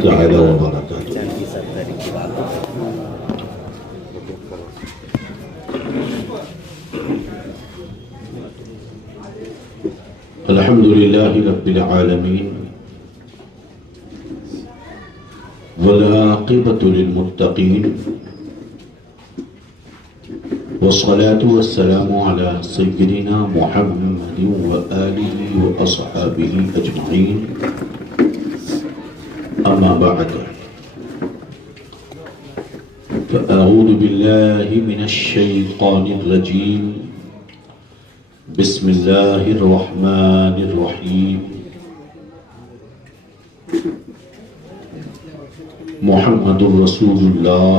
تعالى وبركاته. الحمد لله رب العالمين والعاقبة للمتقين والصلاة والسلام على سيدنا محمد وآله وأصحابه أجمعين. أما بعد، فأعوذ بالله من الشيطان الرجيم. بسم الله الرحمن الرحيم. محمد رسول الله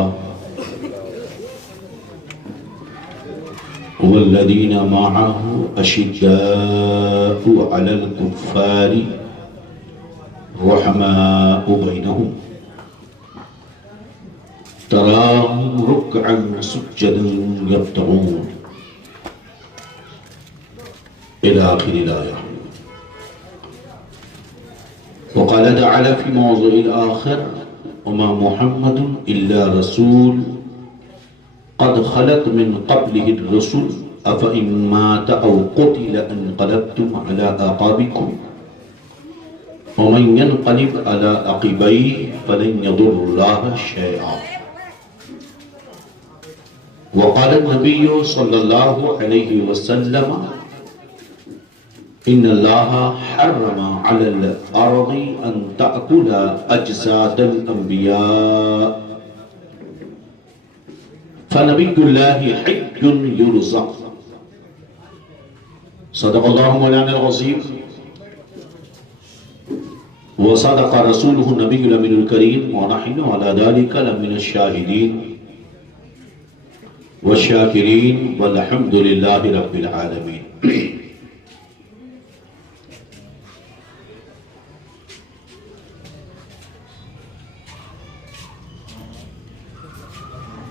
والذين معه أشداء على الكفار رحماء بينهم تراهم ركعا سجدا يبتغون إلى آخر الآية. وقال تعالى في موضع آخر: وما محمد إلا رسول قد خلت من قبله الرسل أفإن مات أو قتل انقلبتم على أعقابكم ومن ينقلب على عقبيه فلن يضر الله شيئا. وقال النبي صلى الله عليه وسلم: إن الله حرم على الأرض أن تأكل أجساد الأنبياء فنبي الله حي يرزق. صدق الله مولانا العظيم وصدق رسوله النبي الأمين الكريم ونحن على ذلك لمن الشاهدين والشاكرين والحمد لله رب العالمين.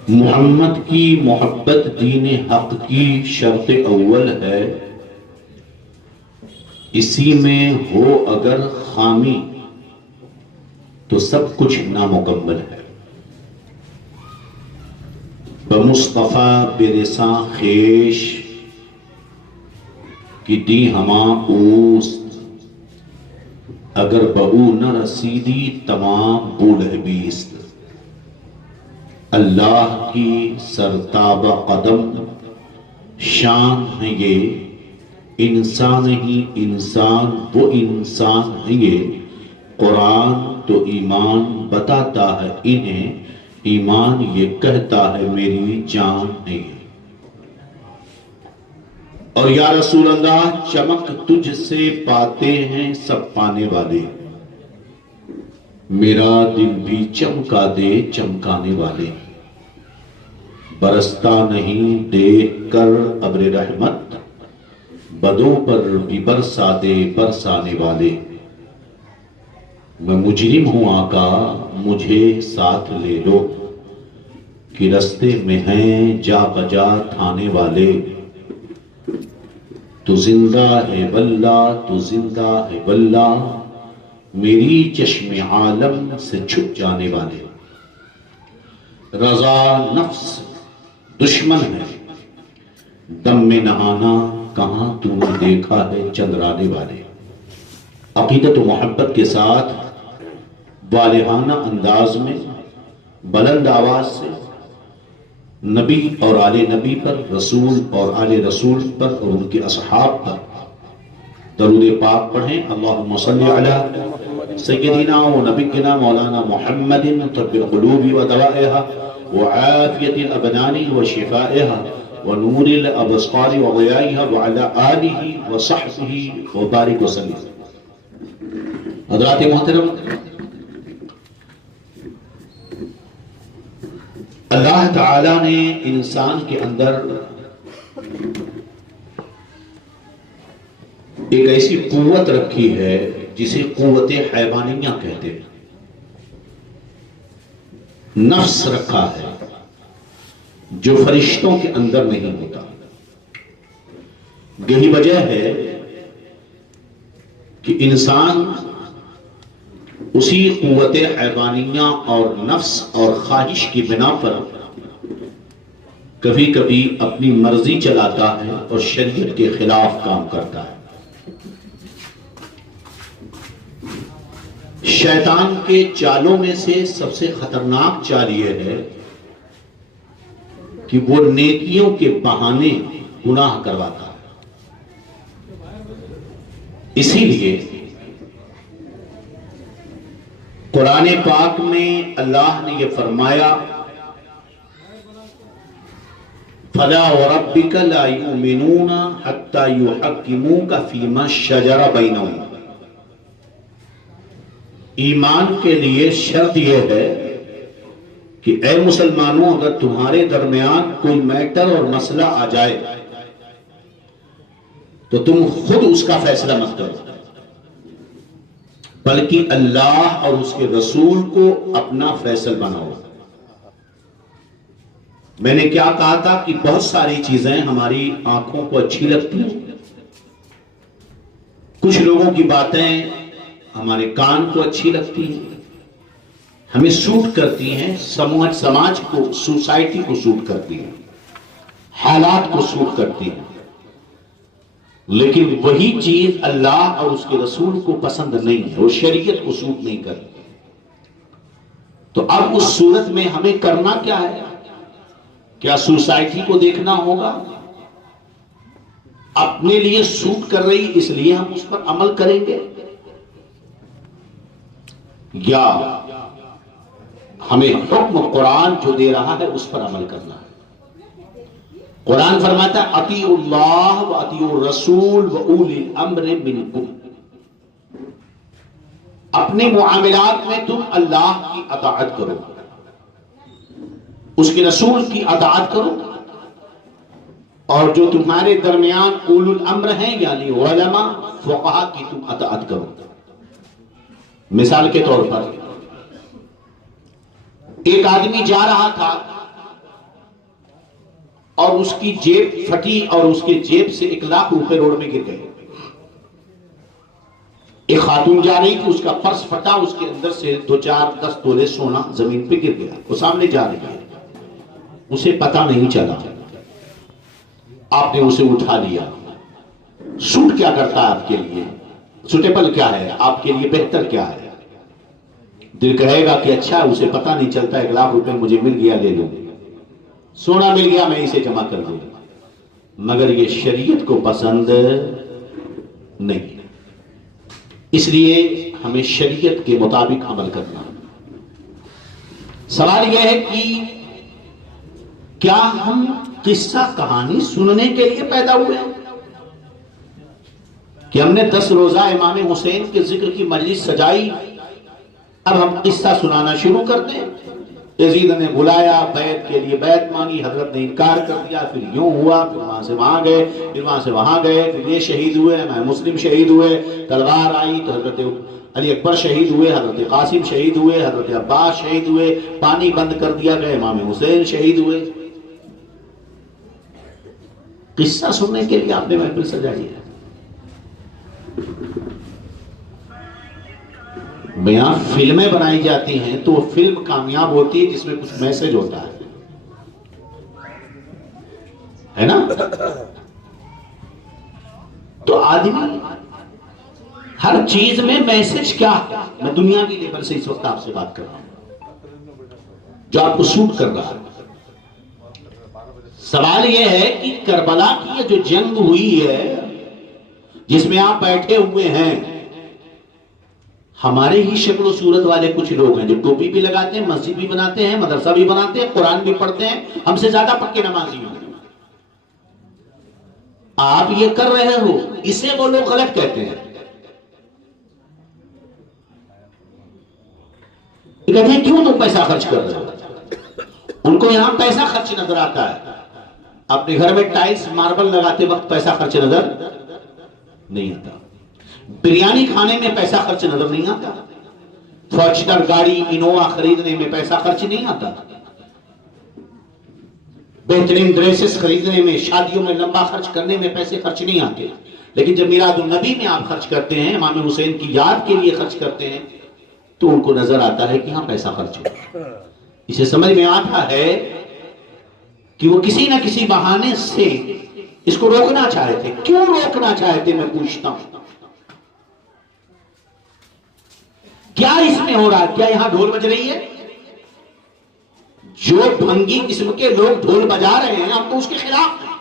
محمد کی محبت دین حق کی شرط اول ہے. اسی میں ہو اگر خامی تو سب کچھ نامکمل ہے. بمصطفیٰ برساں خیش کی دی ہما اوست اگر بہو نہ رسیدی تمام بوڑھ بیست. اللہ کی سرتاب قدم شان ہے یہ، انسان ہی انسان وہ انسان ہے یہ. قرآن تو ایمان بتاتا ہے انہیں، ایمان یہ کہتا ہے میری جان ہے یہ. اور یا رسول اللہ چمک تجھ سے پاتے ہیں سب پانے والے، میرا دل بھی چمکا دے چمکانے والے. برستا نہیں دیکھ کر ابر رحمت، بدوں پر بھی برسا دے برسانے والے. میں مجرم ہوں آقا مجھے ساتھ لے لو، کہ رستے میں ہیں جا بجا تھانے والے. تو زندہ ہے واللہ تو زندہ ہے واللہ، میری چشم عالم سے چھپ جانے والے. رضا نفس دشمن ہے، دم میں نہانا کہاں تو نے دیکھا ہے چندرانے والے. عقیدت و محبت کے ساتھ والہانہ انداز میں بلند آواز سے نبی اور آل نبی پر، رسول اور آل رسول پر اور ان کے اصحاب پر درود پاک پڑھیں. اللہم صلی علی سیدنا و نبینا مولانا محمد طب القلوب و دوائها وعافیت الابنان و شفائها ونور الابصار و ضیائها وعلى آلہ وصحبہ وبارک وسلم. حضرات محترم، اللہ تعالیٰ نے انسان کے اندر ایک ایسی قوت رکھی ہے جسے قوت حیوانیہ کہتے ہیں. نفس رکھا ہے جو فرشتوں کے اندر نہیں ہوتا. یہی وجہ ہے کہ انسان اسی قوت حیوانیہ اور نفس اور خواہش کی بنا پر کبھی کبھی اپنی مرضی چلاتا ہے اور شریعت کے خلاف کام کرتا ہے۔ شیطان کے چالوں میں سے سب سے خطرناک چال یہ ہے کہ وہ نیکیوں کے بہانے گناہ کرواتا ہے۔ اسی لیے قرآن پاک میں اللہ نے یہ فرمایا فَلَا وَرَبِّكَ لَا يُؤْمِنُونَ حَتَّى يُحَكِّمُوكَ فِيمَا شَجَرَ بَيْنَهُمْ۔ ایمان کے لیے شرط یہ ہے کہ اے مسلمانوں، اگر تمہارے درمیان کوئی میٹر اور مسئلہ آ جائے تو تم خود اس کا فیصلہ مت کرو، بلکہ اللہ اور اس کے رسول کو اپنا فیصل بناؤ۔ میں نے کیا کہا تھا کہ بہت ساری چیزیں ہماری آنکھوں کو اچھی لگتی ہیں، کچھ لوگوں کی باتیں ہمارے کان کو اچھی لگتی ہیں، ہمیں سوٹ کرتی ہیں، سماج کو، سوسائٹی کو سوٹ کرتی ہیں، حالات کو سوٹ کرتی ہیں، لیکن وہی چیز اللہ اور اس کے رسول کو پسند نہیں ہے، وہ شریعت کو سوٹ نہیں کرتی۔ تو اب اس صورت میں ہمیں کرنا کیا ہے؟ کیا سوسائٹی کو دیکھنا ہوگا؟ اپنے لیے سوٹ کر رہی اس لیے ہم اس پر عمل کریں گے، یا ہمیں حکم قرآن جو دے رہا ہے اس پر عمل کرنا ہے؟ قرآن فرماتا ہے اطیعوا اللہ و اطیعوا الرسول و اولی الامر منکم۔ اپنے معاملات میں تم اللہ کی اطاعت کرو، اس کے رسول کی اطاعت کرو، اور جو تمہارے درمیان اولو الامر ہیں یعنی علماء فقہاء کی تم اطاعت کرو۔ مثال کے طور پر ایک آدمی جا رہا تھا اور اس کی جیب پھٹی اور اس کے جیب سے 1,00,000 روپے روڈ میں گر گئے۔ ایک خاتون جا رہی تھی، اس کا پرس پھٹا، اس کے اندر سے 2-4-10 تولے سونا زمین پہ گر گیا، وہ سامنے جا رہی ہے، اسے پتہ نہیں چلا، آپ نے اسے اٹھا لیا۔ سوٹ کیا کرتا ہے آپ کے لیے؟ سوٹیبل کیا ہے آپ کے لیے؟ بہتر کیا ہے؟ دل کہے گا کہ اچھا، اسے پتہ نہیں چلتا، 1,00,000 روپے مجھے مل گیا، لے لوں، سونا مل گیا میں اسے جمع کر دوں، مگر یہ شریعت کو پسند نہیں، اس لیے ہمیں شریعت کے مطابق عمل کرنا۔ سوال یہ ہے کہ کیا ہم قصہ کہانی سننے کے لیے پیدا ہوئے ہیں کہ ہم نے 10 روزہ امام حسین کے ذکر کی مجلس سجائی، اب ہم قصہ سنانا شروع کرتے ہیں؟ یزید نے بلایا، بیعت کے لیے بیعت مانگی، حضرت نے انکار کر دیا، پھر یوں ہوا، پھر وہاں سے وہاں گئے، پھر وہاں سے وہاں گئے، پھر یہ شہید ہوئے، امام مسلم شہید ہوئے، تلوار آئی تو حضرت علی اکبر شہید ہوئے، حضرت قاسم شہید ہوئے، حضرت عباس شہید ہوئے، پانی بند کر دیا گیا، امام حسین شہید ہوئے۔ قصہ سننے کے لیے آپ نے محفل سجائی ہے؟ یہاں فلمیں بنائی جاتی ہیں تو وہ فلم کامیاب ہوتی ہے جس میں کچھ میسج ہوتا ہے نا؟ تو آدمی ہر چیز میں میسج کیا ہے؟ میں دنیا کی لیول سے اس وقت آپ سے بات کر رہا ہوں جو آپ کو سوٹ کر رہا ہے۔ سوال یہ ہے کہ کربلا کی یہ جو جنگ ہوئی ہے جس میں آپ بیٹھے ہوئے ہیں، ہمارے ہی شکل و صورت والے کچھ لوگ ہیں جو ٹوپی بھی لگاتے ہیں، مسجد بھی بناتے ہیں، مدرسہ بھی بناتے ہیں، قرآن بھی پڑھتے ہیں، ہم سے زیادہ پکے نمازی ہیں۔ آپ یہ کر رہے ہو، اسے وہ لوگ غلط کہتے ہیں۔ کہتے ہیں کیوں تم پیسہ خرچ کر رہے ہو؟ ان کو یہاں پیسہ خرچ نظر آتا ہے، اپنے گھر میں ٹائلز ماربل لگاتے وقت پیسہ خرچ نظر نہیں آتا، بریانی کھانے میں پیسہ خرچ نظر نہیں آتا، فارچونر گاڑی انووا خریدنے میں پیسہ خرچ نہیں آتا، بہترین ڈریسز خریدنے میں، شادیوں میں لمبا خرچ کرنے میں پیسے خرچ نہیں آتے، لیکن جب میلاد النبی میں آپ خرچ کرتے ہیں، امام حسین کی یاد کے لیے خرچ کرتے ہیں، تو ان کو نظر آتا ہے کہ ہاں پیسہ خرچ ہو. اسے سمجھ میں آتا ہے کہ وہ کسی نہ کسی بہانے سے اس کو روکنا چاہتے. کیوں روکنا چاہتے میں پوچھتا ہوں. کیا اس میں ہو رہا ہے؟ کیا یہاں ڈھول بج رہی ہے؟ جو بھنگی قسم کے لوگ ڈھول بجا رہے ہیں ہم تو اس کے خلاف ہیں.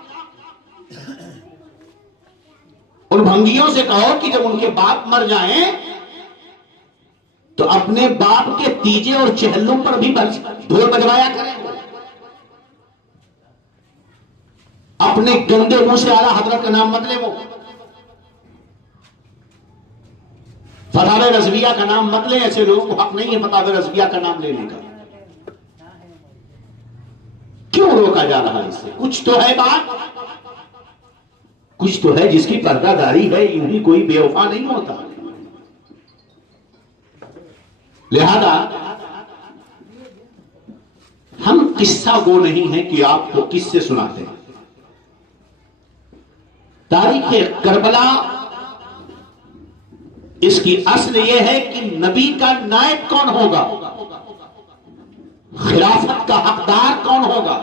ان بھنگیوں سے کہو کہ جب ان کے باپ مر جائیں تو اپنے باپ کے تیجے اور چہلوں پر بھی ڈھول بجوایا کریں. اپنے گندے منہ سے اعلیٰ حضرت کا نام مت لے. وہ فتاوی رضویہ کا نام مت لیں. ایسے لوگوں کو حق نہیں ہے فتاوی رضویہ کا نام لینے کا. کیوں روکا جا رہا ہے اس سے؟ کچھ تو ہے بات، کچھ تو ہے جس کی پردہ داری ہے. یوں ہی کوئی بے وفا نہیں ہوتا. لہذا ہم قصہ گو نہیں ہیں کہ آپ کو کس سے سناتے ہیں. تاریخ کربلا اس کی اصل یہ ہے کہ نبی کا نائب کون ہوگا، خلافت کا حقدار کون ہوگا.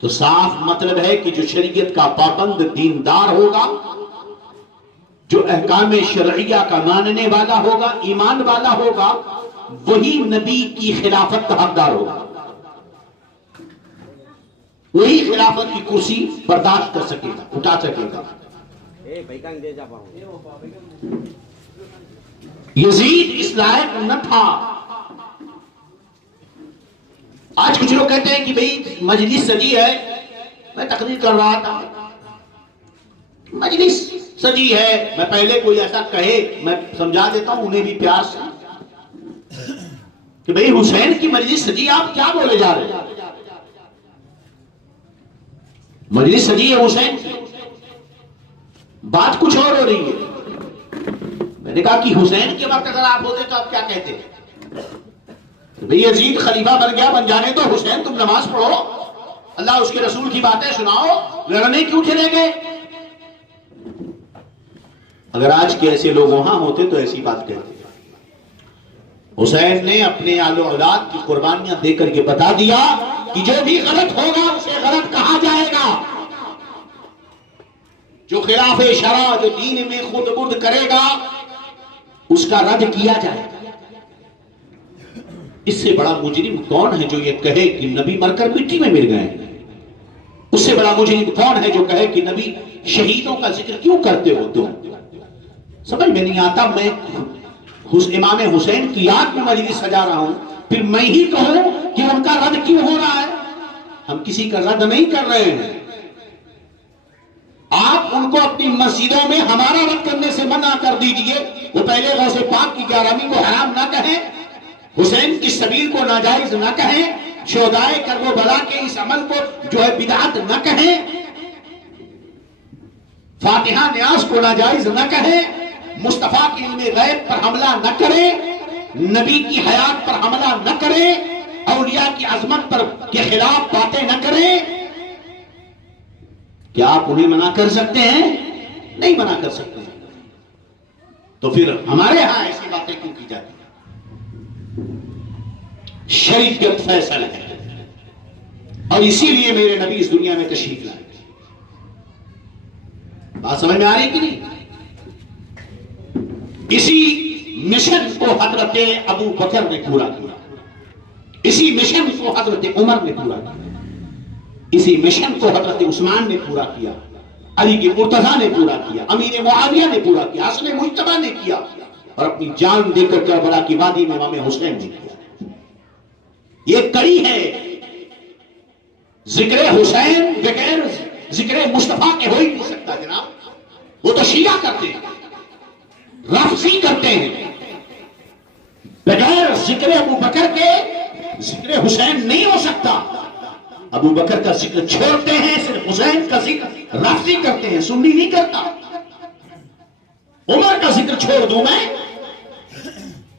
تو صاف مطلب ہے کہ جو شریعت کا پابند دیندار ہوگا، جو احکام شرعیہ کا ماننے والا ہوگا، ایمان والا ہوگا، وہی نبی کی خلافت کا حقدار ہوگا. وہی خلافت کی کرسی برداشت کر سکے گا، اٹھا سکے گا. یزید اس لائق نہ تھا. آج کچھ لوگ کہتے ہیں کہ بھئی مجلس سجی ہے. میں تقریر کر رہا تھا، مجلس سجی ہے. میں پہلے کوئی ایسا کہے میں سمجھا دیتا ہوں انہیں بھی پیار سے کہ بھئی حسین کی مجلس سجی، آپ کیا بولے جا رہے ہیں؟ مجلس سجی ہے حسین کی، بات کچھ اور ہو رہی ہے. میں نے کہا کہ حسین کے وقت اگر آپ ہوتے تو آپ کیا کہتے ہیں؟ بھئی یزید خلیفہ بن گیا، بن جانے تو حسین تم نماز پڑھو، اللہ اس کے رسول کی باتیں سناؤ، لڑنے کیوں چلے گئے؟ اگر آج کے ایسے لوگ وہاں ہوتے تو ایسی بات کہتے. حسین نے اپنے آل و اولاد کی قربانیاں دے کر کے بتا دیا کہ جو بھی غلط ہوگا اسے غلط کہا جائے گا. جو خلاف شرع، جو دین میں خود برد کرے گا اس کا رد کیا جائے گا. اس سے بڑا مجرم کون ہے جو یہ کہے کہ نبی مر کر مٹی میں مل گئے؟ اس سے بڑا مجرم کون ہے جو کہے کہ نبی شہیدوں کا ذکر کیوں کرتے ہو تم؟ سمجھ میں نہیں آتا. میں امام حسین کی یاد میں مجلس سجا رہا ہوں، پھر میں ہی کہوں کہ ان کا رد کیوں ہو رہا ہے؟ ہم کسی کا رد نہیں کر رہے ہیں. آپ ان کو اپنی مسجدوں میں ہمارا رد کرنے سے منع کر دیجئے. وہ پہلے غوث پاک کی 11ویں کو حرام نہ کہیں، حسین کی سبیل کو ناجائز نہ کہیں، شہدائے کربلا کے اس عمل کو جو ہے بدعت نہ کہیں، فاتحہ نیاز کو ناجائز نہ کہیں، مصطفیٰ کے علم غیب پر حملہ نہ کریں، نبی کی حیات پر حملہ نہ کریں، اولیاء کی عظمت پر کے خلاف باتیں نہ کریں. کیا آپ انہیں منع کر سکتے ہیں؟ نہیں منع کر سکتے. تو پھر ہمارے ہاں ایسی باتیں کیوں کی جاتی ہیں؟ شریعت فیصل ہے اور اسی لیے میرے نبی اس دنیا میں تشریف لائے. بات سمجھ میں آ رہی کہ نہیں؟ اسی مشن کو حضرت ابو بکر نے پورا کیا، اسی مشن کو حضرت عمر نے پورا کیا، اسی مشن کو حضرت عثمان نے پورا کیا، علی کے مرتضیٰ نے پورا کیا، امیر معاویہ نے پورا کیا، حسن مجتبی نے کیا، اور اپنی جان دے کر کربلا کی وادی میں امام حسین نے کیا. یہ کڑی ہے. ذکر حسین بغیر ذکر مصطفیٰ کے ہو ہی نہیں سکتا جناب. وہ تو شیعہ کرتے ہیں، رافضی کرتے ہیں. بغیر ذکر ابو بکر کے ذکر حسین نہیں ہو سکتا. ابو بکر کا ذکر چھوڑتے ہیں، صرف حسین کا ذکر رافضی کرتے ہیں، سنی نہیں کرتا. عمر کا ذکر چھوڑ دوں میں،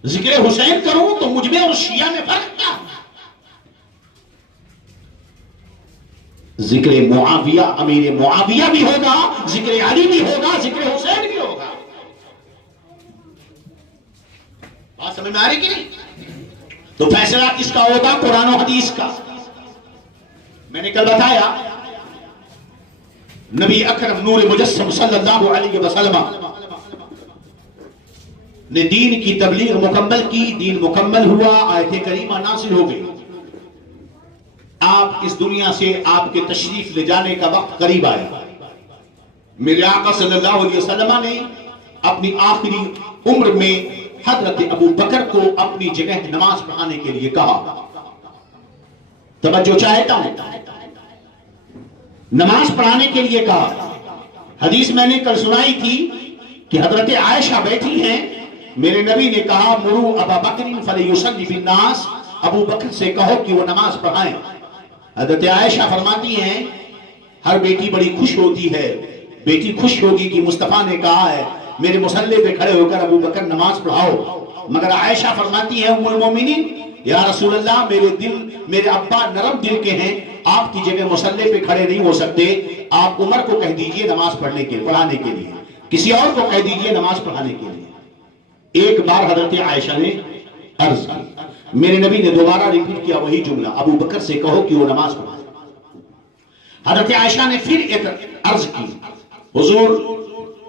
ذکر حسین کروں تو مجھ میں اور شیعہ میں فرق کیا؟ ذکر معاویہ، امیر معاویہ بھی ہوگا، ذکر علی بھی ہوگا، ذکر حسین بھی ہوگا. بات سمجھ میں آ رہی کہ نہیں؟ تو فیصلہ کس کا ہوگا؟ قرآن و حدیث کا. میں نے کل بتایا نبی اکرم نور مجسم صلی اللہ علیہ وسلم نے دین کی تبلیغ مکمل کی، دین مکمل ہوا، آیت کریمہ نازل ہو گئی. آپ اس دنیا سے آپ کے تشریف لے جانے کا وقت قریب آیا. میرے آقا صلی اللہ علیہ وسلم نے اپنی آخری عمر میں حضرت ابو بکر کو اپنی جگہ نماز پڑھانے کے لیے کہا. توجہ چاہتا ہوں، نماز پڑھانے کے لیے کہا. حدیث میں نے کل سنائی تھی کہ حضرت عائشہ بیٹھی ہیں، میرے نبی نے کہا مرو ابا بکر فلیصلی بالناس، ابو بکر سے کہو کہ وہ نماز پڑھائیں. حضرت عائشہ فرماتی ہیں ہر بیٹی بڑی خوش ہوتی ہے، بیٹی خوش ہوگی کہ مصطفیٰ نے کہا ہے میرے مصلی پہ کھڑے ہو کر ابو بکر نماز پڑھاؤ. مگر عائشہ فرماتی ہیں ام المومنین یا رسول اللہ میرے ابا نرم دل کے ہیں، آپ کی جگہ مصلی پہ کھڑے نہیں ہو سکتے، آپ عمر کو کہہ دیجئے نماز پڑھانے کے لیے، کسی اور کو کہہ دیجئے نماز پڑھانے کے لیے. ایک بار حضرت عائشہ نے عرض کی، میرے نبی نے دوبارہ ریپیٹ کیا وہی جملہ، ابو بکر سے کہو کہ وہ نماز پڑھائے. حضرت عائشہ نے پھر ایک عرض کی، حضور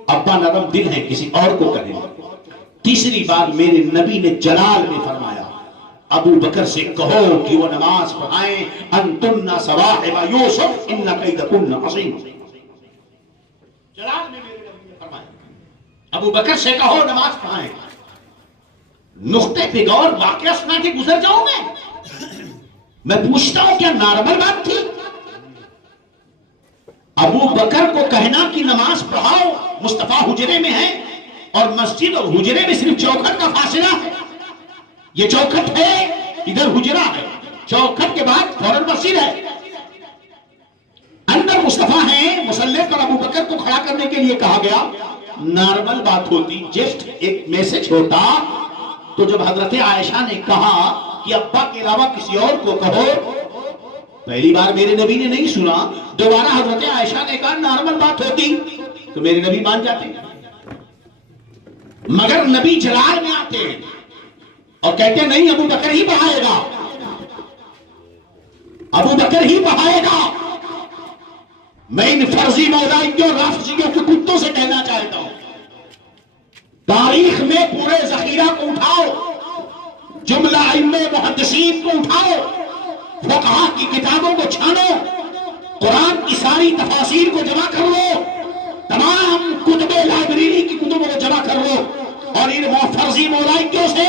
ابا نرم دل ہیں، کسی اور کو کہیں. تیسری بار میرے نبی نے جلال میں فرمایا ابو بکر سے کہو کہ وہ نماز پڑھائیں، انتن صواحب یوسف ان کیدکن عظیم. جلال میں میرے نبی نے فرمایا ابو بکر سے کہو نماز پڑھائیں. نقطے پہ غور، واقعہ سنا کے گزر جاؤں میں پوچھتا ہوں کیا نارمل بات تھی؟ ابو بکر کو کہنا کہ نماز پڑھاؤ، مصطفیٰ حجرے میں ہے اور مسجد اور حجرے میں صرف چوکھٹ کا فاصلہ ہے. یہ چوکھٹ ہے، ادھر حجرہ ہے، چوکھٹ کے بعد فوراً مسجد ہے، اندر مصطفیٰ ہیں. مصلی پر ابو بکر کو کھڑا کرنے کے لیے کہا گیا. نارمل بات ہوتی، جسٹ ایک میسج ہوتا. تو جب حضرت عائشہ نے کہا کہ ابا کے علاوہ کسی اور کو کہو، پہلی بار میرے نبی نے نہیں سنا، دوبارہ حضرت عائشہ نے کہا نارمل بات ہوتی تو میرے نبی مان جاتے. مگر نبی جلال میں آتے ہیں اور کہتے ہیں نہیں، ابو بکر ہی پڑھائے گا، ابو بکر ہی پڑھائے گا. میں ان فرضی مولائیوں اور رافضیوں کے کتوں سے کہنا چاہتا ہوں، تاریخ میں پورے ذخیرہ کو اٹھاؤ، جملہ ائمہ محدثین کو اٹھاؤ، فقہا کی کتابوں کو چھانو، قرآن کی ساری تفاسیر کو جمع کر لو، تمام کتب لائبریری کی کتبوں کو جمع کر لو، اور ان فرضی مولائیوں سے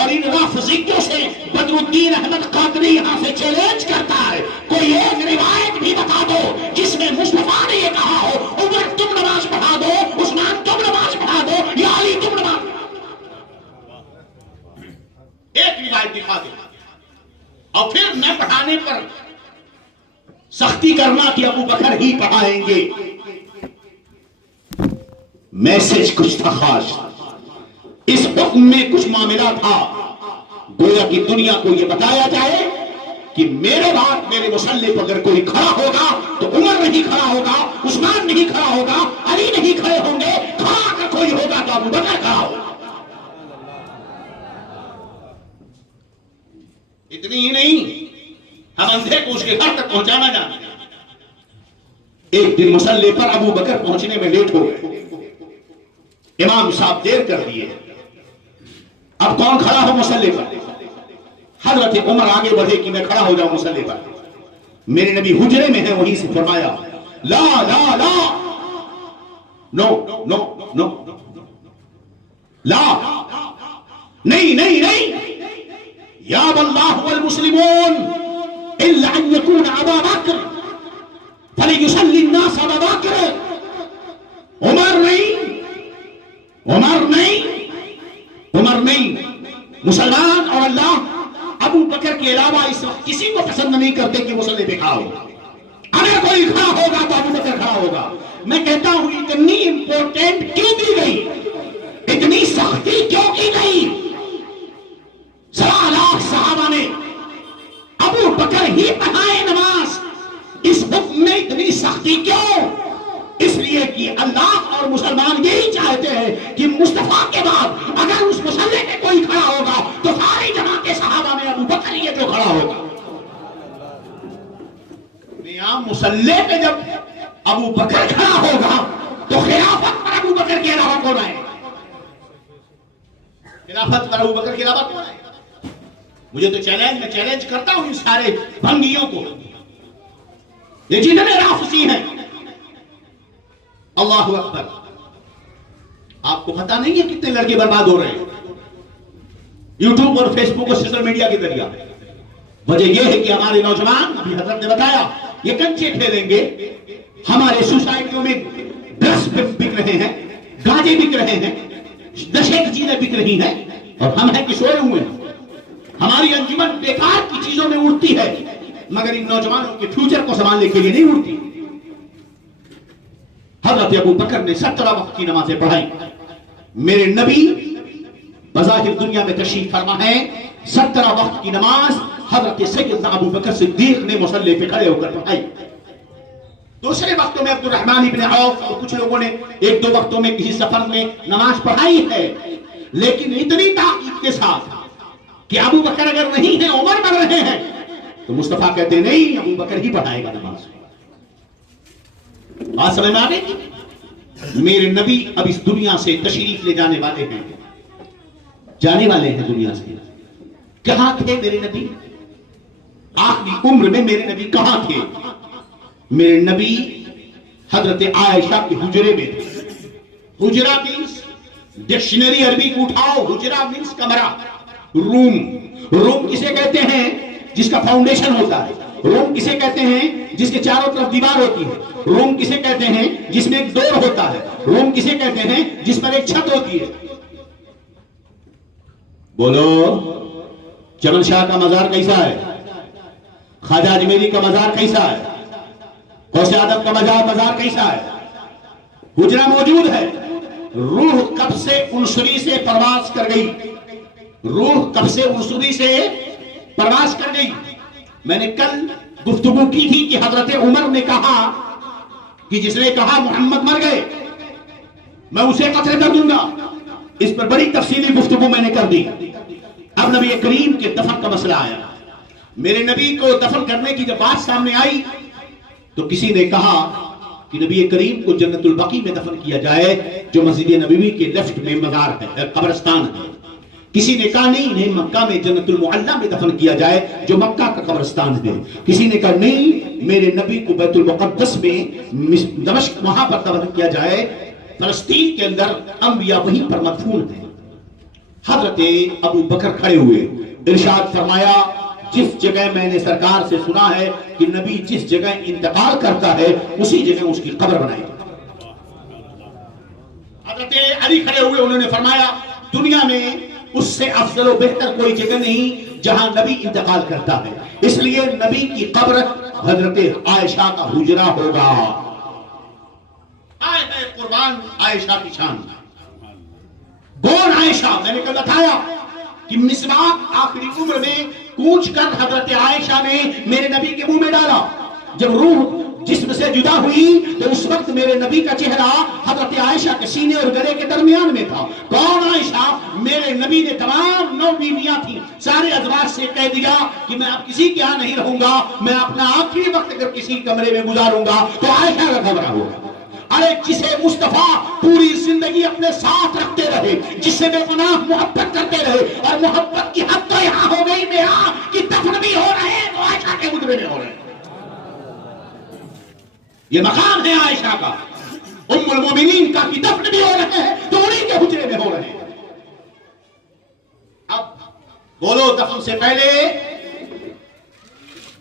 اور ان رافضیوں سے بدر الدین احمد قادری یہاں سے چیلنج کرتا ہے، کوئی ایک روایت بھی بتا دو جس میں مصطفیٰ نے یہ کہا ہو عمر تم نماز پڑھا دو، عثمان تم نماز پڑھا دو، یا علی تم نماز. ایک روایت دکھا دو اور پھر نہ پڑھانے پر سختی کرنا کہ ابو بکر ہی پڑھائیں گے. میسج کچھ تھا خاص، اس حکم میں کچھ معاملہ تھا، گویا کہ دنیا کو یہ بتایا جائے کہ میرے بعد میرے مصلی پر اگر کوئی کھڑا ہوگا تو عمر نہیں کھڑا ہوگا، عثمان نہیں کھڑا ہوگا، علی نہیں کھڑے ہوں گے، کھڑا اگر کوئی ہوگا تو ابو بکر کھڑا ہوگا. اتنی ہی نہیں، ہم اندھے کو اس کے گھر تک پہنچانا جانتے ہیں. ایک دن مصلی پر ابو بکر پہنچنے میں لیٹ ہو گئے، امام صاحب دیر کر دیے. اب کون کھڑا ہو مصلی پر؟ حضرت عمر آگے بڑھے کہ میں کھڑا ہو جاؤں مصلی پر. میرے نبی حجرے میں ہیں، وہیں سے فرمایا لا لا لا، نو نو نو، لا، نہیں نہیں نہیں، یا واللہ والمسلمون الا ان يكون ابا بکر فليصلي الناس ابا بکر. عمر نہیں، عمر نہیں، عمر نہیں. مسلمان اور اللہ ابو بکر کے علاوہ اس وقت کسی کو پسند نہیں کرتے کہ مصلی پہ کھڑا ہو. اگر کوئی کھڑا ہوگا تو ابو بکر کھڑا ہوگا. میں کہتا ہوں اتنی امپورٹنٹ کیوں دی گئی، اتنی سختی کیوں کی گئی؟ 1.25 لاکھ صحابہ نے ابو بکر ہی پڑھائے نماز، اس حکم میں اتنی سختی کیوں؟ اس لیے کہ اللہ اور مسلمان یہی چاہتے ہیں کہ مصطفیٰ کے بعد اگر اس مسلح پہ کوئی کھڑا ہوگا تو ساری جماعت صحابہ میں ابو بکر یہ جو کھڑا ہوگا. یہاں مسلح پہ جب ابو بکر کھڑا ہوگا تو خلافت پر ابو بکر کے علاوہ کون آئے؟ خلافت پر ابو بکر کے علاوہ کون آئے؟ مجھے تو میں چیلنج کرتا ہوں ان سارے بھنگیوں کو، یہ جتنے رافضی ہیں. اللہ اکبر. آپ کو پتہ نہیں ہے کتنے لڑکے برباد ہو رہے ہیں یوٹیوب اور فیس بک اور سوشل میڈیا کے ذریعہ. وجہ یہ ہے کہ ہمارے نوجوان، ابھی حضرت نے بتایا، یہ کنچے کھیلیں گے. ہمارے سوسائٹیوں میں ڈرگس بک رہے ہیں، گاجے بک رہے ہیں، نشے کی چیزیں بک رہی ہیں، اور ہم ہیں کہ سوئے ہوئے ہیں. ہماری انجمن بیکار کی چیزوں میں اڑتی ہے مگر ان نوجوانوں کے فیوچر کو سنبھالنے کے لیے نہیں اڑتی. حضرت ابو بکر نے 17 وقت کی نمازیں پڑھائی. میرے نبی بظاہر دنیا میں تشریف فرما ہے، 17 وقت کی نماز حضرت سیدنا ابو بکر صدیق نے مصلی پہ کھڑے ہو کر پڑھائی. دوسرے وقتوں میں عبد الرحمن ابن عوف اور کچھ لوگوں نے 1-2 وقتوں میں کسی سفر میں نماز پڑھائی ہے، لیکن اتنی تاکید کے ساتھ کہ ابو بکر اگر نہیں ہے، عمر بن رہے ہیں، تو مصطفیٰ کہتے نہیں، ابو بکر ہی پڑھائے گا نماز. بات سمجھ میں آ گئی؟ میرے نبی اب اس دنیا سے تشریف لے جانے والے ہیں، دنیا سے. کہاں تھے میرے نبی؟ آخری عمر میں میرے نبی کہاں تھے؟ میرے نبی حضرت عائشہ کے حجرے میں تھے. حجرہ مینس، ڈکشنری عربی کو اٹھاؤ، حجرہ مینس کمرہ. روم کسے کہتے ہیں جس کا فاؤنڈیشن ہوتا ہے؟ روم کسے کہتے ہیں جس کے چاروں طرف دیوار ہوتی ہے؟ روم کسے کہتے ہیں جس میں ایک ڈور ہوتا ہے؟ روم کسے کہتے ہیں جس پر ایک چھت ہوتی ہے؟ بولو، چمن شاہ کا مزار کیسا ہے؟ خواجہ اجمیری کا مزار کیسا ہے؟ غوث اعظم کا مزار کیسا ہے؟ حجرہ موجود ہے. روح کب سے انسری سے پرواز کر گئی، روح کب سے انسری سے پرواز کر گئی. میں نے کل گفتگو کی تھی کہ حضرت عمر نے کہا کہ جس نے کہا محمد مر گئے میں اسے قتل کر دوں گا. اس پر بڑی تفصیلی گفتگو میں نے کر دی. اب نبی کریم کے دفن کا مسئلہ آیا. میرے نبی کو دفن کرنے کی جب بات سامنے آئی تو کسی نے کہا کہ نبی کریم کو جنت البقیع میں دفن کیا جائے جو مسجد نبوی کے لیفٹ میں مزار ہے، قبرستان ہے. کسی نے کہا نہیں، مکہ میں جنت المعلی میں دفن کیا جائے جو مکہ کا قبرستان ہے. کسی نے کہا نہیں، میرے نبی کو بیت المقدس میں دمشق وہاں پر دفن کیا جائے، فلسطین کے اندر انبیاء وہیں پر مدفون ہیں. حضرت ابو بکر کھڑے ہوئے، ارشاد فرمایا جس جگہ میں نے سرکار سے سنا ہے کہ نبی جس جگہ انتقال کرتا ہے اسی جگہ اس کی قبر بنائی. حضرت علی کھڑے ہوئے، انہوں نے فرمایا دنیا میں اس سے افضل و بہتر کوئی جگہ نہیں جہاں نبی انتقال کرتا ہے، اس لیے نبی کی قبر حضرت عائشہ کا حجرہ ہوگا. آئے ہے قربان عائشہ کی شان. کون عائشہ؟ میں نے کل بتایا کہ مسواک آخری عمر میں کوچ کر حضرت عائشہ نے میرے نبی کے منہ میں ڈالا. جب روح جسم سے جدا ہوئی تو اس وقت میرے نبی کا چہرہ حضرت عائشہ کے سینے اور گلے کے درمیان میں تھا. کون عائشہ؟ میرے نبی نے تمام 9 بیویاں تھیں، سارے ازواج سے کہہ دیا کہ میں اب کسی کے یہاں نہیں رہوں گا، میں اپنا آخری وقت اگر کسی کمرے میں گزاروں گا تو عائشہ کا کمرہ ہوگا. ارے جسے مصطفیٰ پوری زندگی اپنے ساتھ رکھتے رہے، جس سے بے گناہ محبت کرتے رہے، اور محبت کی حد تو یہاں ہو گئی میرا کہ دفن بھی ہو رہے ہیں تو عائشہ کے حجرے میں ہو رہے ہیں. یہ مقام ہے عائشہ کا، ام المومنین کا، کہ دفن بھی ہو رہے ہیں تو انہی کے حجرے میں ہو رہے ہیں. اب بولو، دفن سے پہلے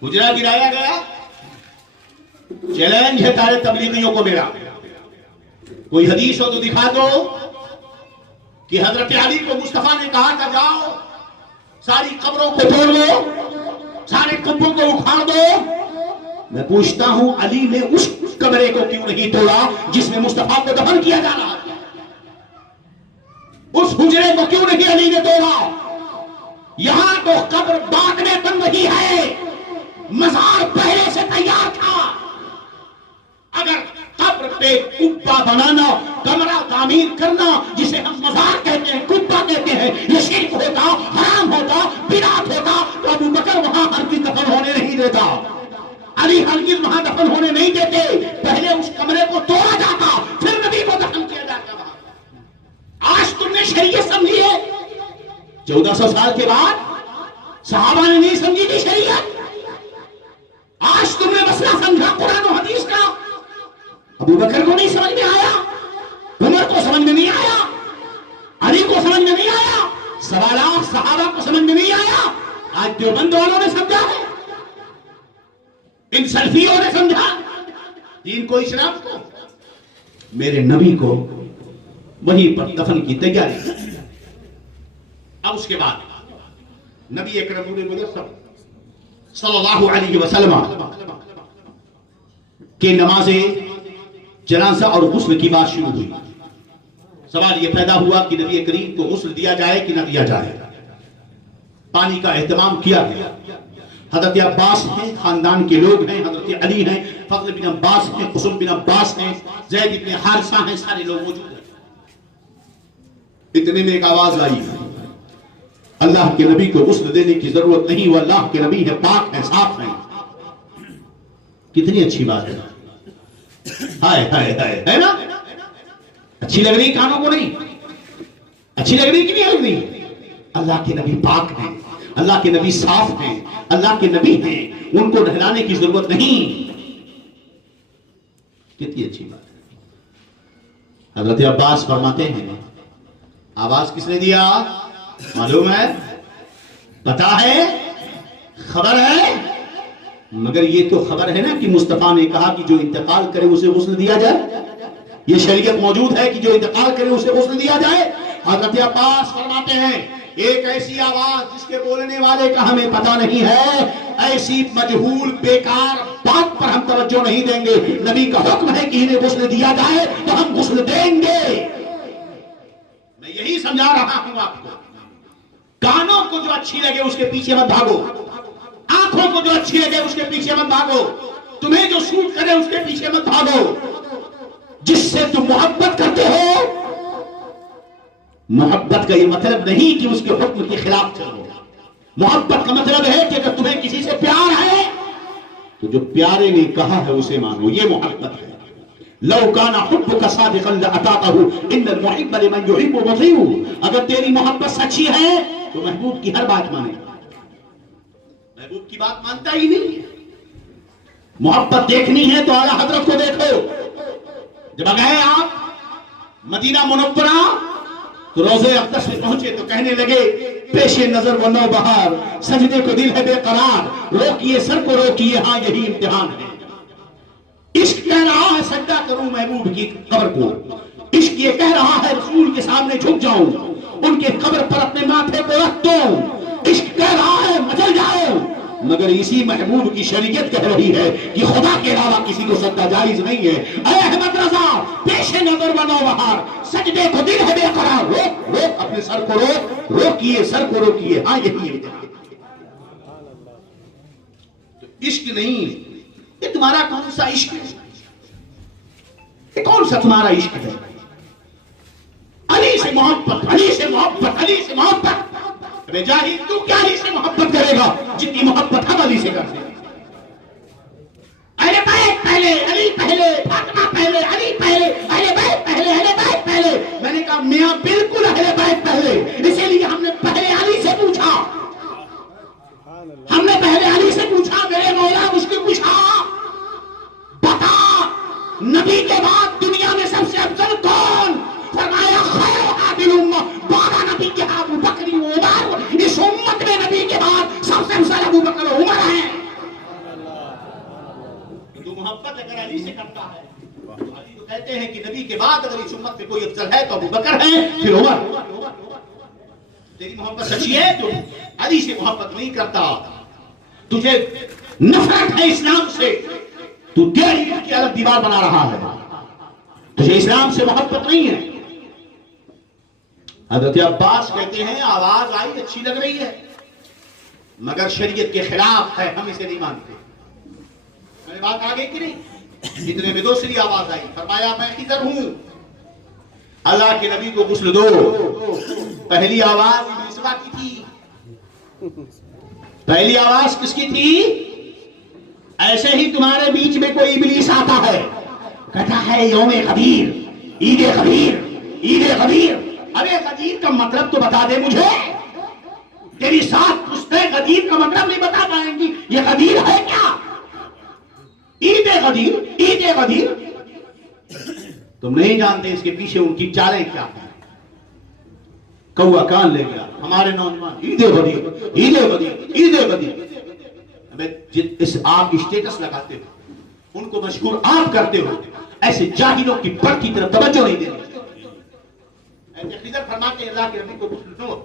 حجرہ گرایا گیا. چیلنج ہے سارے تبلیغیوں کو میرا، کوئی حدیث ہو تو دکھا دو کہ حضرت علی کو مصطفیٰ نے کہا تھا جاؤ ساری قبروں کو توڑ دو، سارے قبروں کو اکھاڑ دو. میں پوچھتا ہوں علی نے اس کمرے کو کیوں نہیں توڑا جس میں مصطفیٰ کو دفن کیا جا رہا تھا؟ اس حجرے کو کیوں نہیں علی نے توڑا؟ یہاں تو قبر بعد میں بن رہی ہے، مزار پہلے سے تیار تھا. اگر قبر پہ کرنا جسے ہم مزار کہتے ہیں، قبہ کہتے ہیں، یہ شرک ہوتا، حرام ہوتا، بدعت ہوتا تو ابو بکر وہاں ہرگز دفن ہونے نہیں دیتا، علی ہرگز وہاں دفن ہونے نہیں دیتے، پہلے اس کمرے کو توڑا جاتا پھر نبی کو دفن کیا جاتا وہاں۔ آج تم نے شریعت سمجھی ہے، 1400 سال کے بعد صحابہ نے نہیں سمجھی تھی شریعت، آج تم نے مسئلہ سمجھا قرآن و حدیث کا، ابو بکر کو نہیں سمجھ میں آیا، عمر کو سمجھ میں نہیں آیا، علی کو سمجھ میں نہیں آیا، سوالات صحابہ کو سمجھ میں نہیں آیا، آج دیوبند والوں نے سمجھا ہے، ان سلفیوں نے سمجھا دین کو اسلام کو، میرے نبی کو وہیں پر دفن کی تیاری۔ اب اس کے بعد نبی اکرم صلی اللہ علیہ وسلم کہ نماز جنازہ اور غسل کی بات شروع ہوئی، سوال یہ پیدا ہوا کہ نبی کریم کو غسل دیا جائے کہ نہ دیا جائے، پانی کا اہتمام کیا گیا، حضرت عباس ہیں، خاندان کے لوگ ہیں، حضرت علی ہیں، فضل بن عباس ہیں، قسم بن عباس ہیں، زید بن حارثہ ہیں، سارے لوگ موجود ہیں۔ اتنے میں ایک آواز آئی، اللہ کے نبی کو غسل دینے کی ضرورت نہیں، وہ اللہ کے نبی ہے، پاک ہیں، صاف ہیں۔ کتنی اچھی بات ہے، ہائے ہائے ہائے، ہے نا؟ اچھی لگ رہی کانوں کو نہیں؟ اچھی لگ رہی کہ نہیں لگ رہی؟ اللہ کے نبی پاک ہیں، اللہ کے نبی صاف ہیں، اللہ کے نبی ہیں، ان کو نہلانے کی ضرورت نہیں۔ کتنی اچھی بات ہے۔ حضرت عباس فرماتے ہیں آواز کس نے دیا معلوم ہے، پتا ہے، خبر ہے، مگر یہ تو خبر ہے نا کہ مصطفیٰ نے کہا کہ جو انتقال کرے اسے غسل دیا جائے، یہ شریعت موجود ہے کہ جو انتقال کرے اسے غسل دیا جائے۔ حضرت عباس فرماتے ہیں ایک ایسی آواز جس کے بولنے والے کا ہمیں پتہ نہیں ہے، ایسی مجہول بیکار بات پر ہم توجہ نہیں دیں گے، نبی کا حکم ہے کہ انہیں غسل دیا جائے تو ہم غسل دیں گے۔ میں یہی سمجھا رہا ہوں آپ کو، کانوں کو جو اچھی لگے اس کے پیچھے مت بھاگو، آنکھوں کو جو اچھی لگے اس کے پیچھے مت بھاگو، تمہیں جو سوٹ کرے اس کے پیچھے مت بھاگو، جس سے تم محبت کرتے ہو، محبت کا یہ مطلب نہیں کہ اس کے حکم کے خلاف چلو، محبت کا مطلب ہے کہ اگر تمہیں کسی سے پیار ہے تو جو پیارے نے کہا ہے اسے مانو، یہ محبت ہے۔ لو کان حبک صادقا لأطعته ان المحب لمن يحب مطیع، اگر تیری محبت سچی ہے تو محبوب کی ہر بات مانے گا، محبوب کی بات مانتا ہی نہیں۔ محبت دیکھنی ہے تو اعلیٰ حضرت کو دیکھو، جب گئے آپ مدینہ منورہ تو روضہ اقدس میں پہنچے تو کہنے لگے پیش نظر وہ نو بہار، سجدے کو دل ہے بے قرار، روکیے سر کو روکیے، ہاں یہی امتحان ہے۔ عشق کہہ رہا ہے سجدہ کروں محبوب کی قبر کو، عشق یہ کہہ رہا ہے رسول کے سامنے جھک جاؤں، ان کے قبر پر اپنے ماتھے کو رکھ دوں، عشق کہہ رہا ہے مچل جاؤں، مگر اسی محبوب کی شریعت کہہ رہی ہے کہ خدا کے علاوہ کسی کو سجدہ جائز نہیں ہے۔ اے احمد رضا پیش نظر بنو بہار، سجدے کو دل ہے بے قرار، روک روک اپنے سر کو روک، روکیے سر کو روکیے، ہاں یہی ہے۔ تو عشق نہیں، یہ تمہارا کون سا عشق ہے؟ یہ کون سا تمہارا عشق ہے؟ علی سے محبت، علی سے محبت، علی سے محبت، ارے جاہل تو کیا علی سے محبت کرے گا جتنی محبت ہم علی سے کرتے ہیں؟ اہل بیت پہلے، علی پہلے، فاطمہ پہلے، علی پہلے، اہل بیت پہلے، اہل بیت پہلے۔ میں نے کہا میاں بالکل اہل بیت پہلے، اسی لیے ہم نے پہلے علی سے پوچھا، ہم نے پہلے علی سے پوچھا میرے مولا مجھ کو پوچھا بتا نبی کے بعد دنیا میں سب سے افضل کون؟ فرمایا خیر عادل امہ، 12 نبی کے ابو بکر و عمر، اس امت میں نبی کے بعد سب سے افضل ابو بکر و عمر ہیں۔ تو محبت اگر علی سے کرتا ہے، علی تو کہتے ہیں کہ نبی کے بعد اگر اس امت میں کوئی افضل ہے تو ابو بکر ہے، پھر عمر۔ تیری محبت سچی ہے تو علی سے محبت نہیں کرتا، تجھے نفرت ہے اسلام سے، تو تیری کی الگ دیوار بنا رہا ہے، تجھے اسلام سے محبت نہیں ہے۔ حضرت عباس کہتے ہیں آواز آئی اچھی لگ رہی ہے مگر شریعت کے خلاف ہے، ہم اسے نہیں مانتے۔ میری بات آگے کی نہیں؟ اتنے میں دوسری آواز آئی، فرمایا میں ادھر ہوں، اللہ کے نبی کو غسل دو. پہلی آواز ابلیسوا کی تھی. پہلی آواز کس کی تھی؟ ایسے ہی تمہارے بیچ میں کوئی ابلیس آتا ہے، کہتا ہے یوم غدیر، عید غدیر، عید غدیر. ارے غدیر کا مطلب تو بتا دے مجھے. تیری ساتھ پشتے غدیر کا مطلب نہیں بتا پائیں گی. یہ غدیر ہے کیا؟ عید غدیر، عید غدیر. تم نہیں جانتے اس کے پیچھے ان کی چالیں کیا ہیں. کوا کان لے گیا ہمارے نوجوان، عید غدیر، عید غدیر، عید غدیر. اس آپ اسٹیٹس لگاتے ہو، ان کو مشہور آپ کرتے ہو، ایسے جاہلوں کی بڑھ کی طرف توجہ نہیں دیتے. خضر فرماتے ہیں اللہ کے نبی کو غسل دو.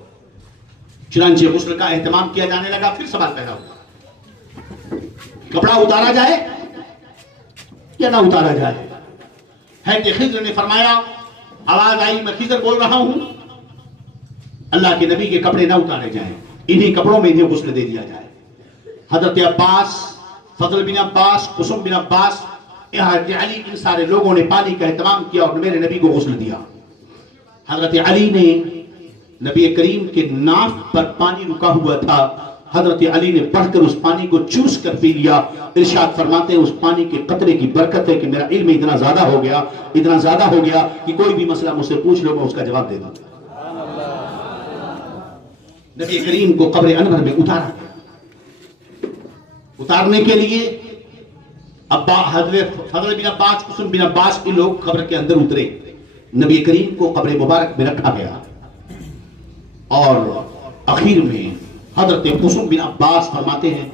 چنانچہ غسل کا اہتمام کیا جانے لگا. پھر سوال پیدا ہوا، کپڑا اتارا جائے یا نہ اتارا جائے؟ ہے کہ خضر نے فرمایا، آواز آئی میں خضر بول رہا ہوں، اللہ کے نبی کے کپڑے نہ اتارے جائیں، انہی کپڑوں میں انہیں غسل دے دیا جائے. حضرت عباس، فضل بن عباس، قسم بن عباس، حضرت علی، ان سارے لوگوں نے پانی کا اہتمام کیا اور میرے نبی کو غسل دیا. حضرت علی نے نبی کریم کے ناف پر پانی رکا ہوا تھا، حضرت علی نے بڑھ کر اس پانی کو چوس کر پی لیا. ارشاد فرماتے ہیں اس پانی کے قطرے کی برکت ہے کہ میرا علم اتنا زیادہ ہو گیا، اتنا زیادہ ہو گیا کہ کوئی بھی مسئلہ مجھ سے پوچھ لو میں اس کا جواب دے دوں. نبی کریم کو قبر انور میں اتارا. اتارنے کے لیے حضرت فضل بن عباس، قسم بن عباس کے لوگ قبر کے اندر اترے. نبی کریم کو قبر مبارک میں رکھا گیا اور اخیر میں حضرت قسم بن عباس فرماتے ہیں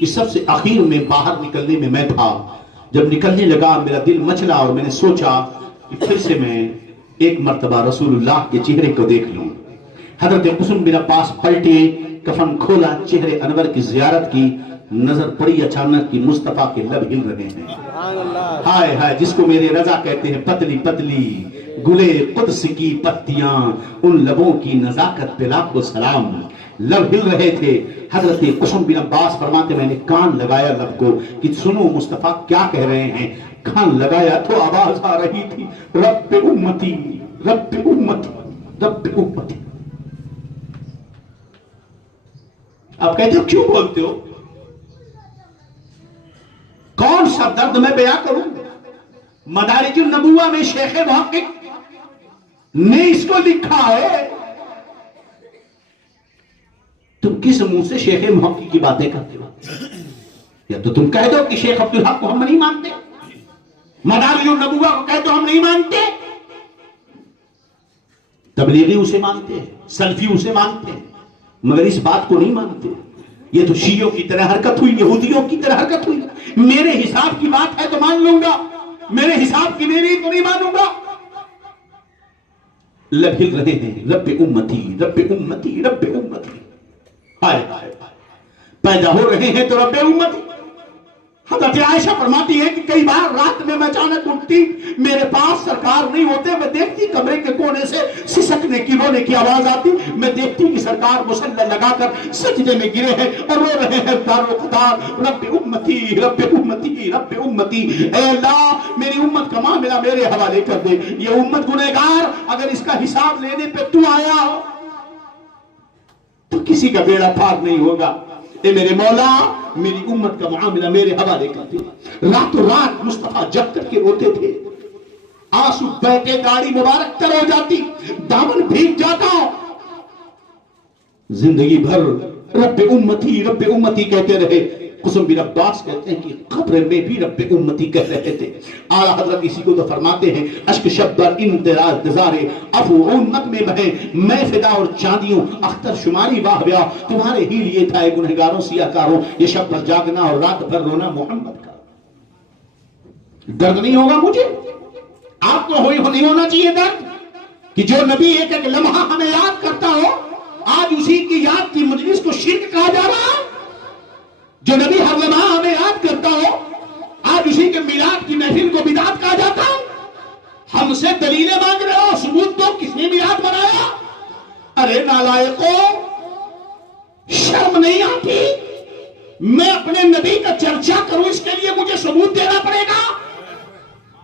کہ سب سے اخیر میں باہر نکلنے میں تھا. جب نکلنے لگا میرا دل مچلا اور میں نے سوچا کہ پھر سے میں ایک مرتبہ رسول اللہ کے چہرے کو دیکھ لوں. حضرت قسم بن عباس پلٹے، کفن کھولا، چہرے انور کی زیارت کی. نظر پڑی اچانک کی مصطفیٰ کے لب ہل رہے ہیں. ہائے ہائے، جس کو میرے رضا کہتے ہیں، پتلی پتلی گلے قدس کی پتیاں، ان لبوں کی نزاکت پہ لاکھوں سلام. لب ہل رہے تھے. حضرت قسم بن عباس فرماتے میں نے کان لگایا لب کو کہ سنو مصطفیٰ کیا کہہ رہے ہیں. کان لگایا تو آواز آ رہی تھی، رب امتی، رب امتی، رب امتی. آپ کہتے ہو کیوں بولتے ہو؟ کون سا درد میں بیان کروں؟ مدارج النبوہ میں شیخ محقق نے اس کو لکھا ہے. تم کس منہ سے شیخ محقق کی باتیں کرتے ہو؟ یا تو تم کہہ دو کہ شیخ عبدالحق کو ہم نہیں مانتے، مدارج النبوہ کو کہہ دو ہم نہیں مانتے. تبلیغی اسے مانتے ہیں، سلفی اسے مانتے ہیں، مگر اس بات کو نہیں مانتے. یہ تو شیعوں کی طرح حرکت ہوئی، یہودیوں کی طرح حرکت ہوئی. میرے حساب کی بات ہے تو مان لوں گا، میرے حساب کی نہیں تو نہیں مانوں گا. لب ہل رہے ہیں، رب امتی، رب امتی، رب امتی. ہائے ہائے، پیدا ہو رہے ہیں تو رب امتی. حضرت عائشہ فرماتی ہے کہ کئی بار رات میں اچانک اٹھتی، میرے پاس سرکار نہیں ہوتے، میں دیکھتی کمرے کے کونے سے سسکنے کی، رونے کی آواز آتی. میں دیکھتی کہ سرکار مصلی لگا کر سجدے میں گرے ہیں اور رو رہے ہیں دار و قطار، رب امتی، رب امتی، رب امتی. اے اللہ میری امت کا معاملہ میرے حوالے کر دے. یہ امت گنہگار، اگر اس کا حساب لینے پہ تو آیا ہو تو کسی کا بیڑا پار نہیں ہوگا. اے میرے مولا میری امت کا معاملہ میرے حوالے کر دے. راتوں رات مصطفیٰ جب کر کے روتے تھے، آنسو بہتے، داڑھی مبارک تر ہو جاتی، دامن بھیگ جاتا. زندگی بھر رب امتی کہتے رہے. قسم بن عباس کہتے ہیں کہ قبر میں بھی رب امتی کہہ رہے تھے. اعلیٰ حضرت اسی کو تو فرماتے ہیں، اشک شبر انتراز دزارے افو امت میں بہے، میں فدا اور چاندیوں اختر شماری واہ بیا. تمہارے ہی لیے تھا اے گنہگاروں سیاکاروں یہ شب بھر جاگنا اور رات بھر رونا محمد کا. درد نہیں ہوگا مجھے؟ آپ کو نہیں ہونا چاہیے درد کہ جو نبی ایک ایک لمحہ ہمیں یاد کرتا ہو، آج اسی کی یاد کی مجلس کو شرک کہا جا رہا ہے. جو نبی ہر لمحہ ہمیں یاد کرتا ہو، آج اسی کے میلاد کی محفل کو بدعت کہا جاتا ہے. ہم سے دلیلیں مانگ رہے ہو، ثبوت دو کس نے میلاد بنایا. ارے نالائقو، شرم نہیں آتی؟ میں اپنے نبی کا چرچا کروں اس کے لیے مجھے ثبوت دینا پڑے گا.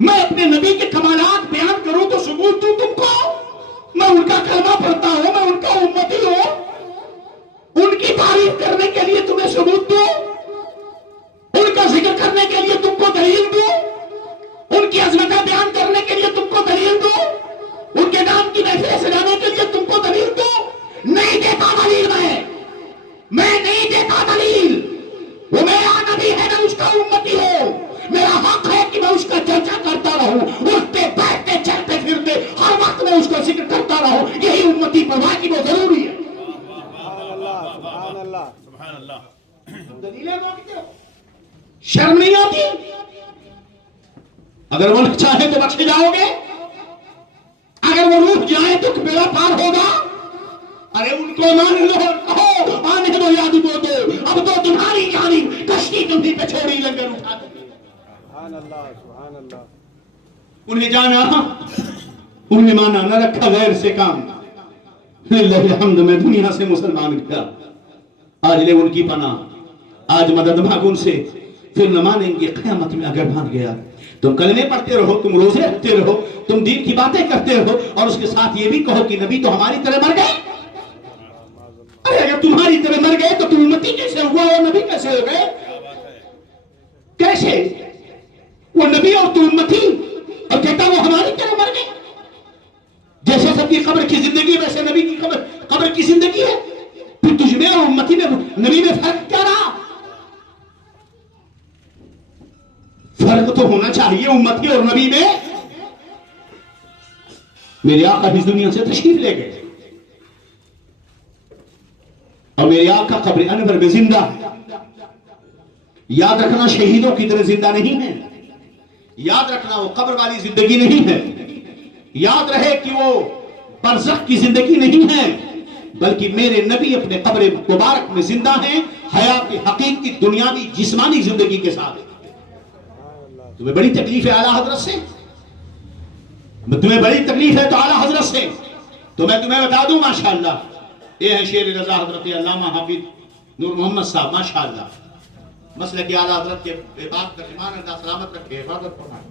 میں اپنے نبی کے کمالات بیان کروں تو ثبوت دوں تم کو؟ میں ان کا کلمہ پڑھتا ہوں، میں ان کا امتی ہوں، ان کی تعریف کرنے کے لیے تمہیں ثبوت دوں، ان کا ذکر کرنے کے لیے تم کو دلیل دوں، ان کی عظمتیں بیان کرنے کے لیے تم کو دلیل دوں، ان کے نام کی محفلیں سجانے کے لیے تم کو دلیل دوں؟ نہیں دیتا دلیل، میں نہیں دیتا دلیل۔ وہ میرا نبی ہے، میں اس کا امتی ہوں، میرا حق ہے کہ میں اس کا چرچا کرتا رہوں، اٹھتے بیٹھتے چلتے پھرتے ہر وقت میں اس کا ذکر کرتا رہوں، یہی امتی پر واجب و ضروری ہے۔ سبحان اللہ، سبحان اللہ۔ دلیلیں مانگتے ہو، شرم نہیں آتی؟ اگر وہ چاہے تو بخشے جاؤ گے، اگر وہ روح جائے تو بیڑا پار ہوگا۔ ارے ان کو مان لو، کہو آنے دو یاد دو، اب تو تمہاری جانب کشتی تمہیں پہ چھوڑی، لنگر اٹھا دو۔ سبحان اللہ، سبحان اللہ۔ انہیں جانا، انہیں مانا، نہ رکھا غیر سے کام۔ للہ الحمد، میں دنیا سے مسلمان گیا، آج لے ان کی پناہ، آج مدد مانگ ان سے، پھر نہ مانیں گے قیامت میں اگر مان گیا۔ تم کلمے پڑھتے رہو، تم روزے رکھتے رہو، تم دین کی باتیں کرتے رہو، اور اس کے ساتھ یہ بھی کہو کہ نبی تو ہماری طرح مر گئے۔ ارے اگر تمہاری طرح مر گئے تو تم امتی کیسے ہوا اور نبی کیسے ہو گئے؟ کیسے؟ وہ نبی اور تم امتی، اور کہتا وہ ہماری طرح مر گئے۔ جیسے سب کی قبر کی زندگی ویسے نبی کی قبر کی زندگی ہے، پھر تجھ میں اور امتی میں، نبی میں فرق کیا رہا؟ فرق تو ہونا چاہیے امتی اور نبی میں۔ میرے آقا اس دنیا سے تشریف لے گئے اور میرے آقا قبر انور میں زندہ ہے۔ یاد رکھنا شہیدوں کی طرح زندہ نہیں ہے، یاد رکھنا وہ قبر والی زندگی نہیں ہے، یاد رہے کہ وہ برزخ کی زندگی نہیں ہے، بلکہ میرے نبی اپنے قبر مبارک میں زندہ ہیں، حیات حقیقی دنیاوی جسمانی زندگی کے ساتھ۔ تمہیں بڑی تکلیف ہے اعلیٰ حضرت سے؟ تمہیں بڑی تکلیف ہے تو اعلیٰ حضرت سے تو میں تمہیں بتا دوں، ماشاءاللہ یہ ہے شیر رضا حضرت علامہ حافظ نور محمد صاحب، ماشاءاللہ مسلک اعلیٰ حضرت کے بات کا ایمان اللہ سلامت رکھے، حفاظت فرمائے،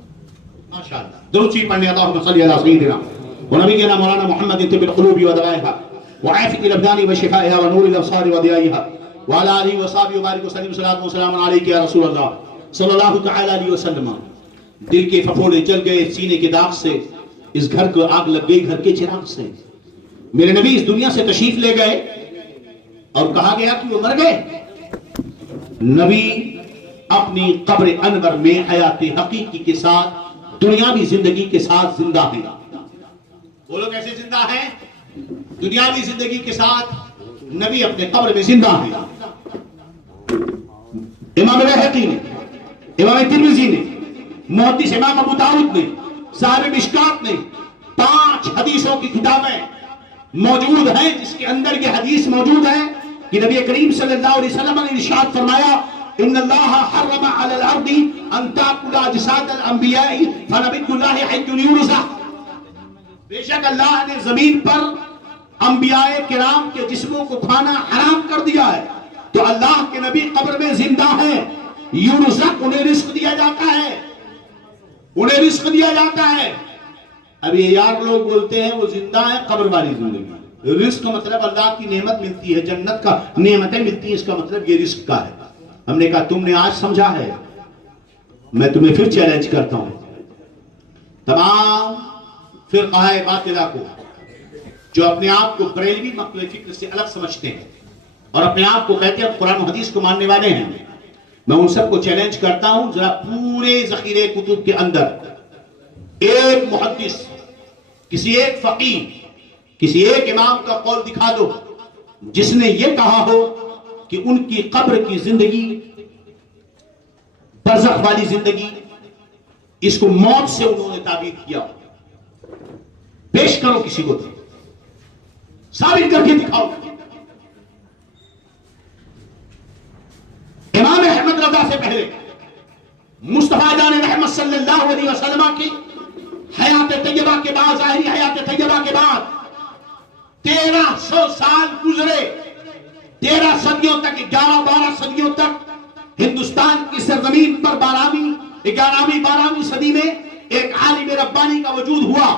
ماشاءاللہ۔ درود شریف پڑھنے اللہم صلی علی سیدنا ونبینا مولانا محمد طب القلوب ودوائها وعافیة الابدان وشفائها ونور الابصار وضیائها وعلى آلہ وصحبہ وبارک وسلم، صلاۃ وسلام علیک یا رسول اللہ صلی اللہ تعالی علیہ وسلم۔ دل کے پھپھوڑے جل گئے سینے کے داغ سے، اس گھر کو آگ لگ گئی گھر کے چراغ سے۔ میرے نبی اس دنیا سے تشریف لے گئے اور کہا گیا کہ وہ مر گئے۔ نبی اپنی قبر انور میں حیات حقیقی کے ساتھ، دنیاوی زندگی کے ساتھ زندہ ہیں۔ بولو کیسے زندہ ہیں؟ دنیاوی زندگی کے ساتھ نبی اپنے قبر میں زندہ ہیں۔ امام بہقی نے، امام ترمذی نے، محدث امام ابو داؤد نے، صاحب مشکات نے 5 حدیثوں کی کتابیں موجود ہیں جس کے اندر یہ حدیث موجود ہے کہ نبی کریم صلی اللہ علیہ وسلم نے ارشاد فرمایا، ان اللہ حرم علی الارض ان تاکل اجساد الانبیاء فنبی اللہ حج یورثہ۔ بے شک اللہ نے زمین پر انبیاء کرام کے جسموں کو کھانا حرام کر دیا ہے، تو اللہ کے نبی قبر میں زندہ ہیں، یورزق، انہیں رزق دیا جاتا ہے، انہیں رزق دیا جاتا ہے۔ اب یہ یار لوگ بولتے ہیں وہ زندہ ہیں، قبر والی زندگی۔ رزق کا مطلب اللہ کی نعمت ملتی ہے، جنت کا نعمتیں ملتی ہیں، اس کا مطلب یہ رزق کا ہے۔ ہم نے کہا تم نے آج سمجھا ہے، میں تمہیں پھر چیلنج کرتا ہوں، تمام فرقہ باطلہ کو جو اپنے آپ کو بریلوی مقلِ فکر سے الگ سمجھتے ہیں اور اپنے آپ کو کہتے ہیں قرآن و حدیث کو ماننے والے ہیں، میں ان سب کو چیلنج کرتا ہوں، ذرا پورے ذخیرے کتب کے اندر ایک محدث، کسی ایک فقیہ، کسی ایک امام کا قول دکھا دو جس نے یہ کہا ہو کہ ان کی قبر کی زندگی، برزخ والی زندگی، اس کو موت سے انہوں نے تعبیر کیا ہو۔ پیش کرو کسی کو، ثابت کر کے دکھاؤ۔ امام احمد رضا سے پہلے مصطفیٰ جان رحمت صلی اللہ علیہ وسلم کی حیات طیبہ کے بعد، ظاہری حیات طیبہ کے بعد 1300 سال گزرے، 13 صدیوں تک، 11-12 صدیوں تک ہندوستان کی سرزمین پر 11ویں 12ویں صدی میں ایک عالم ربانی کا وجود ہوا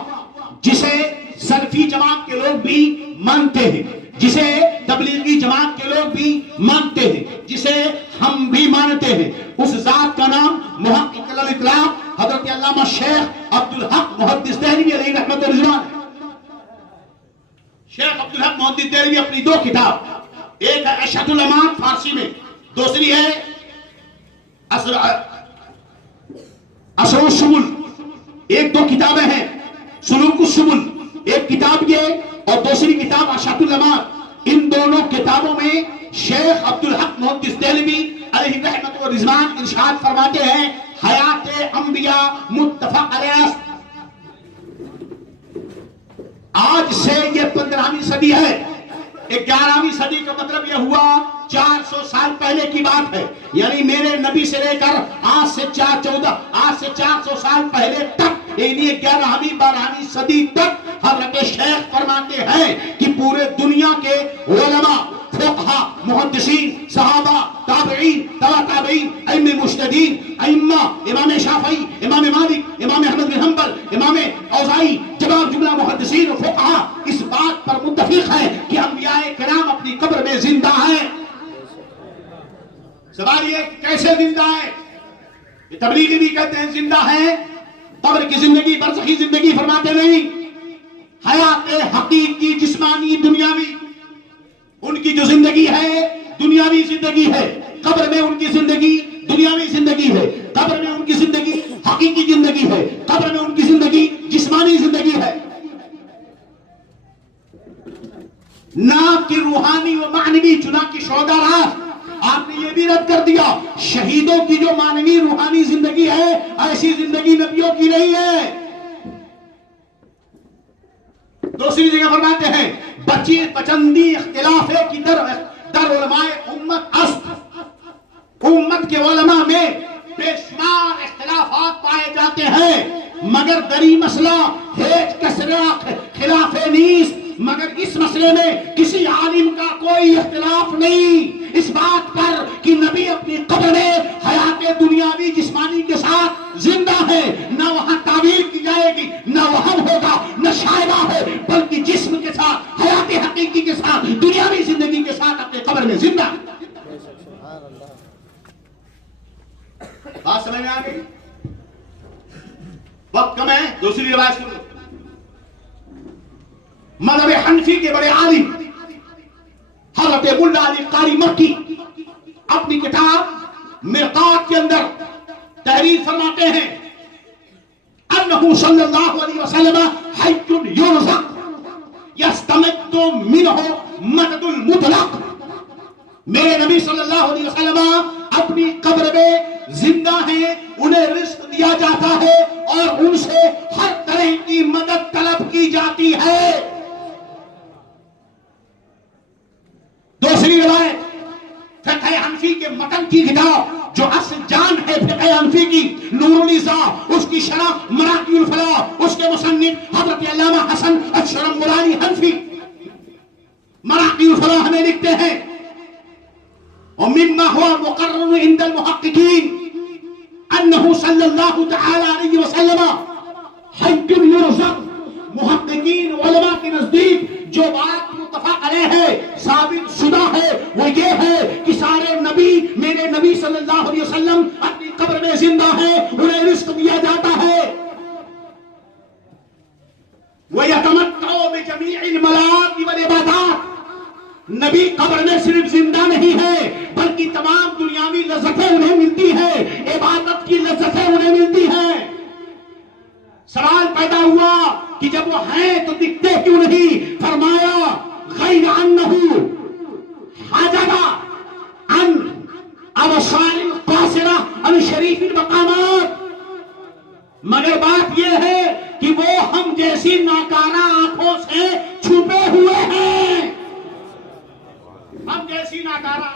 جسے سلفی جماعت کے لوگ بھی مانتے ہیں، جسے تبلیغی جماعت کے لوگ بھی مانتے ہیں، جسے ہم بھی مانتے ہیں، اس ذات کا نام محقق الاطلاق حضرت علامہ شیخ عبدالحق محدث دہلوی علیہ رحمت و رضوان ہے۔ شیخ عبدالحق محدث دہلوی اپنی دو کتاب، ایک ہے اشہد الامان فارسی میں، دوسری ہے اثر السبل، ایک دو کتابیں ہیں، سلوک السبل ایک کتاب یہ اور دوسری کتاب اشہد الامان۔ ان دونوں کتابوں میں شیخ عبدالحق محدث دہلوی علیہ رحمت و رضوان ارشاد فرماتے ہیں حیات انبیاء متفق علیہ۔ آج سے یہ 15ویں صدی ہے، 11ویں صدی کا مطلب یہ ہوا 400 سال پہلے کی بات ہے، یعنی میرے نبی سے لے کر آج سے 400 سال پہلے تک، یعنی 11ویں 12ویں صدی تک حضرت شیخ فرماتے ہیں کہ پورے دنیا کے علماء، فقہا، محدثین، صحابہ، تابعین، تبع تابعین، ائمہ مجتہدین، ائمہ امام شافعی، امام مالک، امام احمد بن حنبل، امام اوزاعی، جملہ محدثین و فقہا اس بات پر متفق ہیں کہ انبیاء کرام اپنی قبر میں زندہ ہیں۔ سوال یہ کیسے زندہ ہے؟ یہ تبلیغی بھی کہتے ہیں زندہ ہیں، قبر کی زندگی برزخی زندگی فرماتے نہیں، حیات حقیقی جسمانی دنیاوی ان کی جو زندگی ہے دنیاوی زندگی ہے، قبر میں ان کی زندگی دنیاوی زندگی ہے، قبر میں ان کی زندگی حقیقی زندگی ہے، قبر میں ان کی زندگی جسمانی زندگی ہے، نہ کہ روحانی و معنوی، چنانچہ شہداء راہ آپ نے یہ بھی رد کر دیا شہیدوں کی جو معنوی روحانی زندگی ہے ایسی زندگی نبیوں کی نہیں ہے۔ دوسری جگہ فرماتے ہیں بچی پچندی اختلاف کی در علماء امت است، امت کے علماء میں بے شمار اختلافات پائے جاتے ہیں مگر دری مسئلہ ہیچ کسرا خلاف نیست، مگر اس مسئلے میں کسی عالم کا کوئی اختلاف نہیں اس بات پر کہ نبی اپنی قبر میں حیات دنیاوی جسمانی کے ساتھ زندہ ہے، نہ وہاں تعبیر کی جائے گی، نہ وہم ہوگا، نہ شائبہ ہے، بلکہ جسم کے ساتھ حیات حقیقی کے ساتھ دنیاوی زندگی کے ساتھ اپنے قبر میں زندہ۔ بات سمجھ میں آ گئی؟ وقت کم ہے، دوسری روایت سن لو۔ مذہب حنفی کے بڑے عالم حضرت ملا علی قاری مکی اپنی کتاب مرقات کے اندر تحریر فرماتے ہیں انہ صلی اللہ علیہ وسلم حی یرزق یستمد منہ مدد المطلق، میرے نبی صلی اللہ علیہ وسلم اپنی قبر میں زندہ ہیں، انہیں رزق دیا جاتا ہے اور ان سے ہر طرح کی مدد طلب کی جاتی ہے۔ دوسری روایت فقہ حنفی کے متن کی کتاب جو اصل جان ہے فقہ حنفی کی، نور النساء، اس کی شرح مراقی الفلاح، اس کے مصنف حضرت علامہ حسن الشرمبرانی حنفی مراقی الفلاح میں لکھتے ہیں ومما هو مقرر عند المحققين انه صلی اللہ تعالی علیہ وسلم حی یرزق، محققین علماء کے نزدیک جو بات متفق علیہ ہے ثابت شدہ ہے وہ یہ ہے کہ سارے نبی، میرے نبی صلی اللہ علیہ وسلم اپنی قبر میں زندہ ہیں، انہیں رزق دیا جاتا ہے۔ وَيَتَمَتَّعُ بِجَمِيعِ الْمَلَائِكَةِ وَالْعِبَادَاتِ، نبی قبر میں صرف زندہ نہیں ہے بلکہ تمام دنیاوی لذتیں انہیں ملتی ہیں، عبادت کی لذتیں انہیں ملتی ہیں۔ سوال پیدا ہوا کہ جب وہ ہیں تو دکھتے کیوں نہیں؟ فرمایا غیر انہو حجبا عن ابصار القاصرہ عن شریف المقامات، مگر بات یہ ہے کہ وہ ہم جیسی ناکارہ آنکھوں سے چھپے ہوئے ہیں، ہم جیسی ناکارہ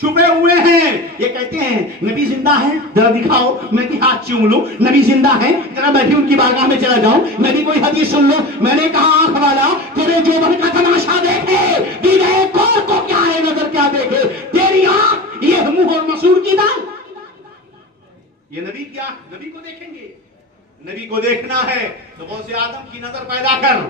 چھپے ہوئے ہیں۔ یہ کہتے ہیں نبی زندہ ہیں، ذرا دکھاؤ، میں کہ ہاتھ چوم لوں، نبی زندہ ہیں، ذرا میں بھی ان کی بارگاہ میں چلا جاؤں، میں بھی کوئی حدیث سن لوں۔ میں نے کہا آنکھ والا تیرے جوبن کا تماشا دیکھے، دیدہ کور کو کیا ہے، نظر کیا دیکھے، تیری آنکھ یہ منہ اور مسور کی دال، یہ نبی کی آنکھ نبی کو دیکھیں گے، نبی کو دیکھنا ہے تو غوث آدم کی نظر پیدا کر،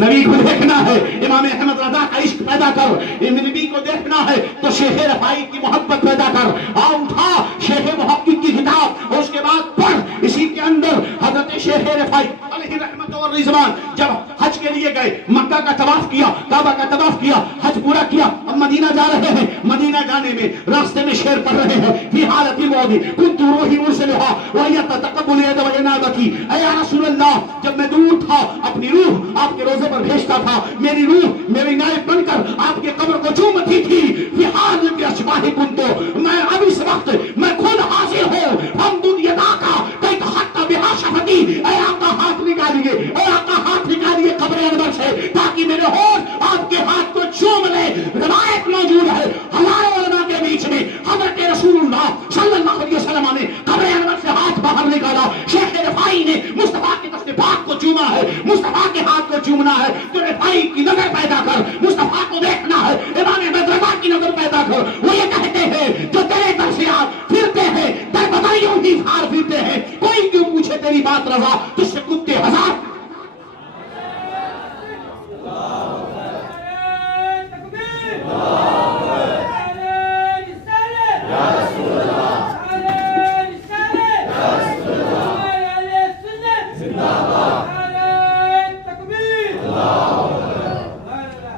نبی کو دیکھنا ہے امام احمد رضا کا عشق پیدا کر، نبی کو دیکھنا ہے تو شیخ رفاعی کی محبت پیدا کر، اٹھا شیخ محقق کی کتاب اور اس کے بعد پڑھ، اسی کے اندر حضرت شیخ رفاعی علیہ رحمت و رضوان جب حج کے لیے گئے، مکہ کا طواف کیا، کعبہ کا طواف کیا، حج پورا کیا، اب مدینہ جا رہے ہیں، مدینہ جانے میں راستے میں شعر پڑھ رہے ہیں، فی حالت الموت کنت روحی مرسلھا وہی تتقبل ید وجنابتی، اے یا رسول اللہ جب میں دور تھا اپنی روح آپ کے روزے پر بھیجتا تھا، میری روح میری نائب بن کر آپ کے قبر کو چومتی تھی، فی حالت اشباہ کنتو، میں اب اس وقت میں خود حاضر ہوں، حمد یدا کا کئی حتی بہا شفتی، اے آقا ہاتھ نکالیے، اے آقا ہاتھ نکالیے قبر انور سے تاکہ میرے ہونٹ آپ کے ہاتھ کو چوم لے۔ روایت موجود ہے ہمارے علماء کے بیچ میں حضرت رسول اللہ صلی اللہ علیہ وسلم نے قبر انور سے ہاتھ باہر نکالا، شیخ رفاعی نے مصطفیٰ کے دست پاک کو چوما ہے، مصطفیٰ کے ہاتھ کو چومنا ہے تو رفاعی کی نظر پیدا کر، مصطفیٰ کو دیکھنا ہے، امام احمد رضا کی نظر پیدا کر۔ وہ یہ کہتے ہیں جو تیرے در سے آپ پھرتے ہیں در بدریوں ہی پھار پھرتے ہیں، کوئی کیوں پوچھے تیری بات رضا تجھ سے کتے ہزار۔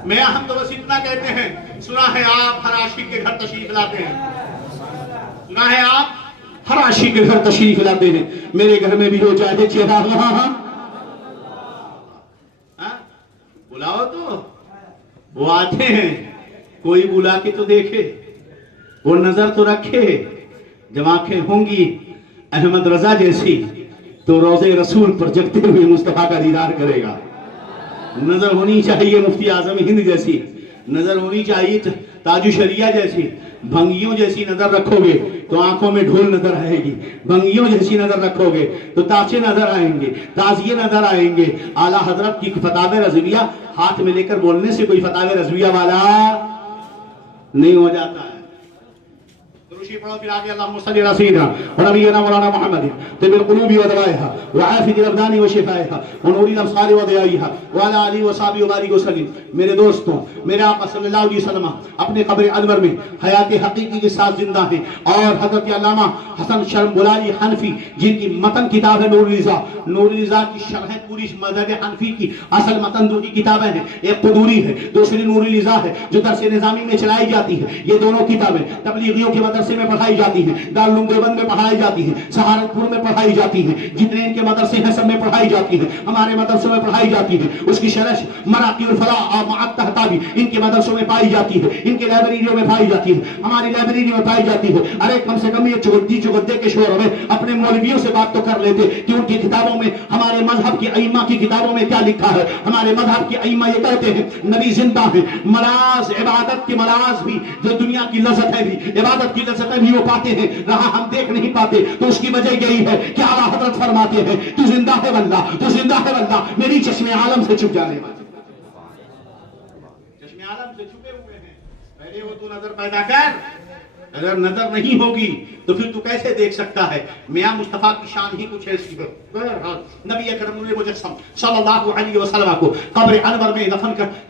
میں ہم تو بس اتنا کہتے ہیں، سنا ہے آپ ہر عاشق کے گھر تشریف لاتے ہیں، سنا ہے آپ ہر عاشق کے گھر تشریف لاتے ہیں، میرے گھر میں بھی ہو جائے چہرہ وہاں بلاؤ تو وہ آتے ہیں، کوئی بلا کے تو دیکھے، وہ نظر تو رکھے، جب آنکھیں ہوں گی احمد رضا جیسی تو روضے رسول پر جگتے ہوئے مصطفیٰ کا دیدار کرے گا۔ نظر ہونی چاہیے مفتی اعظم ہند جیسی، نظر ہونی چاہیے تاج الشریعہ جیسی، بھنگیوں جیسی نظر رکھو گے تو آنکھوں میں ڈھول نظر آئے گی، بھنگیوں جیسی نظر رکھو گے تو تاچے نظر آئیں گے، تازیے نظر آئیں گے۔ اعلیٰ حضرت کی فتاوی رضویہ ہاتھ میں لے کر بولنے سے کوئی فتاوی رضویہ والا نہیں ہو جاتا ہے۔ دروشی پڑھو پھر آگے اللہم صلی علی سیدنا ونبینا مولانا محمد طب القلوب ودوائها وعافیۃ الابدان وشفائها ونور الابصار وضیائها وعلی آلہ وصحبہ وبارک وسلم۔ میرے دوستوں، میرے آقا صلی اللہ علیہ وسلم اپنے قبر انور میں حیات حقیقی کے ساتھ زندہ ہیں، اور حضرت علامہ حسن شرم بلالی حنفی جن کی متن کتاب ہے نور الرضا، نور الرضا کی شرح پوری مذہب حنفی کی اصل متن دو کی کتابیں ہیں، ایک قدوری ہے، دوسری نور الرضا ہے جو درس نظامی میں چلائی جاتی ہے۔ یہ دونوں کتابیں تبلیغیوں کے مدرسے میں پڑھائی جاتی ہیں، دارالعلوم دیوبند میں پڑھائی جاتی ہیں، سہارنپور میں پڑھائی جاتی ہیں، جتنے ان کے مدرسے ہیں سب میں پڑھائی جاتی ہیں، ہمارے مدرسوں میں پڑھائی جاتی ہے۔ اس کی شرح مراقی الفلاح اور معاد تحتاوی ان کے مدرسوں میں پائی جاتی ہے، ان کے لائبریریوں میں پائی جاتی ہے، ہماری لائبریری میں پائی جاتی ہے۔ ارے کم سے کم یہ چگدے کے شور میں اپنے مولویوں سے بات تو کر لیتے کہ ان کی کتابوں میں ہمارے مذہب کی ائمہ کی کتابوں میں کیا لکھا ہے۔ ہمارے مذہب کے ائمہ یہ کہتے ہیں نبی زندہ ہے، ملاذ عبادت کے ملاذ بھی جو دنیا کی لذت ہے بھی عبادت کی لذت بھی وہ پاتے ہیں، رہا ہم دیکھ نہیں پاتے، تو اس کی وجہ یہی ہے کہ اعلیٰ حضرت فرماتے ہیں تو زندہ ہے واللہ، تو زندہ ہے واللہ، میری چشم عالم سے چھپ جانے والے، چشم عالم سے چھپے ہوئے ہیں، پہلے وہ تو نظر پیدا کر، اگر نظر نہیں ہوگی تو پھر تو کیسے دیکھ سکتا ہے؟ میاں مصطفیٰ کی شان ہی کچھ ایسی ہے۔ نبی اکرم نور مجسم صلی اللہ علیہ وسلم کو قبر انور میں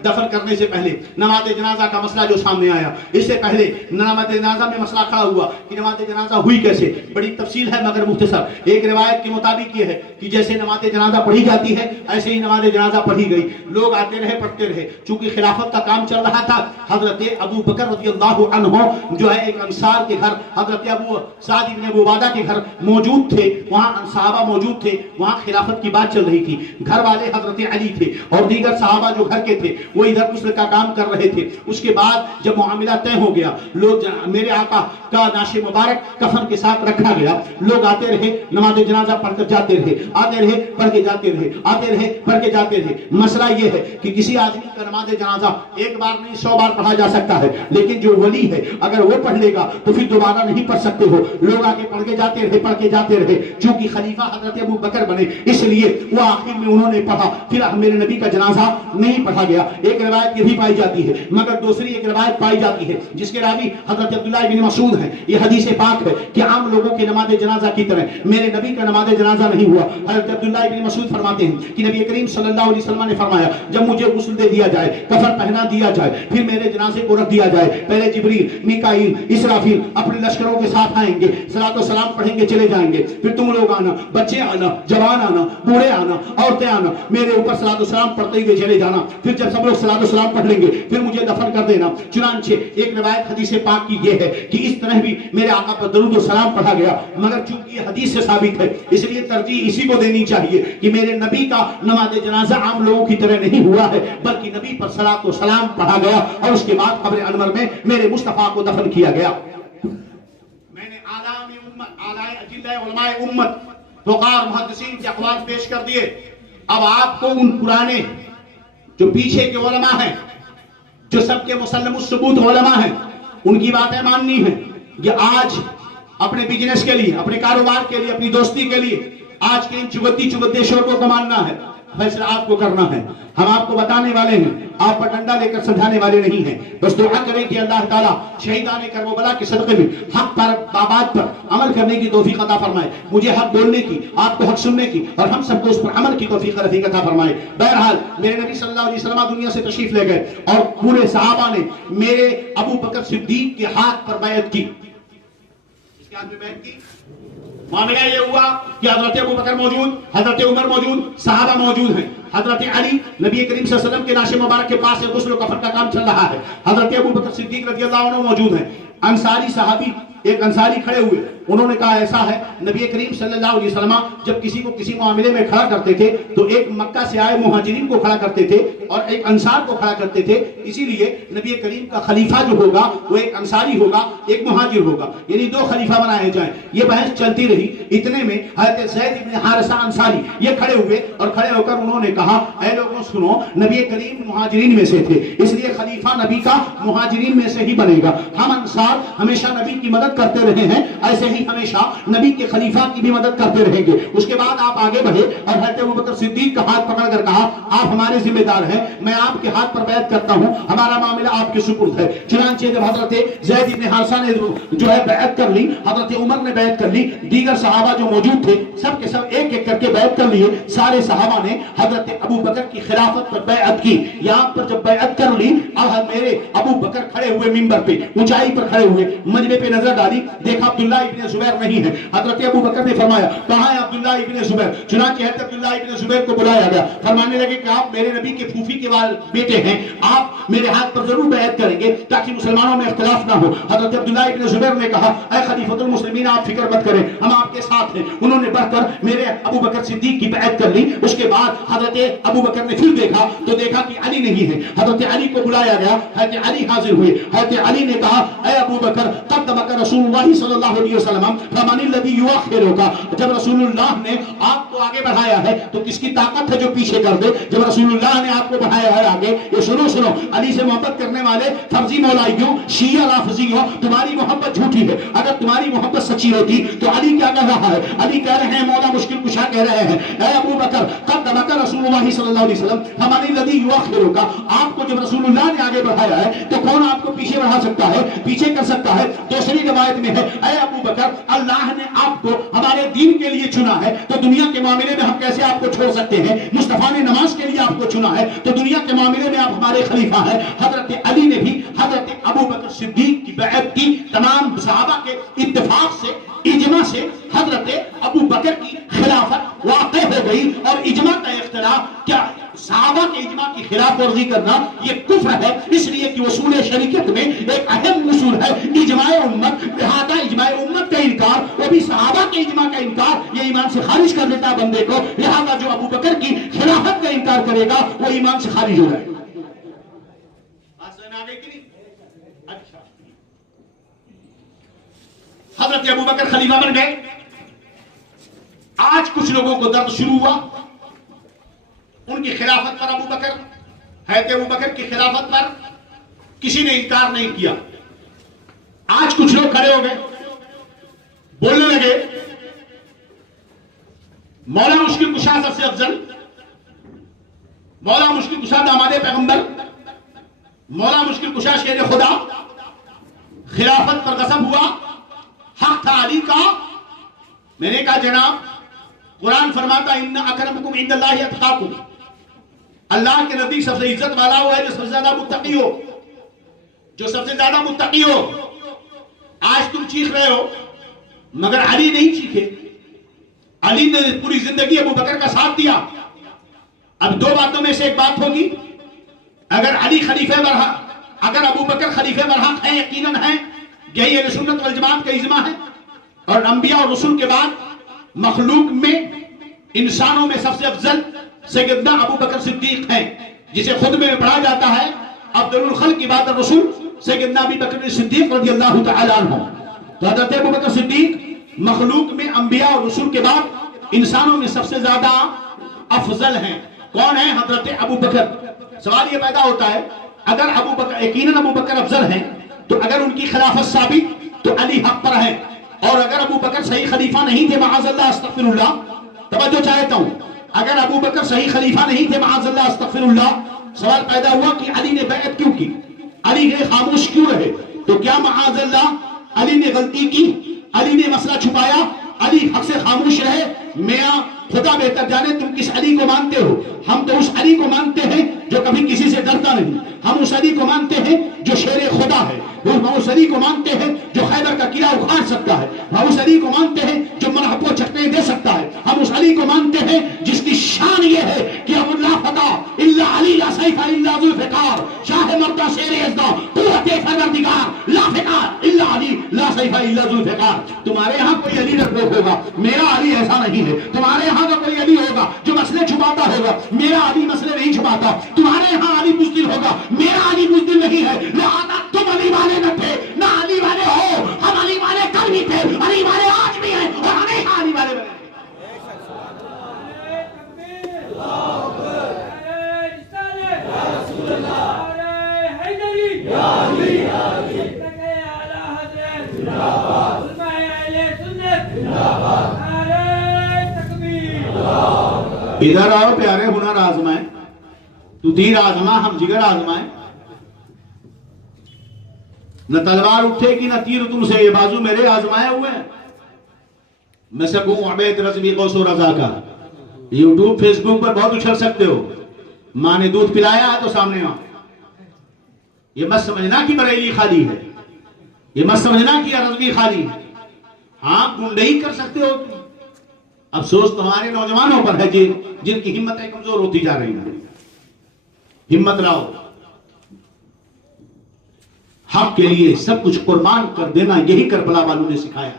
دفن کرنے سے پہلے نماز جنازہ کا مسئلہ جو سامنے آیا، اس سے پہلے نماز جنازہ میں مسئلہ کھڑا ہوا کہ نماز جنازہ ہوئی کیسے، بڑی تفصیل ہے مگر مختصر۔ ایک روایت کے مطابق یہ ہے کہ جیسے نماز جنازہ پڑھی جاتی ہے ایسے ہی نماز جنازہ پڑھی گئی، لوگ آتے رہے پڑھتے رہے، چونکہ خلافت کا کام چل رہا تھا۔ حضرت ابو بکر رضی اللہ عنہ جو ہے ایک انصار کے گھر، حضرت ابو سعد بن ابو عبادہ کے گھر موجود تھے، وہاں صحابہ موجود تھے، وہاں خلافت کی بات چل رہی تھی، گھر والے حضرت علی تھے اور دیگر صحابہ جو گھر کے تھے وہ ادھر اس کا کام کر رہے تھے۔ اس کے بعد جب معاملہ طے ہو گیا، لوگ میرے آقا کا نعش مبارک کفن کے ساتھ رکھا گیا، لوگ آتے رہے نماز جنازہ پڑھ کر جاتے رہے، آتے رہے پڑھ کے جاتے رہے، آتے رہے پڑھ کے جاتے رہے۔ مسئلہ یہ ہے کہ کسی آدمی کا نماز جنازہ ایک بار نہیں 100 بار پڑھا جا سکتا ہے، لیکن جو ولی ہے اگر وہ پڑھ لے گا گا تو پھر دوبارہ نہیں پڑھ سکتے ہو. لوگ آگے پڑھ کے جاتے رہے. چونکہ خلیفہ حضرت ابو بکر بنے اس لیے وہ آخر میں انہوں نے پڑھا. پھر میرے نبی کا جنازہ نہیں پڑھا گیا. ایک روایت یہ بھی پائی جاتی ہے مگر دوسری ایک روایت پائی جاتی ہے جس کے راوی حضرت عبداللہ ابن مسعود ہیں. یہ حدیث پاک ہے کہ عام لوگوں کے نماز جنازہ کی طرح میرے نبی کا نماز جنازہ نہیں ہوا. حضرت عبداللہ ابن مسعود فرماتے ہیں کہ نبی کریم صلی اللہ علیہ وسلم نے فرمایا جب مجھے غسل دے دیا جائے, کفن پہنا دیا جائے, پھر میرے جنازے کو رکھ دیا جائے, پہلے جبریل, میکائیل, اسرافیل اپنے لشکروں کے ساتھ آئیں گے, صلاۃ و سلام پڑھیں گے, چلے جائیں گے. پھر تم لوگ آنا, بچے آنا, جوان آنا, بوڑھے آنا, عورتیں آنا, میرے اوپر صلاۃ و سلام پڑھتے ہوئے چلے جانا. پھر جب سب لوگ صلاۃ و سلام پڑھ لیں گے پھر مجھے دفن کر دینا. چنانچہ ایک روایت حدیث پاک کی یہ ہے کہ اس طرح بھی میرے آقا پر درود و سلام پڑھا گیا. مگر چونکہ یہ حدیث سے ثابت ہے اس لیے ترجیح اسی کو دینی چاہیے کہ میرے نبی کا نماز جنازہ عام لوگوں کی طرح نہیں ہوا ہے بلکہ نبی پر صلاۃ و سلام پڑھا گیا اور اس کے بعد قبر انور میں میرے مصطفیٰ کو دفن کیا گیا. میں نے اعلائے اجلۂ علماء امت فقہاء محدثین کے اقوال پیش کر دیے. اب آپ کو ان پرانے جو پیچھے کے علماء ہیں جو سب کے مسلم الثبوت علماء ہیں ان کی باتیں ماننی ہیں. یہ آج اپنے بزنس کے لیے, اپنے کاروبار کے لیے, اپنی دوستی کے لیے آج کے ان چگدے شوروں کو ماننا ہے. فیصلہ آپ کو کرنا ہے. ہم آپ کو بتانے والے ہیں, آپ پر ڈنڈا لے کر سمجھانے والے نہیں ہیں. بس دعا کریں کہ اللہ تعالیٰ شہیدان کربلا کے صدقے میں حق پر بات پر عمل کرنے کی توفیق عطا فرمائے. مجھے حق بولنے کی, آپ کو حق سننے کی اور ہم سب کو اس پر عمل کی توفیق رفیق عطا فرمائے. بہرحال میرے نبی صلی اللہ علیہ وسلم دنیا سے تشریف لے گئے اور پورے صحابہ نے میرے ابو بکر صدیق کے ہاتھ پر بیعت کی. اس کے ہاتھ میں بیعت کی. معاملہ یہ ہوا کہ حضرت ابو بکر موجود, حضرت عمر موجود, صحابہ موجود ہیں. حضرت علی نبی کریم صلی اللہ علیہ وسلم کے ناش مبارک کے پاس غسل و کفن کا کام چل رہا ہے. حضرت ابو بکر صدیق رضی اللہ عنہ موجود ہیں. انصاری صحابی, ایک انصاری کھڑے ہوئے, انہوں نے کہا ایسا ہے نبی کریم صلی اللہ علیہ وسلم جب کسی کو کسی معاملے میں کھڑا کرتے تھے تو ایک مکہ سے آئے مہاجرین کو کھڑا کرتے تھے اور ایک انصار کو کھڑا کرتے تھے. اسی لیے نبی کریم کا خلیفہ جو ہوگا وہ ایک انصاری ہوگا, ایک مہاجر ہوگا, یعنی دو خلیفہ بنائے جائیں. یہ بحث چلتی رہی. اتنے میں حضرت زید بن حارثہ انصاری یہ کھڑے ہوئے اور کھڑے ہو کر انہوں نے کہا اے لوگوں سنو, نبی کریم مہاجرین میں سے تھے اس لیے خلیفہ نبی کا مہاجرین میں سے ہی بنے گا. ہم انصار ہمیشہ نبی کی مدد کرتے رہے ہیں, ایسے ہی ہمیشہ نبی کے خلیفہ کی بھی مدد کرتے رہیں گے. اس کے بعد آپ آگے بڑھے اور حضرت ابوبکر صدیق کا ہاتھ پکڑ کر کہا آپ ہمارے ذمہ دار ہیں, میں آپ کے ہاتھ پر بیعت کرتا ہوں, ہمارا معاملہ آپ کے سپرد ہے. چنانچہ جب حضرت زید بن حارثہ نے جو ہے بیعت کر لی, حضرت عمر نے بیعت کر لی, دیگر صحابہ جو موجود تھے سب کے سب ایک ایک کر کے بیعت کر لیے. سارے صحابہ نے حضرت ابو بکر کی خلافت پر بیعت کی. یہاں پر جب بیعت کر لی اب میرے ابو بکر کھڑے ہوئے منبر پہ, اونچائی پر کھڑے ہوئے, مجمع پہ نظر ڈالی, دیکھا عبداللہ ابن زبیر نہیں ہے. حضرت ابو بکر نے فرمایا کہاں ہے عبداللہ ابن زبیر؟ چنانچہ حضرت عبداللہ ابن زبیر کو بلایا گیا. فرمانے لگے کہ آپ میرے نبی کے پھوپھی کے بیٹے ہیں, آپ میرے ہاتھ پر ضرور بیعت کریں گے تاکہ مسلمانوں میں اختلاف نہ ہو. حضرت عبداللہ ابن زبیر نے کہا اے خلیفۃ المسلمین آپ فکر مت کریں, ہم آپ کے ساتھ ہیں. انہوں نے بڑھ کر میرے ابو بکر صدیق کی بیعت کر لی. اس کے بعد حضرت ابو بکر نے پھر دیکھا تو دیکھا کہ علی نہیں ہے. حضرت علی کو بلایا گیا, حضرت علی حاضر ہوئے. حضرت علی نے کہا اے ابو بکر قدمک رسول اللہ صلی اللہ علیہ وسلم فمن الذی یؤخرک, جب رسول اللہ نے آپ کو آگے بڑھایا ہے تو کس کی طاقت ہے جو پیچھے کر دے؟ جب رسول اللہ نے آپ کو بڑھایا ہے آگے. یہ سنو علی سے محبت کرنے والے فرضی مولائیوں, شیعہ رافضیوں, تمہاری محبت جھوٹی ہے. اگر تمہاری محبت سچی ہوتی تو علی کیا کہہ رہا ہے؟ علی کہہ رہے ہیں مولا مشکل کشا کہہ رہے ہیں اے ابو بکر قدمک رسول اللہ صلی اللہ علیہ وسلم فمن الذی یؤخرک. آپ کو جب رسول اللہ نے آگے بڑھایا ہے تو کون آپ کو پیچھے بڑھا سکتا ہے, پیچھے کر سکتا ہے؟ دوسری روایت میں ہے اے ابو بکر اللہ نے آپ کو ہمارے دین کے لیے چنا ہے تو دنیا کے معاملے میں ہم کیسے آپ کو چھوڑ سکتے ہیں؟ مصطفیٰ نے نماز کے لیے آپ کو چنا ہے تو دنیا کے معاملے میں آپ ہمارے خلیفہ ہیں. حضرت علی نے بھی حضرت ابو بکر صدیق کی بیعت کی. تمام صحابہ کے اتفاق سے, اجماع سے حضرت ابو بکر کی خلافت واقع ہو گئی. اور اجماع کا اختلاف کیا صحابہ کے اجماع کی خلاف ورزی کرنا یہ کفر ہے, اس لیے کہ اصول شریعت میں ایک اہم اصول ہے اجماع امت. لہذا اجماع امت کا انکار, وہ بھی صحابہ کے اجماع کا انکار, یہ ایمان سے خارج کر دیتا ہے بندے کو. لہذا جو ابو بکر کی خلافت کا انکار کرے گا وہ ایمان سے خارج ہو جائے گا. اچھا, حضرت ابو بکر خلیفہ بن گئے. آج کچھ لوگوں کو درد شروع ہوا ان کی خلافت پر. ابو بکر, حضرت ابو بکر کی خلافت پر کسی نے انکار نہیں کیا. آج آج کچھ لوگ کھڑے ہو گئے, بولنے لگے مولا مشکل کشا سب سے افضل, مولا مشکل کشا داماد پیغمبر, مولا مشکل کشا شیر خدا, خلافت پر غصب ہوا, حق تھا علی کا. میں نے کہا جناب قرآن فرماتا ان اکرمکم عند اللہ اتقاکم, اللہ کے نبی سب سے عزت والا وہ ہے جو سب سے زیادہ متقی ہو, جو سب سے زیادہ متقی ہو. آج تم چیخ رہے ہو مگر علی نہیں چیخے, علی نے پوری زندگی ابو بکر کا ساتھ دیا. اب دو باتوں میں سے ایک بات ہوگی, اگر علی خلیفہ برحق, اگر ابو بکر خلیفہ برحق ہے, یقیناً ہے, یہی اہل سنت والجماعت کا اجماع ہے. اور انبیاء اور رسول کے بعد مخلوق میں انسانوں میں سب سے افضل سیدنا ابو بکر صدیق ہیں, جسے خطبے میں پڑھا جاتا ہے افضل الخلق بعد الرسول سیدنا ابی بکر صدیق رضی اللہ تعالی عنہ. تو حضرت ابو بکر صدیق مخلوق میں انبیاء اور رسول کے بعد انسانوں میں سب سے زیادہ افضل ہیں. کون ہیں؟ حضرت ابو بکر. سوال یہ پیدا ہوتا ہے اگر ابو بکر, یقیناً ابو بکر افضل ہیں, تو اگر ان کی خلافت ثابت تو علی حق پر ہے, اور اگر ابو بکر صحیح خلیفہ نہیں تھے معاذ اللہ استغفر اللہ, توجہ چاہتا ہوں, اگر ابو بکر صحیح خلیفہ نہیں تھے معاذ اللہ استغفر اللہ, سوال پیدا ہوا کہ علی نے بیعت کیوں کی, علی نے خاموش کیوں رہے؟ تو کیا معاذ اللہ علی نے غلطی کی, علی نے مسئلہ چھپایا, علی حق سے خاموش رہے؟ میاں خدا بہتر جانے تم کس علی کو مانتے ہو. ہم تو اس علی کو مانتے ہیں جو کبھی کسی سے ڈرتا نہیں, ہم اس علی کو مانتے ہیں جو شیر خدا ہے, ہم اس علی کو مانتے ہیں جو خیبر کا قلعہ اکھاڑ سکتا ہے, ہم اس علی کو مانتے ہیں جو مرحب کو چٹنے دے سکتا ہے, ہم اس علی کو مانتے ہیں جس کی شان یہ ہے کہ اب اللہ فتح الا علی لا سیف الا ذوالفقار, شاہ مردہ شیر یزداں قوت پروردگار لا فقار الا علی لا سیف الا ذوالفقار. تمہارے یہاں کوئی علی رکھو ہوگا, میرا علی ایسا نہیں ہے. تمہارے یہاں کا کوئی علی ہوگا جو مسئلے چھپاتا ہوگا, میرا علی مسئلے نہیں چھپاتا. تمہارے یہاں علی بزدل ہوگا, میرا علی بزدل نہیں ہے. لہذا تم علی والے نہ تھے نہ علی والے ہو, ہم علی والے کل بھی تھے, علی والے آج بھی ہیں, اور ہمیشہ علی والے بنے. ادھر آؤ پیارے, ہنر آزمائیں, تو تیر آزما ہم جگر آزمائیں. نہ تلوار اٹھے گی نہ تیر تم سے, یہ بازو میرے آزمائے ہوئے ہیں. میں سکوں عبید رضوی قوس و رضا کا, یوٹیوب فیس بک پر بہت اچھل سکتے ہو. ماں نے دودھ پلایا ہے تو سامنے آؤ. یہ مت سمجھنا کہ بریلی خالی ہے, یہ مت سمجھنا کہ رضوی خالی ہے. ہاں گنڈئی کر سکتے ہو. افسوس تمہارے نوجوانوں پر ہے جن کی ہمتیں کمزور ہوتی جا رہی ہیں. ہمت لاؤ, حق کے لیے سب کچھ قربان کر دینا, یہی کربلا والوں نے سکھایا.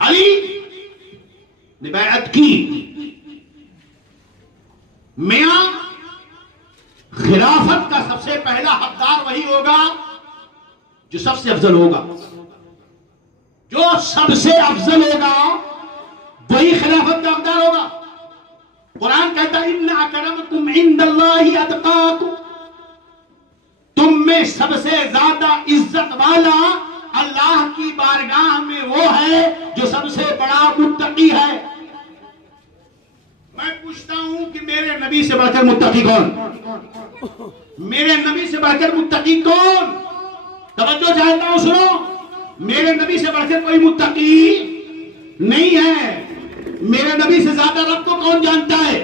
علی نے بیعت کی. میاں خلافت کا سب سے پہلا حقدار وہی ہوگا جو سب سے افضل ہوگا. جو سب سے افضل ہوگا وہی خلافت کا حقدار ہوگا. قرآن کہتا ہے ان اکرمکم عند اللہ اتقاکم, تم میں سب سے زیادہ عزت والا اللہ کی بارگاہ میں وہ ہے جو سب سے بڑا متقی ہے. میں پوچھتا ہوں کہ میرے نبی سے بڑھ کر متقی کون؟ میرے نبی سے بڑھ کر متقی کون؟ توجہ چاہتا ہوں, سنو, میرے نبی سے بڑھ کر کوئی متقی نہیں ہے. میرے نبی سے زیادہ رب کو کون جانتا ہے؟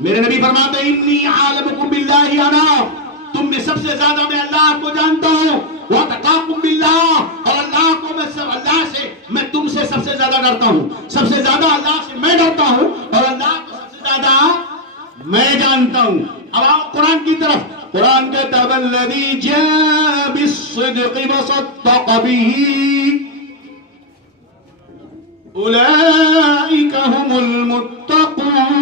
میرے نبی فرماتے ہیں انی عالمکم باللہ انا, تم میں سب سے زیادہ میں اللہ کو جانتا ہوں. واتقاکم باللہ, اور اللہ کو اللہ سے میں تم سے سب سے زیادہ ڈرتا ہوں. سب سے زیادہ اللہ سے میں ڈرتا ہوں اور اللہ کو سب سے زیادہ میں جانتا ہوں. اب آؤ قرآن کی طرف. قرآن کہتا ہے والذی جاء بالصدق وصدق به اولئک هم المتقون.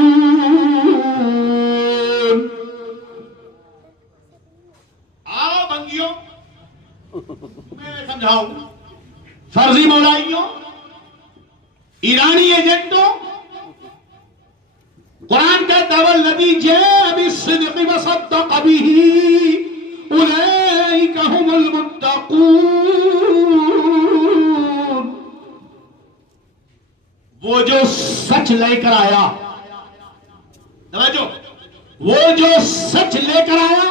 آؤ بنگیوں, میں سمجھاؤں, فرضی مولائیوں, ایرانی ایجنٹوں, قرآن کہتا ہے والذی جاء بالصدق وصدق به اولئک هم المتقون، وہ جو سچ لے کر آیا، توجہ، وہ جو سچ لے کر آیا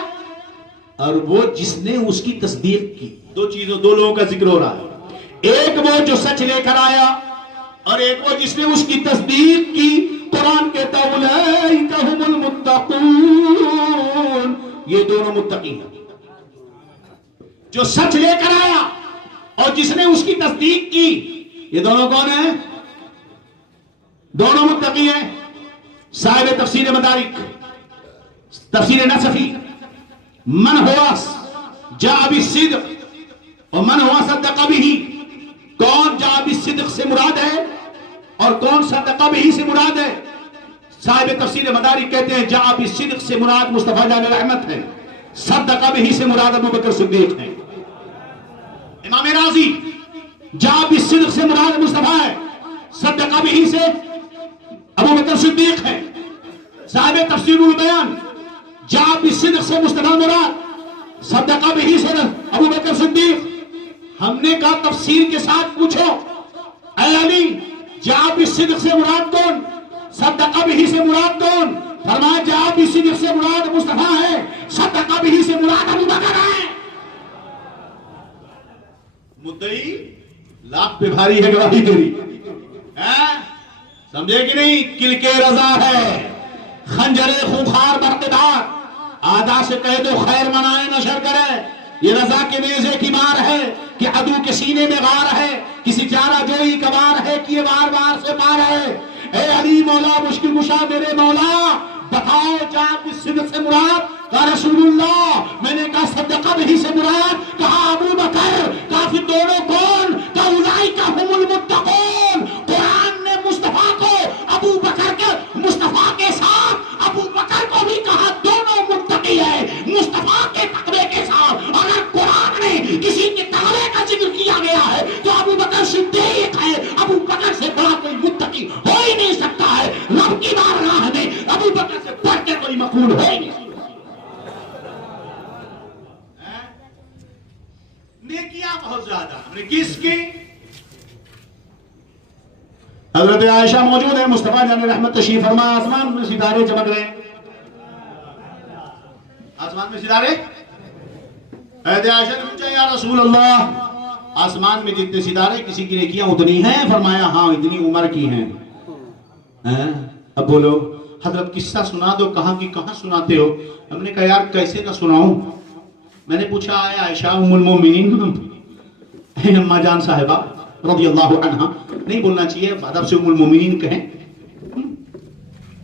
اور وہ جس نے اس کی تصدیق کی. دو چیزوں، دو لوگوں کا ذکر ہو رہا ہے. ایک وہ جو سچ لے کر آیا اور ایک وہ جس نے اس کی تصدیق کی. قرآن کہتا ہے اولئک هم المتقون، یہ دونوں متقی ہیں. جو سچ لے کر آیا اور جس نے اس کی تصدیق کی، یہ دونوں کون ہیں؟ دونوں متقی ہیں. صاحب تفسیر مدارک تفسیر نصفی، من ہوا جاء بالصدق اور من ہوا صدق بہ. کون جاء بالصدق سے مراد ہے اور کون صدق بہ سے مراد ہے؟ صاحب تفسیر مدارک کہتے ہیں جاء بالصدق سے مراد مصطفیٰ جان رحمت ہے، صدق بہ سے مراد ابو بکر صدیق ہے. امام رازی جاء بالصدق سے مراد مصطفیٰ ہے، صدق بہ سے ابو بکر صدیق ہے. صاحب تفسیر البیان جاء بالصدق سے مصطفیٰ مراد، صدق بہ سے ابو بکر صدیق. ہم نے کہا تفسیر کے ساتھ پوچھو اے علی جاء بالصدق سے مراد کون، صدق بہ سے مراد کون؟ فرمایا جاء بالصدق سے مراد مصطفیٰ ہے، صدق بہ سے مراد ابو بکر ہے. مدعی لاکھ پہ بھاری ہے گواہی تیری، سمجھے کہ نہیں؟ کل کے رضا ہے خنجر خونخوار برقدار، آدھا سے کہہ دو خیر منائے نشر کرے. یہ رضا کے نیزے کی مار ہے کہ عدو کے سینے میں غار ہے، کسی چارہ جوئی کا وار ہے کہ یہ بار بار سے پار ہے. اے علی مولا مشکل کشا میرے مولا، بتاؤ جاء بالصدق سے مراد؟ کہا رسول اللہ. میں نے کہا صدق بہ سے مراد؟ کہا ابو بکر. کہا پھر دونوں کون؟ کہا اولئک هم المتقون. قرآن نے مصطفیٰ کو ابو بکر کے، مصطفیٰ کے ساتھ ابو بکر کو بھی کہا دونوں متقی ہے مصطفیٰ کے تقوی کے ساتھ. اگر قرآن نے کسی کے تقوی کا ذکر کیا گیا ہے تو ابو بکر صدیق ہے. ابو بکر سے بڑا کوئی متقی ہو ہی نہیں سکتا ہے. رب کی بارگاہ میں ابو بکر سے بڑھ کے کوئی مقبول ہو ہی نہیں سکتا. نیکیاں بہت زیادہ ہم نے کس کی؟ حضرت عائشہ موجود ہے، مصطفیٰ جان رحمت تشریف فرما. آسمان میں ستارے چمک رہے ہیں، آسمان میں ستارے. حضرت عائشہ نے پوچھا یا رسول اللہ آسمان میں جتنے ستارے کسی کی نیکیاں اتنی ہیں؟ فرمایا ہاں اتنی عمر کی ہیں. اب بولو حضرت قصہ سنا دو. کہاں کی کہاں سناتے ہو؟ ہم نے کہا یار کیسے نہ سناؤں. میں نے پوچھا اے عائشہ ام المومنین، اے اماں جان صاحبہ رضی اللہ عنہا، نہیں بولنا چاہیے ادب سے ام المومنین کہیں،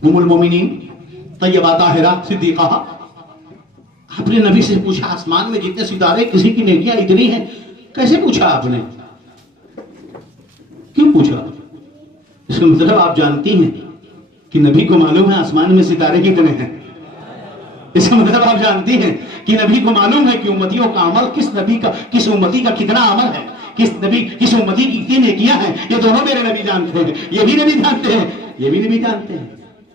ام المومنین طیبہ طاہرہ صدیقہ. اپنے نبی سے پوچھا آسمان میں جتنے ستارے کسی کی نیکیاں اتنی ہیں؟ کیسے پوچھا آپ نے؟ کیوں پوچھا؟ اس کا مطلب آپ جانتی ہیں کہ نبی کو معلوم ہے آسمان میں ستارے کتنے ہیں. اس کا مطلب آپ جانتی ہیں کہ نبی کو معلوم ہے کہ امتیوں کا عمل کس نبی کا، کس امتی کا کتنا عمل ہے، کس نبی کس امتی کی کتنی نیکیاں ہیں. یہ دونوں میرے نبی جانتے ہیں، یہ بھی نبی جانتے ہیں، یہ بھی نبی جانتے ہیں.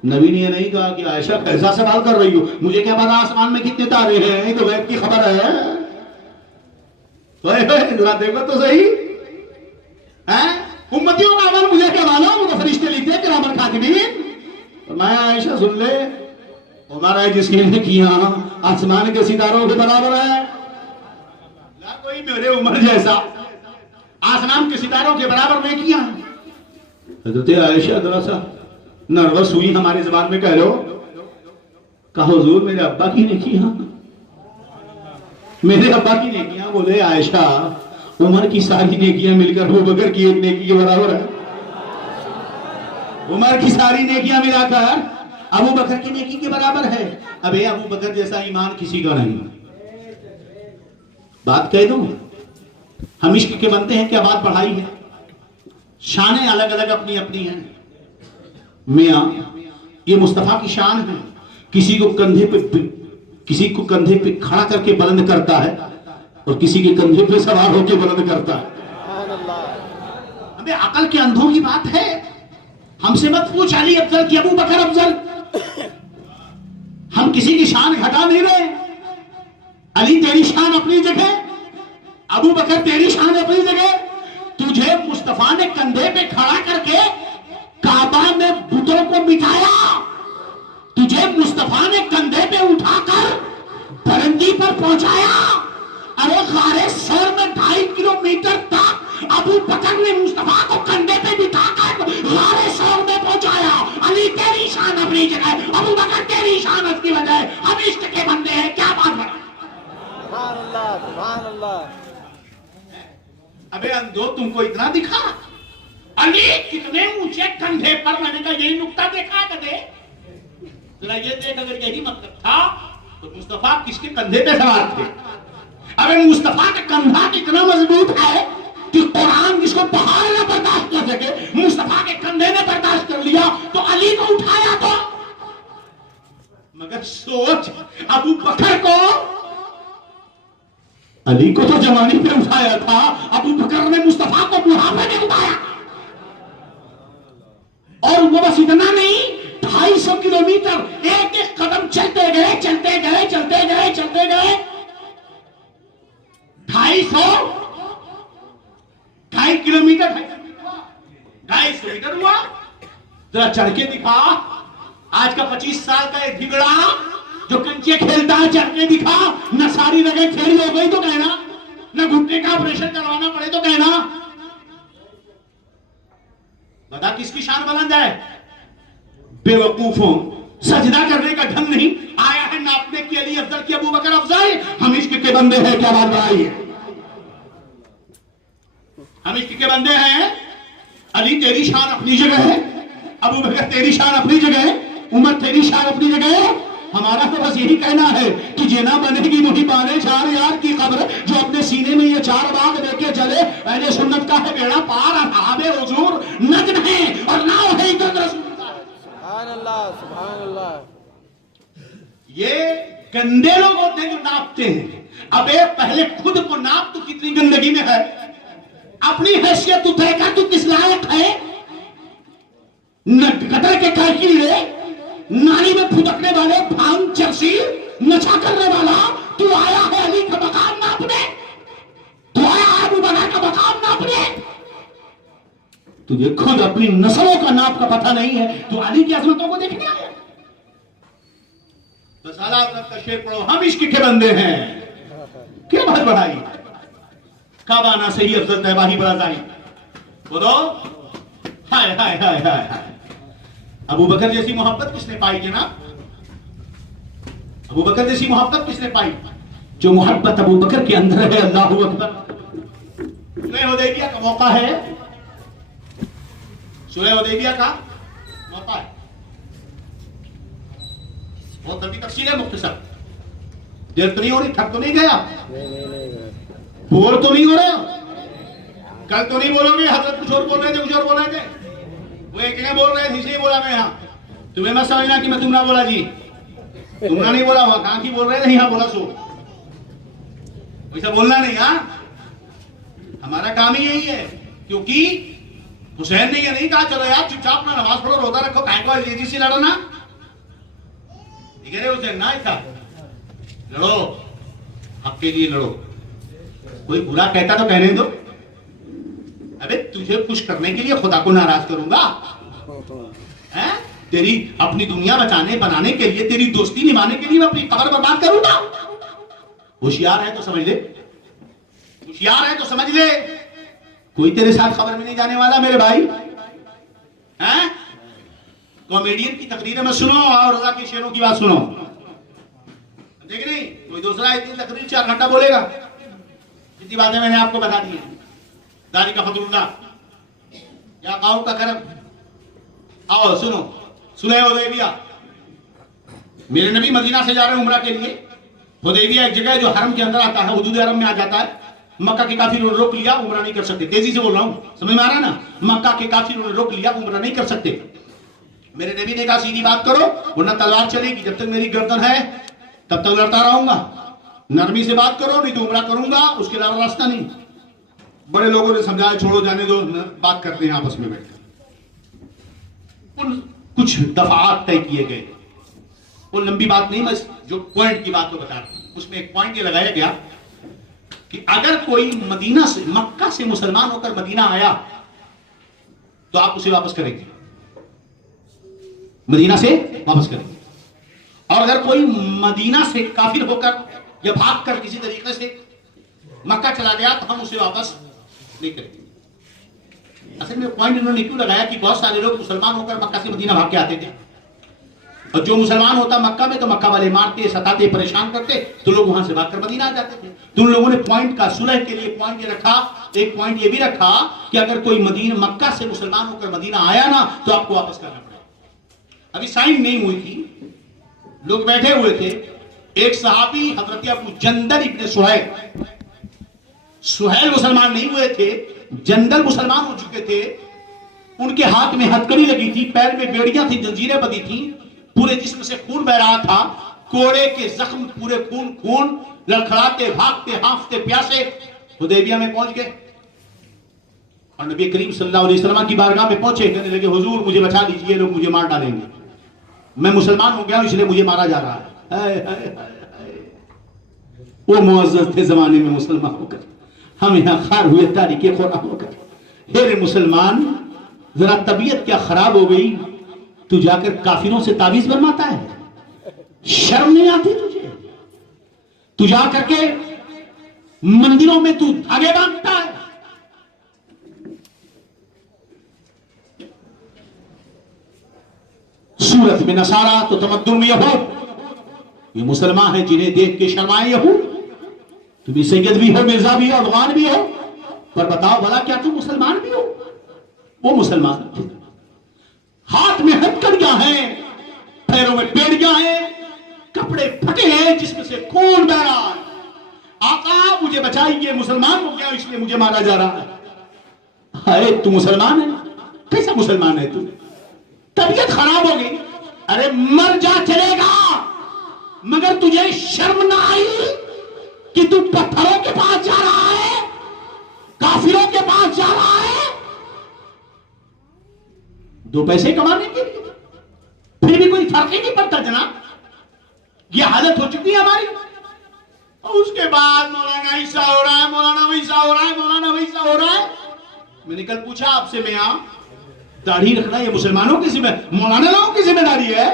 نبی نے یہ نہیں کہا کہ عائشہ کیسا سوال کر رہی ہو، مجھے کیا پتا آسمان میں کتنے تارے ہیں، یہ تو غیب کی خبر ہے. ذرا دیکھو تو صحیح، امتیوں کا عمل مجھے کیا معلوم، وہ تو فرشتے لکھتے ہیں کرامن کاتبین. میں عائشہ سن لے عمر ہے جس کی نیکیاں آسمان کے ستاروں کے برابر ہے. لا کوئی میرے عمر جیسا آسمان کے ستاروں کے برابر نیکیاں. حضرت عائشہ ذرا سا نروس ہوئی، ہماری زبان میں کہہ لو، کہا حضور میرے ابا کی نیکیاں، میرے ابا کی نیکیاں. بولے عائشہ عمر کی ساری نیکیاں مل کر ابو بکر کی ایک نیکی کے برابر ہے. عمر کی ساری نیکیاں ملا کر ابو بکر کی نیکی کے برابر ہے. اب اے ابو بکر جیسا ایمان کسی کا نہیں. بات کہہ دوں، ہم عشق کے بنتے ہیں، کیا بات پڑھائی ہے. شانیں الگ الگ اپنی اپنی ہیں. میاں یہ مصطفیٰ کی شان ہے، کسی کو کندھے پہ کھڑا کر کے بلند کرتا ہے اور کسی کے کندھے پہ سوار ہو کے بلند کرتا ہے. ہمیں عقل کے اندھوں کی بات ہے. ہم سے مت پوچھ علی افضل کی ابو بکر افضل. ہم کسی کی شان گھٹا نہیں رہے. علی تیری شان اپنی جگہ، ابو بکر تیری شان اپنی جگہ. تجھے مصطفیٰ نے کندھے پہ کھڑا کر کے کعبہ میں بتوں کو مٹھایا. تجھے مصطفیٰ نے کندھے پہ اٹھا کر بلندی پر پہنچایا. ارے غار سور میں 2.5 کلومیٹر تک ابو بکر نے مصطفیٰ کو کندھے پہ بٹھا کر غار سور میں پہنچایا. علی تیری شان اپنی جگہ، ابو بکر تیری شان اس کی وجہ ہے. ہم عشق کے بندے ہیں. کیا بات ہے؟ سبحان اللہ سبحان اللہ. ابے اندھو تم کو اتنا دکھا؟ علی کتنے اونچے کندھے پر. میں نے کہا یہی نقطہ دیکھا کدے؟ ذرا یہ دیکھ، اگر یہی مطلب تھا تو مصطفیٰ کس کے کندھے پہ سوار تھے؟ ابے مصطفیٰ کا کندھا اتنا مضبوط ہے کہ قرآن جس کو پہاڑ نہ برداشت کر سکے مصطفیٰ کے کندھے نے برداشت کر لیا. تو علی کو اٹھایا تو مگر سوچ، ابو بکر کو، علی کو تو جوانی پہ اٹھایا تھا، ابو بکر نے مصطفیٰ کو بڑھاپے میں اٹھایا. اور وہ بس اتنا نہیں، 250 کلومیٹر ایک ایک قدم چلتے گئے چلتے گئے چلتے گئے چلتے گئے. 2.5 کلومیٹر 250 میٹر ہوا. ذرا چڑھ کے دکھا. آج کا 25 سال کا ایک بگڑا جو کنچے کھیلتا ہے چڑھ کے دکھا. نہ ساری رگیں کھیلی ہو گئی تو کہنا، نہ گھٹنے کا آپریشن کروانا پڑے تو کہنا. بتا کس کی شان بلند ہے؟ بے وقوفوں، سجدہ کرنے کا ڈھنگ نہیں آیا ہے ناپنے کے علی افضل کی ابو بکر افضل. ہم عشق کے بندے ہیں. کیا بات بڑھائی ہے؟ ہم عشق کے بندے ہیں. علی تیری شان اپنی جگہ ہے، ابو بکر تیری شان اپنی جگہ ہے، عمر تیری شان اپنی جگہ ہے. ہمارا تو بس یہی کہنا ہے کہ جنا بنے گی وہی بانے 4 یار کی قبر. جو اپنے سینے میں یہ 4 باغ لے کے چلے، اہل سنت کا ہے بیڑا پار. اصحاب حضور نجم ہیں اور ناؤ ہے ادھر رسول. سبحان اللہ سبحان اللہ. یہ گندے لوگ ہوتے ہیں جو ناپتے ہیں. ابے پہلے خود کو ناپ. تو کتنی گندگی میں ہے. اپنی حیثیت تو طے کر، تو کس لائق ہے. قطر کے کیڑے، نالی میں پھٹکنے والے، بھانگ چرسی نشا کرنے والا، تو آیا ہے علی کا مقام ناپنے. تو آیا ہے ابو بکر کا مقام ناپنے. تجھے خود اپنی نسلوں کا ناپ کا پتہ نہیں ہے، تو علی کی عظمتوں کو دیکھنے آیا. بس اعلیٰ حضرت کا شعر پڑھو. ہم عشق کے بندے ہیں. کیا بات بڑھائی. کب آنا صحیح افضل طیبہ ہی بڑا ظاہر. بولو ہائے ہائے ہائے ہائے ہائے. ابو بکر جیسی محبت کس نے پائی جناب؟ ابو بکر جیسی محبت کس نے پائی؟ جو محبت ابو بکر کے اندر ہے. اللہ اکبر. صلح حدیبیہ کا موقع ہے. صلح حدیبیہ کا موقع ہے. بہت لمبی تفصیل ہے، مختصر. دیر تو نہیں ہو رہی؟ تھک تو نہیں گیا؟ بور تو نہیں ہو رہا؟ کل تو نہیں بولو گے حضرت کچھ اور بول رہے تھے، کچھ اور بول رہے تھے. وہ ایک جگہ بول رہے تھے اس لیے بولا میں یہاں. تمہیں مت سمجھنا کہ میں تم نہ بولا جی. تم نہ نہیں بولا ہوا. کہاں کی بول رہے تھے؟ یہاں بولا سو. ویسا بولنا نہیں. ہاں ہمارا کام ہی یہی ہے. کیونکہ حسین نے یہ نہیں کہا چلو یار چپ چاپ اپنا نماز پڑھو روزہ رکھو کہیں کو جی سے لڑو نا. ٹھیک ہے حسین نہ ایسا لڑو، آپ کے لیے لڑو. کوئی برا کہتا تو کہنے دو. ابے تجھے خوش کرنے کے لیے خدا کو ناراض کروں گا؟ تیری اپنی دنیا بچانے بنانے کے لیے، تیری دوستی نبھانے کے لیے میں اپنی قبر برباد کروں گا؟ ہوشیار ہے تو سمجھ لے، ہوشیار ہے تو سمجھ لے. کوئی تیرے ساتھ خبر میں نہیں جانے والا میرے بھائی. کامیڈین کی تقریر میں سنو اور رضا کے شعروں کی بات سنو. دیکھ نہیں کوئی دوسرا اتنی تقریر 4 گھنٹہ بولے گا. جتنی باتیں میں نے آپ کو بتا دی ہیں. داری کا فضل اللہ یا قاؤ کا کرم. آؤ سنو. صلح حدیبیہ. میرے نبی مدینہ سے جا رہے ہیں عمرہ کے لیے. حدیبیہ ایک جگہ ہے جو حرم کے اندر آتا ہے، حدود حرم میں آ جاتا ہے. مکہ کے کافروں نے روک لیا، عمرہ نہیں کر سکتے. تیزی سے بول رہا ہوں، سمجھ میں آ رہا ہے نا. مکہ کے کافروں نے روک لیا، عمرہ نہیں کر سکتے. میرے نبی نے کہا سیدھی بات کرو ورنہ تلوار چلے گی. جب تک میری گردن ہے تب تک لڑتا رہوں گا. نرمی سے بات کرو نہیں تو عمرہ کروں گا، اس کے علاوہ راستہ نہیں. بڑے لوگوں نے سمجھایا چھوڑو جانے دو، بات کرتے ہیں آپس میں بیٹھ کر. کچھ دفعات طے کیے گئے. وہ لمبی بات نہیں، بس جو پوائنٹ کی بات کو بتا رہا ہوں. اس میں ایک پوائنٹ یہ لگایا گیا کہ اگر کوئی مدینہ سے مکہ سے مسلمان ہو کر مدینہ آیا تو آپ اسے واپس کریں گے، مدینہ سے واپس کریں گے، اور اگر کوئی مدینہ سے کافر ہو کر یا بھاگ کر کسی طریقے سے مکہ چلا گیا تو ہم اسے واپس نہیں کریں گے۔ اصل میں پوائنٹ انہوں نے کیوں لگایا کہ بہت سارے لوگ مسلمان ہو کر مکہ سے مدینہ بھاگ کے آتے تھے، اور جو مسلمان ہوتا مکہ میں تو مکہ والے مارتے ستاتے پریشان کرتے تو لوگ وہاں سے بھاگ کر مدینہ آ جاتے تھے۔ تو ان لوگوں نے پوائنٹ کا صلح کے لیے پوائنٹ یہ رکھا، ایک پوائنٹ یہ بھی رکھا کہ اگر کوئی مدینہ مکہ سے مسلمان ہو کر مدینہ آیا نا تو آپ کو واپس کرنا پڑے۔ ابھی سائن نہیں ہوئی تھی، لوگ بیٹھے ہوئے تھے، ایک صحابی حضرت ابو جندل ابن سہیل مسلمان نہیں ہوئے تھے، جندل مسلمان ہو چکے تھے، ان کے ہاتھ میں ہتکڑی لگی تھی، پیر میں بیڑیاں تھیں، جنجیریں بدی تھیں، پورے جسم سے خون بہ رہا تھا، کوڑے کے زخم پورے خون، لڑکھڑاتے بھاگتے ہانفتے پیاسے حدیبیہ میں پہنچ گئے اور نبی کریم صلی اللہ علیہ وسلم کی بارگاہ میں پہنچے، کہنے لگے حضور مجھے بچا لیجئے، لوگ مجھے مار ڈالیں گے، میں مسلمان ہو گیا ہوں اس لیے مجھے مارا جا رہا ہے۔ وہ معزز تھے زمانے میں مسلمان ہو کر، ہم یہاں خار ہوئے تاریخ قرآن ہو کر۔ میرے مسلمان ذرا طبیعت کیا خراب ہو گئی، تو جا کر کافروں سے تعویذ بنواتا ہے، شرم نہیں آتی تجھے؟ تو جا کر کے مندروں میں تو دھاگے باندھتا ہے۔ صورت میں نصارہ تو تمدن میں یہود، یہ مسلمان ہیں جنہیں دیکھ کے شرمائے یہود۔ تم بھی سید بھی ہو، مرزا بھی ہو، افغان بھی ہو، پر بتاؤ بھلا کیا تم مسلمان بھی ہو؟ وہ مسلمان تھے، ہاتھ میں ہتکڑیاں ہیں، پیروں میں بیڑیاں ہیں، کپڑے پھٹے ہیں، جسم سے خون بہ رہا ہے۔ آقا مجھے بچائیے، مسلمان ہو گیا اس لیے مجھے مارا جا رہا ہے۔ ہائے تو مسلمان ہے؟ کیسا مسلمان ہے تو؟ طبیعت خراب ہو گئی، ارے مر جا چلے گا، مگر تجھے شرم نہ آئی کہ تو پتھروں کے پاس جا رہا ہے، کافروں کے پاس جا رہا ہے دو پیسے کمانے کے لیے؟ پھر بھی کوئی فرق ہی نہیں پڑتا جناب، یہ حالت ہو چکی ہے ہماری۔ اور اس کے بعد مولانا ایسا ہو رہا ہے، مولانا ویسا ہو رہا ہے، مولانا ویسا ہو رہا ہے۔ میں نے کل پوچھا آپ سے، میاں داڑھی رکھنا یہ مسلمانوں کی ذمہ، مولانا لوگوں کی ذمہ داری ہے؟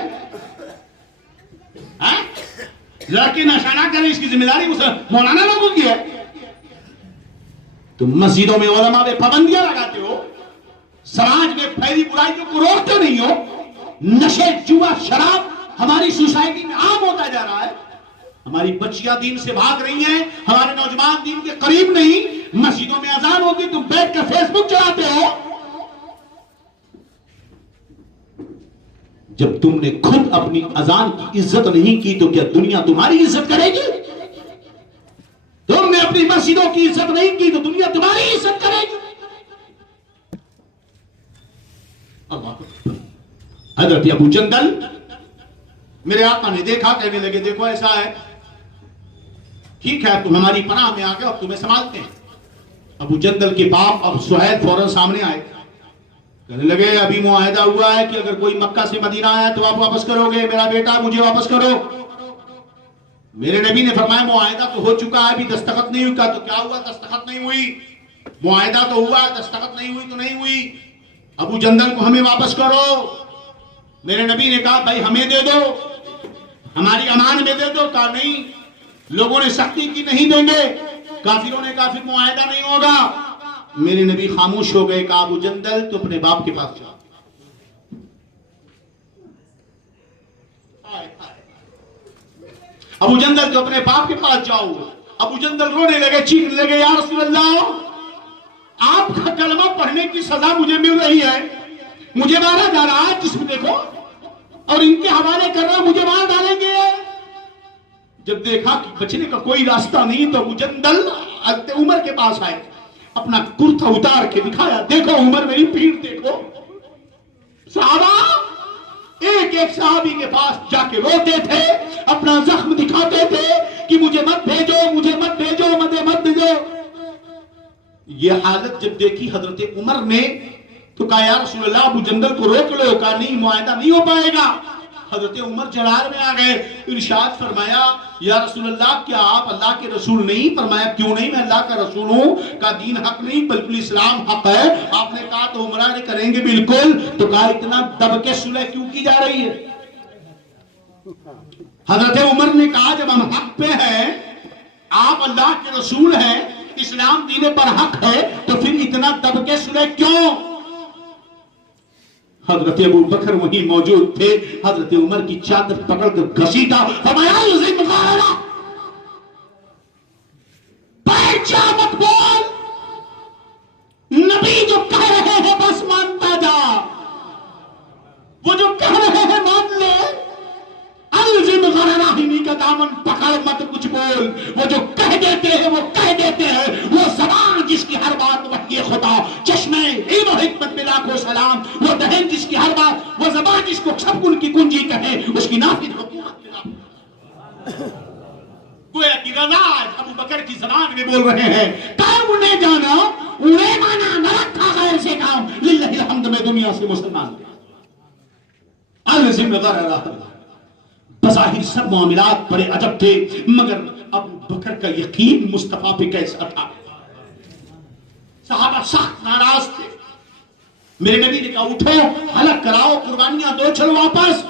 لڑکے نشہ نہ کریں اس کی ذمہ داری مولانا لوگوں کی ہے؟ تم مسجدوں میں علماء پہ پابندیاں لگاتے ہو، سماج میں پھیلی برائیوں کو روکتے نہیں ہو، نشے جوا شراب ہماری سوسائٹی میں عام ہوتا جا رہا ہے، ہماری بچیاں دین سے بھاگ رہی ہیں، ہمارے نوجوان دین کے قریب نہیں، مسجدوں میں اذان ہوتی تم بیٹھ کر فیس بک چلاتے ہو۔ جب تم نے خود اپنی اذان کی عزت نہیں کی تو کیا دنیا تمہاری عزت کرے گی؟ تم نے اپنی مسجدوں کی عزت نہیں کی تو دنیا تمہاری عزت کرے گی؟ حضرت ابو جندل میرے آقا نے دیکھا، کہنے لگے دیکھو ایسا ہے، ٹھیک ہے تم ہماری پناہ میں آ گئے، اب تمہیں سنبھالتے ہیں۔ ابو جندل کے باپ اب سہیل فوراً سامنے آئے، کہنے لگے ابھی معاہدہ ہوا ہے کہ اگر کوئی مکہ سے مدینہ آیا تو آپ واپس کرو گے، میرا بیٹا مجھے واپس کرو۔ میرے نبی نے فرمایا معاہدہ تو ہو چکا ہے، ابھی دستخط نہیں ہوئی۔ تو کیا ہوا؟ دستخط نہیں ہوئی، معاہدہ تو ہوا ہے، دستخط نہیں ہوئی تو نہیں ہوئی، ابو جندل کو ہمیں واپس کرو۔ میرے نبی نے کہا بھائی ہمیں دے دو، ہماری امان میں دے دو۔ کہا نہیں، لوگوں نے سختی کی نہیں دیں گے، کافروں نے کہا پھر معاہدہ نہیں ہوگا۔ میرے نبی خاموش ہو گئے، کہا ابو جندل تو اپنے باپ کے پاس جاؤ۔ ابو جندل تو اپنے باپ کے پاس جاؤ۔ ابو جندل رونے لگے، چیخنے لگے، یا رسول اللہ آپ کا کلمہ پڑھنے کی سزا مجھے مل رہی ہے، مجھے مارا جا رہا ہے، جسم دیکھو، اور ان کے حوالے کر رہا مجھے مار ڈالیں گے۔ جب دیکھا کہ بچنے کا کوئی راستہ نہیں تو ابو جندل حضرت عمر کے پاس آئے، اپنا کرتا اتار کے دکھایا، دیکھو عمر میری پیٹھ دیکھو۔ صحابہ ایک ایک صحابی کے پاس جا کے روتے تھے، اپنا زخم دکھاتے تھے کہ مجھے مت بھیجو، مجھے مت بھیجو، مجھے مت بھیجو۔ یہ حالت جب دیکھی حضرت عمر نے تو کہا یا رسول اللہ ابو جندل کو روک لو۔ کہا نہیں، معاہدہ نہیں ہو پائے گا، حضرت عمر جلال میں آ گئے، ارشاد فرمایا یا رسول اللہ کیا آپ اللہ کے رسول نہیں؟ فرمایا کیوں نہیں، میں اللہ کا رسول ہوں۔ کہا دین حق نہیں بالکل اسلام حق ہے۔ آپ نے کہا تو عمرہ کریں گے بالکل، تو کہا اتنا دب کے صلح کیوں کی جا رہی ہے؟ حضرت عمر نے کہا جب ہم حق پہ ہیں، آپ اللہ کے رسول ہیں، اسلام دین پر حق ہے، تو پھر اتنا دب کے صلح کیوں؟ حضرت ابو بکر وہیں موجود تھے، حضرت عمر کی چادر پکڑ کر گھسیٹا، فرمایا لازم مقارنہ، پہچا مت بول، نبی جو کہہ رہے ہیں بس مانتا جا، وہ جو کہہ رہے ہیں مان لے، الزم غرراہمی کا دامن پکڑ مت کچھ بول، وہ جو کہہ دیتے ہیں وہ کہہ دیتے ہیں، وہ زبان جس کی ہر بات وحی خدا، چشمے علم و حکمت میں لاکھوں سلام، وہ دہن جس کی ہر بات، وہ زبان جس کو سب ان کی کنجی کہے، اس کی نافذ حکومت میں لاکھوں۔ گویا کہ رضا ابو بکر کی زبان میں بول رہے ہیں، کام انہیں جانا انہیں مانا، نہ رکھا غیر سے کام، للہ الحمد میں دنیا سے مسلمان الزم غرراہمی۔ بظاہر سب معاملات بڑے عجب تھے، مگر ابو بکر کا یقین مصطفیٰ پہ کیسا تھا؟ صحابہ سخت ناراض تھے، میرے نبی نے کہا اٹھو حلق کراؤ، قربانیاں دو، چلو واپس۔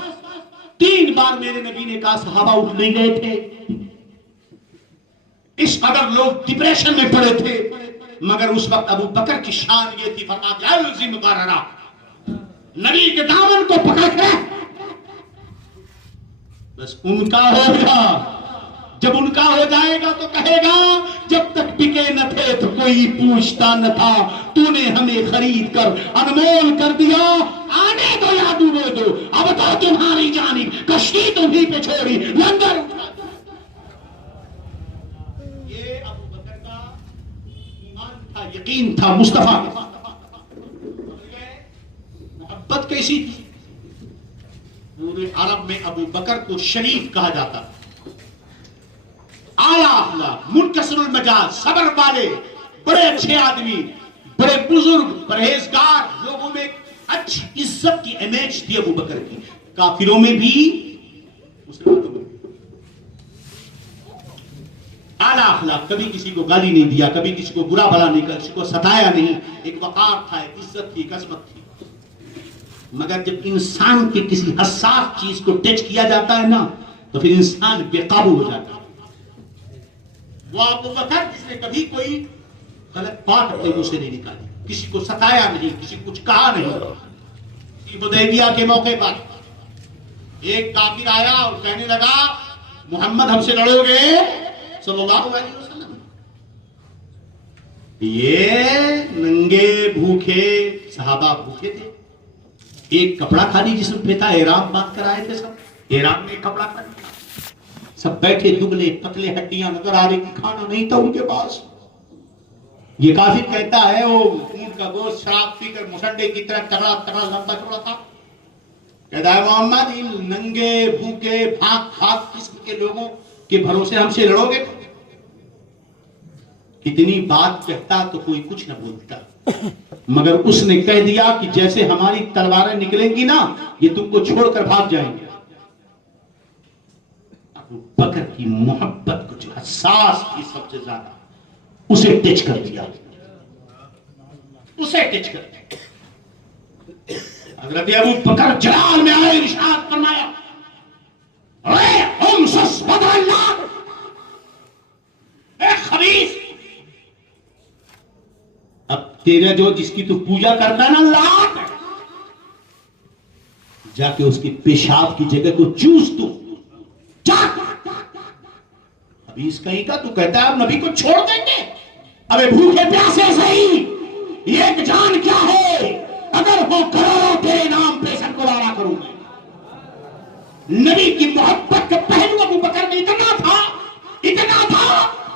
3 بار میرے نبی نے کہا، صحابہ اٹھ نہیں گئے تھے، اس قدر لوگ ڈپریشن میں پڑے تھے، مگر اس وقت ابو بکر کی شان یہ تھی، فرمایا الزم غررہ، نبی کے دامن کو پکڑ کے بس ان کا ہوگا، جب ان کا ہو جائے گا تو کہے گا جب تک بکے نہ تھے تو کوئی پوچھتا نہ تھا، تو نے ہمیں خرید کر انمول کر دیا، آنے دو یا ڈوبے دو، اب تو تمہاری جانب، کشتی تمہیں پہ چھوڑی، لنگر اٹھا دو۔ یہ ابو بکر کا ایمان تھا، یقین تھا مصطفیٰ کے ساتھ۔ محبت کیسی تھی؟ پورے عرب میں ابو بکر کو شریف کہا جاتا، اعلیٰ اخلاق، منکسر المزاج، صبر والے، بڑے اچھے آدمی، بڑے بزرگ، پرہیزگار، لوگوں میں اچھی عزت کی امیج تھی ابو بکر کی، کافروں میں بھی مسلمانوں میں بھی۔ اعلیٰ اخلاق، کبھی کسی کو گالی نہیں دیا، کبھی کسی کو برا بھلا نہیں کیا، کسی کو ستایا نہیں، ایک وقار تھا، ایک عزت تھی، ایک عظمت تھی۔ مگر جب انسان کے کسی حساس چیز کو ٹچ کیا جاتا ہے نا، تو پھر انسان بے قابو ہو جاتا ہے۔ وہ ابو بکر جس نے کبھی کوئی غلط بات اپنے منہ سے نہیں نکالی، کسی کو ستایا نہیں، کسی کو کچھ کہا نہیں۔ حدیبیہ کے موقع پر ایک کافر آیا اور کہنے لگا محمد ہم سے لڑو گے صلی اللہ علیہ وسلم؟ یہ ننگے بھوکے صحابہ بھوکے تھے، ایک کپڑا خالی جسم پہ تھا، احرام باندھ کر آئے تھے، سب احرام میں کپڑا خالی تھا، سب بیٹھے دبلے پتلے، ہڈیاں نظر آ رہی، کھانا نہیں تھا ان کے پاس۔ یہ کافر کہتا ہے وہ اونٹ کا گوشت شراب پی کر مسنڈے کی طرح تگڑا تگڑا لمبا چوڑا تھا، کہتا ہے محمد ان ننگے بھوکے بھاگ بھاگ قسم کے لوگوں کے بھروسے ہم سے لڑو گے؟ اتنی بات کہتا تو کوئی کچھ نہ بولتا، مگر اس نے کہہ دیا کہ جیسے ہماری تلواریں نکلیں گی نا، یہ تم کو چھوڑ کر بھاگ جائیں گے۔ ابو بکر کی محبت کچھ حساس تھی سب سے زیادہ، اسے ٹچ کر دیا، اسے ٹچ کر دیا۔ حضرت ابو بکر جلال میں آئے، ارشاد فرمایا اے امسس بدر اللہ، اے خبیث، اب تیرا جو جس کی تو پوجا کرتا ہے نا لات، جا کے اس کی پیشاب کی جگہ کو چوس تو جا۔ ابھی اس کہیں کا تو کہتا ہے اب نبی کو چھوڑ دیں گے؟ ابے بھوکے پیاسے صحیح، یہ ایک جان کیا ہے، اگر وہ کروڑوں تیرے نام پہ سر کو وارا کروں میں۔ نبی کی محبت کا پہلو ابو بکر میں اتنا تھا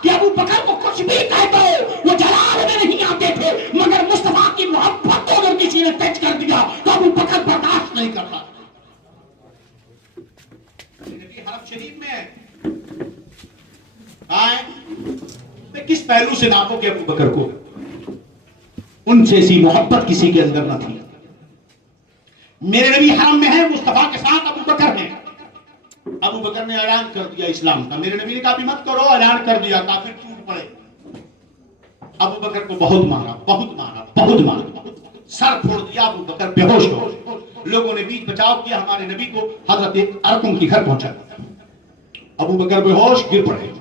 کہ ابو بکر کو کچھ بھی کہہ دو وہ جلال میں نہیں آتے تھے، مگر مصطفیٰ کی محبت کو اگر کسی نے ٹچ کر دیا تو ابو بکر برداشت نہیں کرتا۔ نبی حرم شریف میں آئے، کس پہلو سے ناپو کہ ابو بکر کو ان جیسی محبت کسی کے اندر نہ تھی۔ میرے نبی حرم میں ہے، مصطفیٰ کے ساتھ ابو ابو بکر ہیں. ابو بکر نے اعلان کر دیا اسلام کا. میرے نبی نے کہا بھی مت کرو, اعلان کر دیا, کافر ٹوٹ پڑے. ابو بکر کو بہت مارا, بہت مارا, بہت مارا, سر پھوڑ دیا. ابو بکر بے ہوش ہو. لوگوں نے بیچ بچاؤ کیا, ہمارے نبی کو حضرت ارقم کے گھر پہنچا. ابو بکر بے ہوش گر پڑے.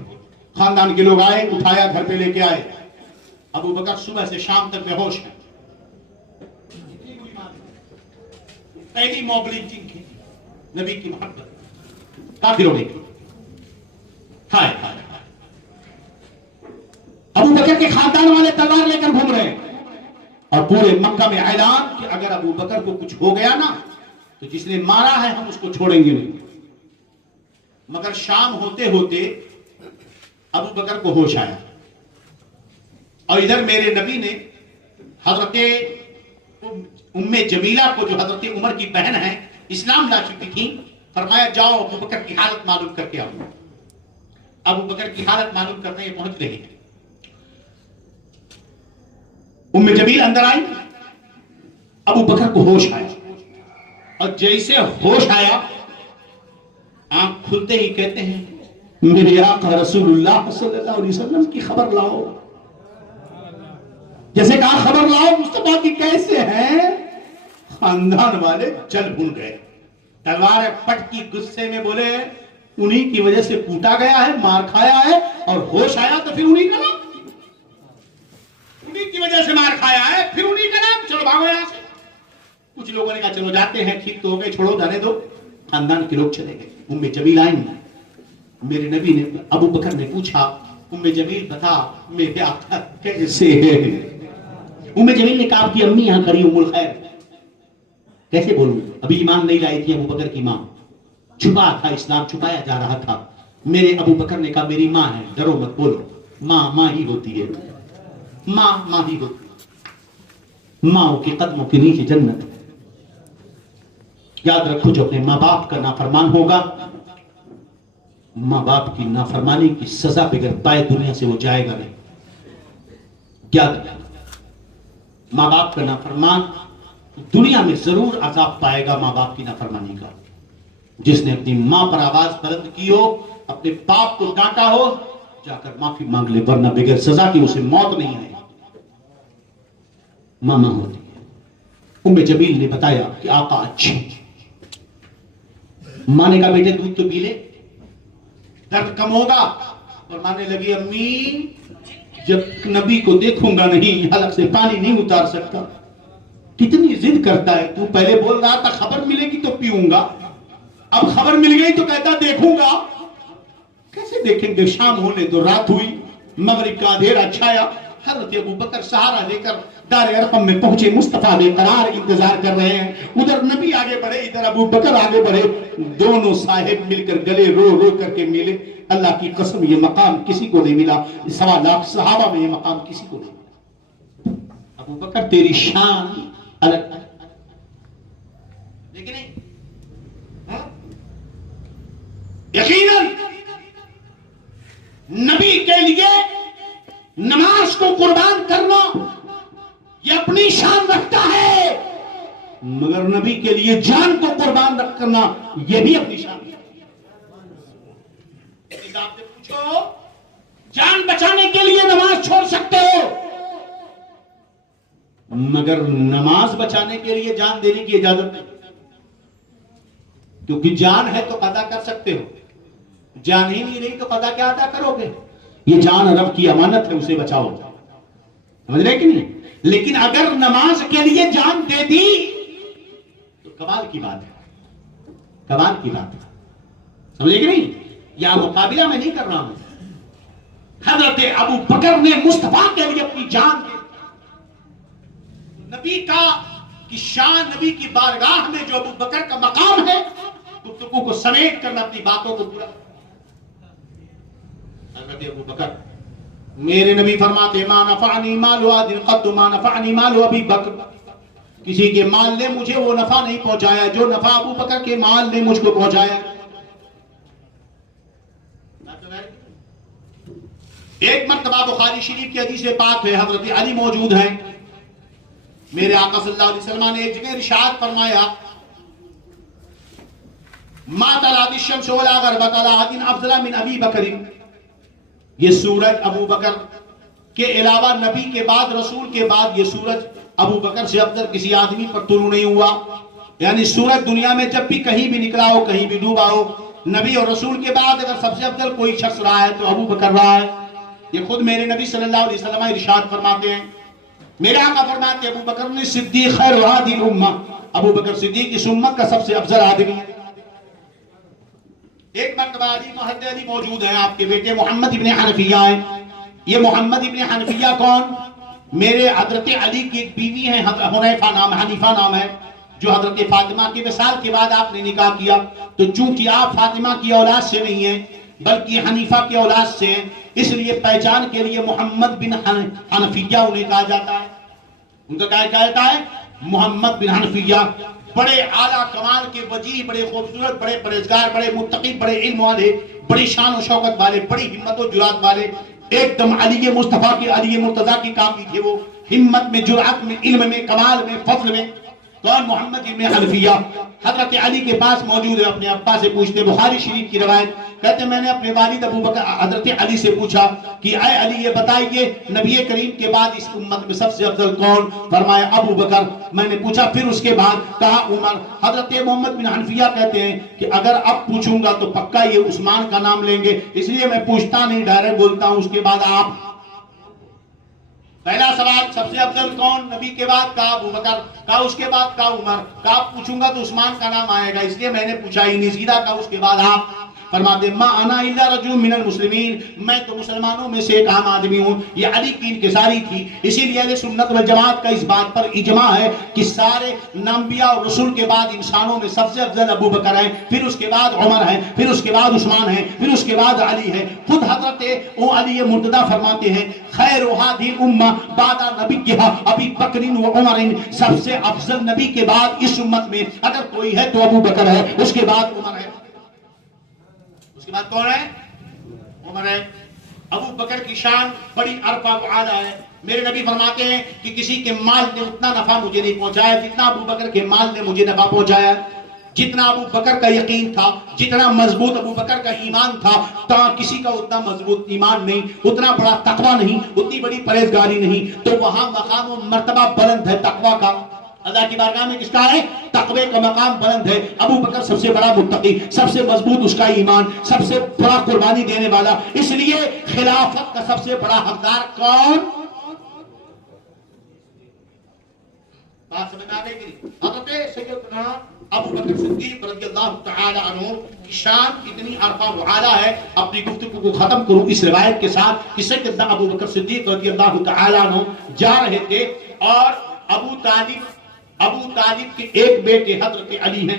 خاندان کے لوگ آئے, اٹھایا, گھر پہ لے کے آئے. ابو بکر صبح سے شام تک بے ہوش ہے. پہلی موبلنگ کی نبی کی محبت کافروں نے کی. ہائے ہائے, ابو بکر کے خاندان والے تلوار لے کر گھوم رہے ہیں اور پورے مکہ میں اعلان کہ اگر ابو بکر کو کچھ ہو گیا نا تو جس نے مارا ہے ہم اس کو چھوڑیں گے نہیں. مگر شام ہوتے ہوتے ابو بکر کو ہوش آیا اور ادھر میرے نبی نے حضرت ام جمیلہ کو, جو حضرت عمر کی بہن ہے, اسلام لا چکی تھی, فرمایا جاؤ ابو بکر کی حالت معلوم کر کے آؤ. ابو بکر کی حالت معلوم کرنے یہ پہنچ رہی ہے. ام جمیل اندر آئی, ابو بکر کو ہوش آیا اور جیسے ہوش آیا آنکھ کھلتے ہی کہتے ہیں میرے آقا رسول اللہ صلی اللہ علیہ وسلم کی خبر لاؤ. جیسے کہا خبر لاؤ مصطفیٰ کی کیسے ہیں. خاندان والے جل بھن گئے. تلوار پٹ کی غصے میں بولے انہی کی وجہ سے کوٹا گیا ہے, مار کھایا ہے, اور ہوش آیا تو پھر انہی کا نام, انہی کی وجہ سے مار کھایا ہے, پھر انہی کا نام, چلو بھاگو یہاں سے. کچھ لوگوں نے کہا چلو جاتے ہیں, ٹھیک تو ہو گئے, چھوڑو جانے دو. خاندان کے لوگ چلے گئے. ام جمیل آئیں, میرے نبی نے, ابو بکر نے پوچھا ام جمیل بتا میرے آقا کیسے ہے. ام جمیل نے کہا کہ امی یہاں کھڑی ام الخیر. کیسے بولوں, ابھی ایمان نہیں لائی تھی ابو بکر کی ماں, چھپا تھا, اسلام چھپایا جا رہا تھا. میرے ابو بکر نے کہا میری ماں ہے, ڈرو مت, بولو ماں ماں ہی ہوتی ہے, ماں ماں ہی ہوتی ہے, ماں کے قدموں کے نیچے جنت ہے. یاد رکھو جو اپنے ماں باپ کا نافرمان ہوگا, ماں باپ کی نافرمانی کی سزا بغیر پائے دنیا سے وہ جائے گا نہیں. یاد رکھو ماں باپ کا نافرمان دنیا میں ضرور عذاب پائے گا ماں باپ کی نافرمانی کا. جس نے اپنی ماں پر آواز بلند کی ہو, اپنے باپ کو ڈانٹا ہو, جا کر معافی مانگ لے, ورنہ بغیر سزا کی اسے موت نہیں آئے. ماما ہوتی ہے. ام جمیل نے بتایا کہ آقا اچھی. ماں نے کہا بیٹے دودھ تو پی لے, درد کم ہوگا. اور مانے لگی امی جب نبی کو دیکھوں گا نہیں حلق سے پانی نہیں اتار سکتا. کتنی ضد کرتا ہے تو, پہلے بول رہا تھا خبر ملے گی تو پیوں گا, اب خبر مل گئی تو کہتا دیکھوں گا. کیسے دیکھیں گے, شام ہونے تو رات ہوئی, مغرب کا اندھیرا چھایا. حضرت ابو بکر سہارا لے کر دار ارقم میں پہنچے, مصطفیٰ بے قرار انتظار کر رہے ہیں. ادھر نبی آگے بڑھے, ادھر ابو بکر آگے بڑھے. دونوں صاحب مل کر گلے رو رو کر کے ملے. اللہ کی قسم یہ مقام کسی کو نہیں ملا, 1.25 لاکھ صحابہ میں یہ مقام کسی کو نہیں ملا. ابو بکر تیری شان الگ ہے, لیکن یقیناً نبی کے لیے نماز کو قربان کرنا یہ اپنی شان رکھتا ہے, مگر نبی کے لیے جان کو قربان کرنا یہ بھی اپنی شان رکھتا ہے. آپ سے پوچھو جان بچانے کے لیے نماز چھوڑ سکتے ہو, مگر نماز بچانے کے لیے جان دینے کی اجازت نہیں, کیونکہ جان ہے تو قضا کر سکتے ہو, جان ہی نہیں رہی تو قضا کیا ادا کرو گے. یہ جان رب کی امانت ہے, اسے بچاؤ, سمجھ رہے کہ نہیں. لیکن اگر نماز کے لیے جان دے دی تو کمال کی بات ہے, کمال کی بات ہے, سمجھے کہ نہیں. یا مقابلہ میں نہیں کر رہا ہوں. حضرت ابو بکر نے مصطفیٰ کے لیے اپنی جان دی. نبی کا کی شان, نبی کی بارگاہ میں جو ابو بکر کا مقام ہے, گفتگو کو سمیٹ کرنا, اپنی باتوں کو پورا. حضرت ابو بکر, میرے نبی فرماتے ما نفعنی مال عاد قد ما نفعنی مال ابی بکر, کسی کے مال نے مجھے وہ نفع نہیں پہنچایا جو نفع ابو بکر کے مال نے مجھ کو پہنچایا. ایک مرتبہ بخاری شریف کی حدیث پاک ہے, حضرت علی موجود ہیں. میرے آقا صلی اللہ علیہ وسلم نے ایک جگہ ارشاد فرمایا ما طلعت الشمس ولا غربت على أحد أفضل من أبي بکر. یہ سورج ابو بکر کے علاوہ نبی کے بعد رسول کے بعد یہ سورج ابو بکر سے افضل کسی آدمی پر طلوع نہیں ہوا. یعنی سورج دنیا میں جب بھی کہیں بھی نکلا ہو کہیں بھی ڈوبا ہو نبی اور رسول کے بعد اگر سب سے افضل کوئی شخص رہا ہے تو ابو بکر رہا ہے. یہ خود میرے نبی صلی اللہ علیہ وسلم ارشاد فرماتے ہیں. میرے آقا فرماتے ہیں ابو بکر نے صدیق خیر هذه الامہ. ابو بکر صدیق اس امت کا سب سے افضل آدمی ہے. ایک مرتبہ علی محد علی موجود ہیں آپ کے بیٹے محمد ابن حنفیہ ہیں. یہ محمد ابن حنفیہ کون؟ میرے حضرت علی کی ایک بیوی ہیں حنیفہ نام ہے حنیفہ نام ہے جو حضرت فاطمہ کے وصال کے بعد آپ نے نکاح کیا. تو چونکہ آپ فاطمہ کی اولاد سے نہیں ہیں بلکہ حنیفہ کی اولاد سے ہیں اس لیے پہچان کے لیے محمد بن حنفیہ انہیں کہا جاتا ہے. ان کا کہا جاتا ہے محمد بن حنفیہ. بڑے اعلیٰ کمال کے وجیہ بڑے خوبصورت بڑے پرہیزگار بڑے متقی بڑے علم والے بڑی شان و شوکت والے بڑی ہمت و جرات والے ایک دم علی مصطفیٰ کی علی مرتضیٰ کی کاپی تھے. وہ ہمت میں جرات میں علم میں کمال میں فضل میں. کون؟ محمد ابن حنفیہ. حضرت علی کے پاس موجود ہے. اپنے ابا سے پوچھتے بخاری شریف کی روایت کہتے میں نے اپنے والد ابو بکر حضرت علی سے پوچھا کہ اے علی یہ بتائیے نبی کریم کے بعد اس امت میں سب سے افضل کون؟ فرمایا ابو بکر. میں نے پوچھا پھر اس کے بعد؟ کہا عمر. حضرت محمد بن حنفیہ کہتے ہیں کہ اگر اب پوچھوں گا تو پکا یہ عثمان کا نام لیں گے اس لیے میں پوچھتا نہیں ڈائریکٹ بولتا ہوں اس کے بعد آپ. پہلا سوال سب سے افضل کون نبی کے بعد؟ کہا ابو بکر. کہا اس کے بعد؟ کہا عمر. کہا پوچھوں گا تو عثمان کا نام آئے گا اس لیے میں نے پوچھا ہی نہیں سیدھا کہا اس کے بعد آپ. فرماتے ما انا الا رجل من المسلمین. میں تو مسلمانوں میں سے ایک عام آدمی ہوں. یہ علی کی انکساری تھی. اسی لیے اہل سنت والجماعت کا اس بات پر اجماع ہے کہ سارے انبیاء اور رسول کے بعد انسانوں میں سب سے افضل ابو بکر ہیں پھر اس کے بعد عمر ہیں پھر اس کے بعد عثمان ہیں پھر اس کے بعد علی ہے. خود حضرت علی مرتضیٰ فرماتے ہیں خیر هذه الامہ بعد نبیھا ابی بکر و عمر. سب سے افضل نبی کے بعد اس امت میں اگر کوئی ہے تو ابو بکر ہے اس کے بعد عمر ہے. اس کے بعد کون ہے؟ عمر ہے. ابو بکر کی شان بڑی عرفہ و اعلیٰ ہے. میرے نبی فرماتے ہیں کہ کسی کے مال نے اتنا نفع مجھے نہیں پہنچایا جتنا ابو بکر کے مال نے مجھے نفع پہنچایا. جتنا ابو بکر کا یقین تھا جتنا مضبوط ابو بکر کا ایمان تھا کسی کا اتنا مضبوط ایمان نہیں اتنا بڑا تقوی نہیں اتنی بڑی پرہیزگاری نہیں. تو وہاں مقام و مرتبہ بلند ہے تقوی کا. اللہ کی بارگاہ میں کس کا ہے؟ تقوی کا مقام بلند ہے. ابو بکر سب سے بڑا متقی سب سے مضبوط اس کا ایمان سب سے بڑا قربانی دینے والا. اس لیے خلافت کا سب سے بڑا حقدار کون؟ بات سمجھ آ گئی. حضرت سیدنا ابو بکر صدیق رضی اللہ تعالی عنہ کی شان اتنی عرفہ و اعلیٰ ہے. اپنی گفتگو کو ختم کروں اس روایت کے ساتھ کہ سیدنا ابو بکر صدیق رضی اللہ تعالی عنہ جا رہے تھے اور ابو طالب کے ایک بیٹے حضرت علی ہیں.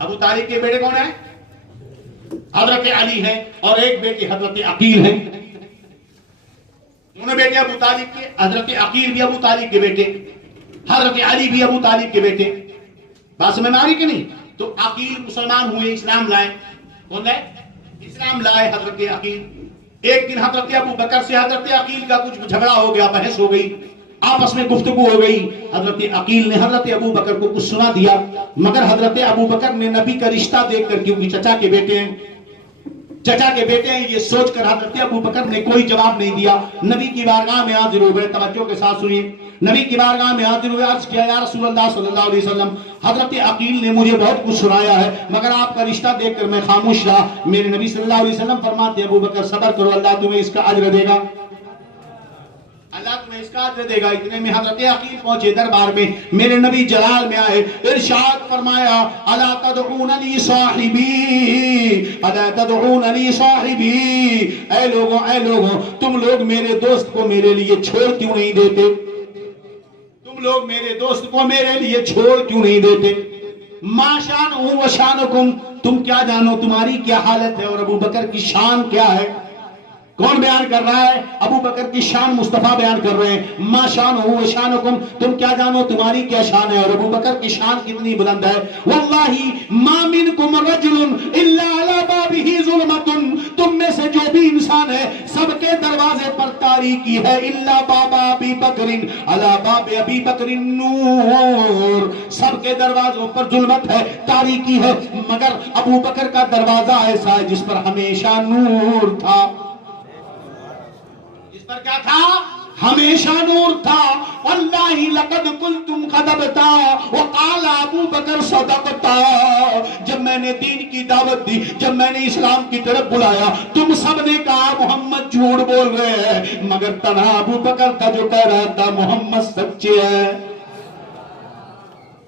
ابو طالب کے بیٹے کون ہیں؟ حضرت علی ہیں اور ایک بیٹے حضرت عقیل ہیں. دونوں بیٹے ابو طالب کے. حضرت عقیل بھی ابو طالب کے بیٹے حضرت علی بھی ابو طالب کے بیٹے. بات سمجھ میں آ رہی کہ نہیں؟ تو عقیل مسلمان ہوئے اسلام لائے. کون ہے؟ اسلام لائے حضرت عقیل. ایک دن حضرت ابو بکر سے حضرت عقیل کا کچھ جھگڑا ہو گیا بحث ہو گئی آپس میں گفتگو ہو گئی. حضرت عقیل نے حضرت ابو بکر کو کچھ سنا دیا مگر حضرت ابو بکر نے نبی کا رشتہ دیکھ کر کیونکہ چچا کے بیٹے ہیں یہ سوچ کر حضرت ابو بکر نے کوئی جواب نہیں دیا. نبی کی بارگاہ میں حاضر ہو گئے. توجہ کے ساتھ سنیے. نبی کی بارگاہ میں حاضر ہوئے عرض کیا یا رسول اللہ صلی اللہ علیہ وسلم حضرت عقیل نے مجھے بہت کچھ سنایا ہے مگر آپ کا رشتہ دیکھ کر میں خاموش رہا. میرے نبی صلی اللہ علیہ وسلم فرماتے ابو بکر صبر کرو اللہ تمہیں اس کا اجر دے گا. اللہ تمہیں اس کا اجر دے گا. اتنے میں حضرت عقیل پہنچے دربار میں. میرے نبی جلال میں آئے. ارشاد فرمایا الا تدعون لی صاحبی الا تدعون لی صاحبی. اے لوگوں تم لوگ میرے دوست کو میرے لیے چھوڑ کیوں نہیں دیتے؟ تم لوگ میرے دوست کو میرے لیے چھوڑ کیوں نہیں دیتے؟ ما شانہ و شانکم. تم کیا جانو تمہاری کیا حالت ہے اور ابو بکر کی شان کیا ہے. کون بیان کر رہا ہے؟ ابو بکر کی شان مصطفیٰ بیان کر رہے ہیں. ما شانہ و شانکم، تم کیا جانو تمہاری کیا شان ہے اور ابو بکر کی شان کتنی بلند ہے. واللہ ما منکم رجل الا علی بابہ ظلمۃ، تم میں سے جو بھی انسان ہے سب کے دروازے پر تاریکی ہے. الا بابا ابی بکر علی باب ابی بکر نور، سب کے دروازوں پر ظلمت ہے، تاریکی ہے، مگر ابو بکر کا دروازہ ایسا ہے جس پر ہمیشہ نور تھا. پر کیا تھا؟ ہمیشہ نور تھا. واللہ لقد کنتم خدبتا وقال ابو بکر صدقتا، جب میں نے دین کی دعوت دی، جب میں نے اسلام کی طرف بلایا، تم سب نے کہا محمد جھوٹ بول رہے ہیں، مگر تنہا ابو بکر تھا جو کہہ رہا تھا محمد سچے ہے.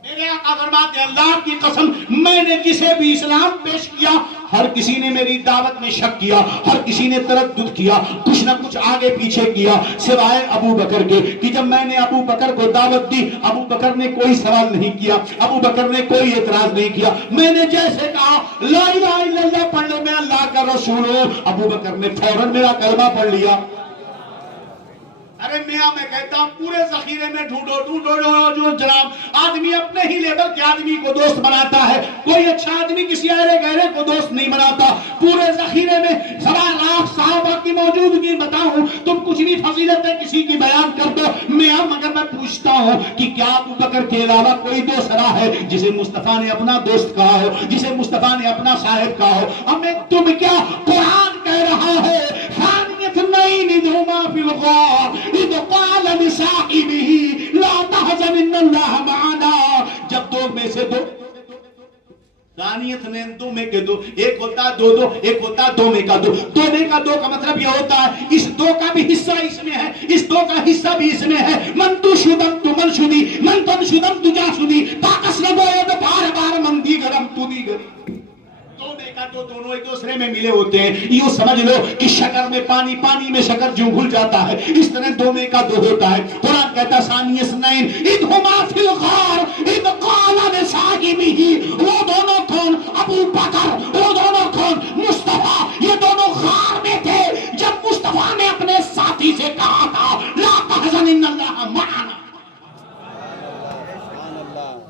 میرے آقا فرماتے ہیں اللہ کی قسم میں نے جسے بھی اسلام پیش کیا ہر کسی نے میری دعوت میں شک کیا، ہر کسی نے تردد کیا، کچھ نہ کچھ آگے پیچھے کیا، سوائے ابو بکر کے کہ جب میں نے ابو بکر کو دعوت دی ابو بکر نے کوئی سوال نہیں کیا، ابو بکر نے کوئی اعتراض نہیں کیا. میں نے جیسے کہا لا الہ الا اللہ پڑھ لو میں اللہ کا رسول ہوں، ابو بکر نے فوراً میرا کلمہ پڑھ لیا. ارے میاں میں کہتا ہوں پورے ذخیرے میں ڈھونڈو جو جناب آدمی اپنے ہی لیبل کے آدمی کو دوست بناتا ہے، کوئی اچھا آدمی کسی ایرے گہرے کو دوست نہیں بناتا. پورے ذخیرے میں 7,00,000 صحابہ کی موجودگی بتاؤں تم کچھ بھی فضیلتیں کسی کی بیان کر دو میاں، مگر میں پوچھتا ہوں کہ کیا ابو بکر کے علاوہ کوئی دوسرا ہے جسے مصطفیٰ نے اپنا دوست کہا ہو، جسے مصطفیٰ نے اپنا صاحب کہا ہو؟ اب تم کیا قرآن کہہ رہا ہے ثانیۃ اثنین اذ ہما فی الغار اذ قال لصاحبہ لا تحزن ان اللہ معنا، جب دو میں سے دو ثانیت نے دو میں کے دو، ایک ہوتا دو دو، ایک ہوتا دو میں کا دو. دو میں کا دو کا مطلب یہ ہوتا ہے اس دو کا بھی حصہ اس میں ہے، اس دو کا حصہ بھی اس میں ہے. من تو شدم تو من شدی، من تن شدم تو جا شدی، پاکس نہ بوئے تو بار بار من دی گرم تو دی گرم. دو میں کا دو دونوں ایک دوسرے میں ملے ہوتے ہیں. یوں سمجھ لو کہ شکر میں پانی، پانی میں شکر جو گھل جاتا ہے، اس طرح دو میں کا دو ہوتا ہے. قرآن کہتا ثانی اثنین اذ ہما فی الغار اذ قال لصاحبہ، وہ دونوں کون؟ ابو بکر، وہ دونوں کون؟ مصطفیٰ. یہ دونوں غار میں تھے جب مصطفیٰ نے اپنے ساتھی سے کہا تھا لا تحزن ان اللہ معنا.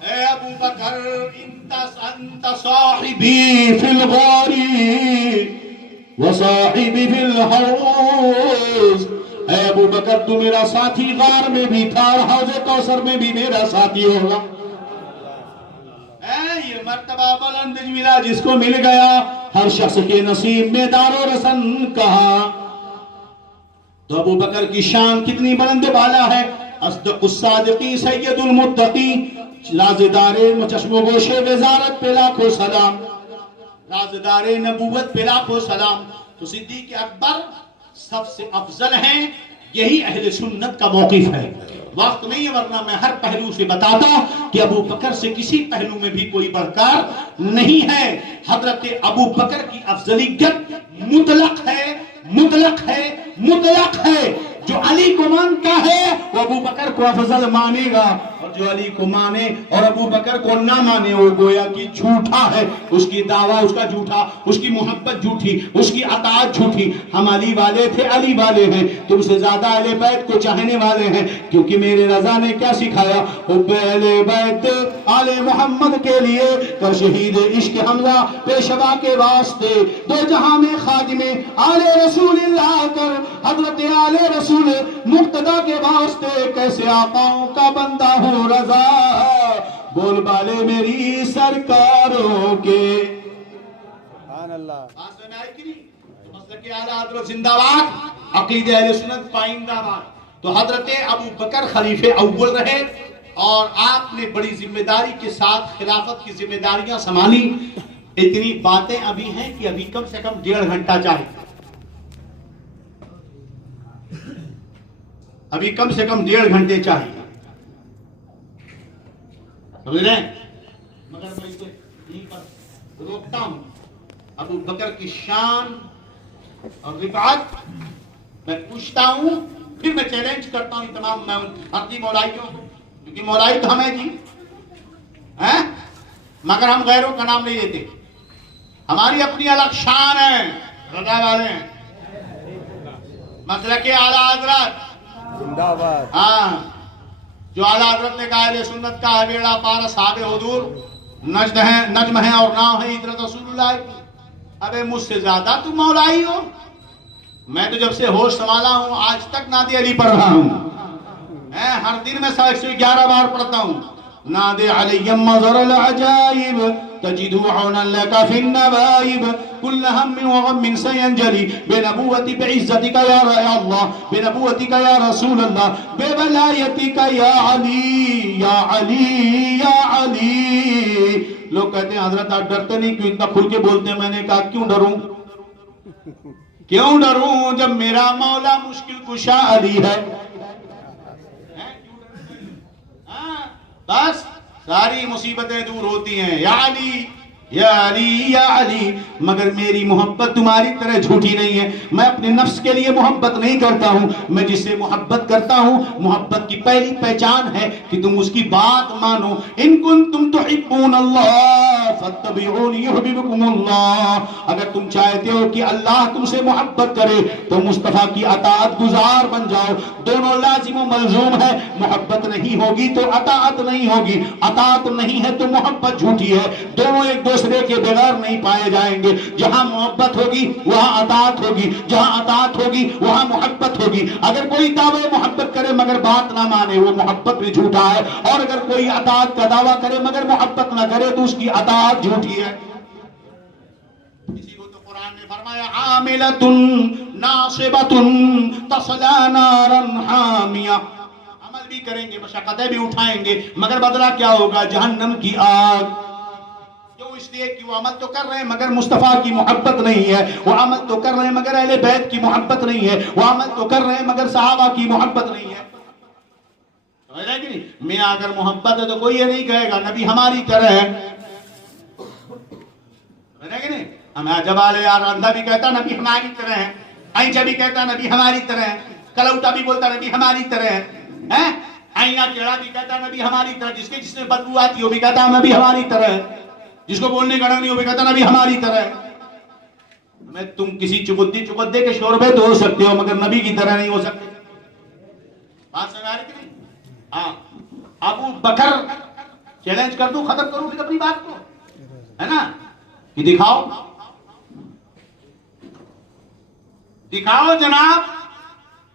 اے ابو بکر انت صاحبی فی الغار وصاحبی فی الحوض. اے ابو بکر تو میرا ساتھی غار میں بھی تھا اور حوض کوثر میں بھی میرا ساتھی ہوگا. اے یہ مرتبہ بلند ملا جس کو مل گیا، ہر شخص کے نصیب میں دار و رسن کہا. تو ابو بکر کی شان کتنی بلند بالا ہے. اصدق الصادقی سید المتقی، رازدار چشم و گوش وزارت پہ لاکھوں سلام، رازدار نبوت پہ لاکھوں سلام. تو صدیق اکبر سب سے افضل ہیں، یہی اہل سنت کا موقف ہے. وقت نہیں ہے ورنہ میں ہر پہلو سے بتاتا کہ ابو بکر سے کسی پہلو میں بھی کوئی بڑھ کر نہیں ہے. حضرت ابو بکر کی افضلیت مطلق ہے، مطلق ہے، مطلق ہے. جو علی کو مانتا ہے وہ ابو بکر کو افضل مانے گا، اور جو علی کو مانے اور ابو بکر کو نہ مانے وہ گویا کہ جھوٹا ہے. اس کی دعویٰ اس کا جھوٹا، اس کی محبت جھوٹی، اس کی اطاعت جھوٹی. ہم علی والے تھے، علی والے ہیں. تم سے زیادہ اہل بیت کو چاہنے والے ہیں، کیونکہ میرے رضا نے کیا سکھایا؟ حب اہل بیت آل محمد کے لیے کر شہید عشق حمزہ پیشوا کے واسطے، دو جہاں میں خادم آل رسول اللہ کر حضرت آل رسول مقتدی کے واسطے کیسے آقاؤں کا بندہ ہوں رضا، بول بالے میری سرکاروں کے. سبحان اللہ. بات میں آئی کہ نہیں؟ تو مسلک اعلیٰ حضرت زندہ باد، عقید اہل سنت پائندہ باد. تو حضرت ابو بکر خلیفہ اول رہے اور آپ نے بڑی ذمہ داری کے ساتھ خلافت کی ذمہ داریاں سنبھالی. اتنی باتیں ابھی ہیں کہ ابھی کم سے کم 1.5 گھنٹہ چاہیے، ابھی کم سے کم 1.5 گھنٹے چاہیے، سمجھ رہے ہیں؟ مگر میں اسے یہیں پر روکتا ہوں. ابو بکر کی شان اور رفعت میں پوچھتا ہوں، پھر میں چیلنج کرتا ہوں تمام حقی مولائیوں کو، کیونکہ مولائی تو ہمیں جی ہیں، مگر ہم غیروں کا نام نہیں لیتے. ہماری اپنی الگ شان ہے، رضا والے ہیں. مسلک اعلیٰ حضرت زندہ باد. ہاں جو اعلیٰ حضرت نے کہا اہل سنت کا بیڑا پار اصحاب حضور نجم ہے اور نام ہے ہجرت رسول اللہ کی. ابے مجھ سے زیادہ تم مولائی ہو. میں تو جب سے ہوش سنبھالا ہوں آج تک ناد علی پڑھ رہا ہوں. ہر دن میں 111 بار پڑھتا ہوں. ناد علی مظہر العجائب تجد عونا لك في النبائب كل هم وغم سينجلي بنبوتي بعزتك يا الله بنبوتك يا رسول الله بولايتك يا علي يا علي يا علي. لوگ کہتے ہیں حضرت آپ ڈرتے نہیں کیوں اتنا کھل کے بولتے ہیں. میں نے کہا کیوں ڈروں کیوں ڈروں جب میرا مولا مشکل کشا علی ہے. بس ساری مصیبتیں دور ہوتی ہیں. یا علی یا علی یا علی. مگر میری محبت تمہاری طرح جھوٹی نہیں ہے. میں اپنے نفس کے لیے محبت نہیں کرتا ہوں. میں جس سے محبت کرتا ہوں محبت کی پہلی پہچان ہے کہ تم اس کی بات مانو. ان کنتم تحبون اللہ فاتبعونی یحببکم اللہ. اگر تم چاہتے ہو کہ اللہ تم سے محبت کرے تو مصطفیٰ کی اطاعت گزار بن جاؤ. دونوں لازم و ملزوم ہے. محبت نہیں ہوگی تو اطاعت نہیں ہوگی. اطاعت نہیں ہے تو محبت جھوٹی ہے. دونوں ایک دوسرے کے بغیر نہیں پائے جائیں گے. جہاں محبت ہوگی وہاں اطاعت ہوگی. جہاں اطاعت ہوگی وہاں محبت ہوگی. اگر کوئی دعوے محبت کرے مگر بات نہ مانے وہ محبت بھی جھوٹا ہے. اور اگر کوئی اطاعت کا دعویٰ کرے مگر محبت نہ کرے تو اس کی اطاعت جھوٹی ہے. اسی کو تو قرآن نے فرمایا عاملۃ ناصبۃ تصلی نارا حامیہ. عمل بھی کریں گے مشقتیں بھی اٹھائیں گے مگر بدلہ کیا ہوگا؟ جہنم کی آگ. اس لیے کہ وہ عمل تو کر رہے ہیں مگر مصطفیٰ کی محبت نہیں ہے. وہ عمل تو کر رہے ہیں مگر اہل بیت کی محبت نہیں ہے. وہ عمل تو کر رہے ہیں مگر صحابہ کی محبت نہیں ہے. سمجھ رہے کہ نہیں؟ میاں اگر محبت ہے تو کوئی یہ نہیں کہے گا نبی ہماری طرح ہے. سمجھ رہے کہ نہیں؟ ہم جب آلے یار اندھا بھی کہتا نبی ہماری طرح ہے. اینچا بھی کہتا نبی ہماری طرح ہے. کلوٹا بھی بولتا نبی ہماری طرح ہے. آئینہ کیڑا بھی کہتا نبی ہماری طرح. جس نے بدبو آتی وہ بھی کہتا نبی ہماری طرح ہے. جس کو بولنے کا ڈر نہیں وہ بھی کہتا نبی ہماری طرح ہے. میں تم کسی چکدے کے شوربے تو ہو سکتے ہو مگر نبی کی طرح نہیں ہو سکتے. بات سمجھ آ رہی کہ نہیں؟ ہاں ابو بکر چیلنج کر دوں ختم کروں پھر اپنی بات کو ہے نا کہ دکھاؤ جناب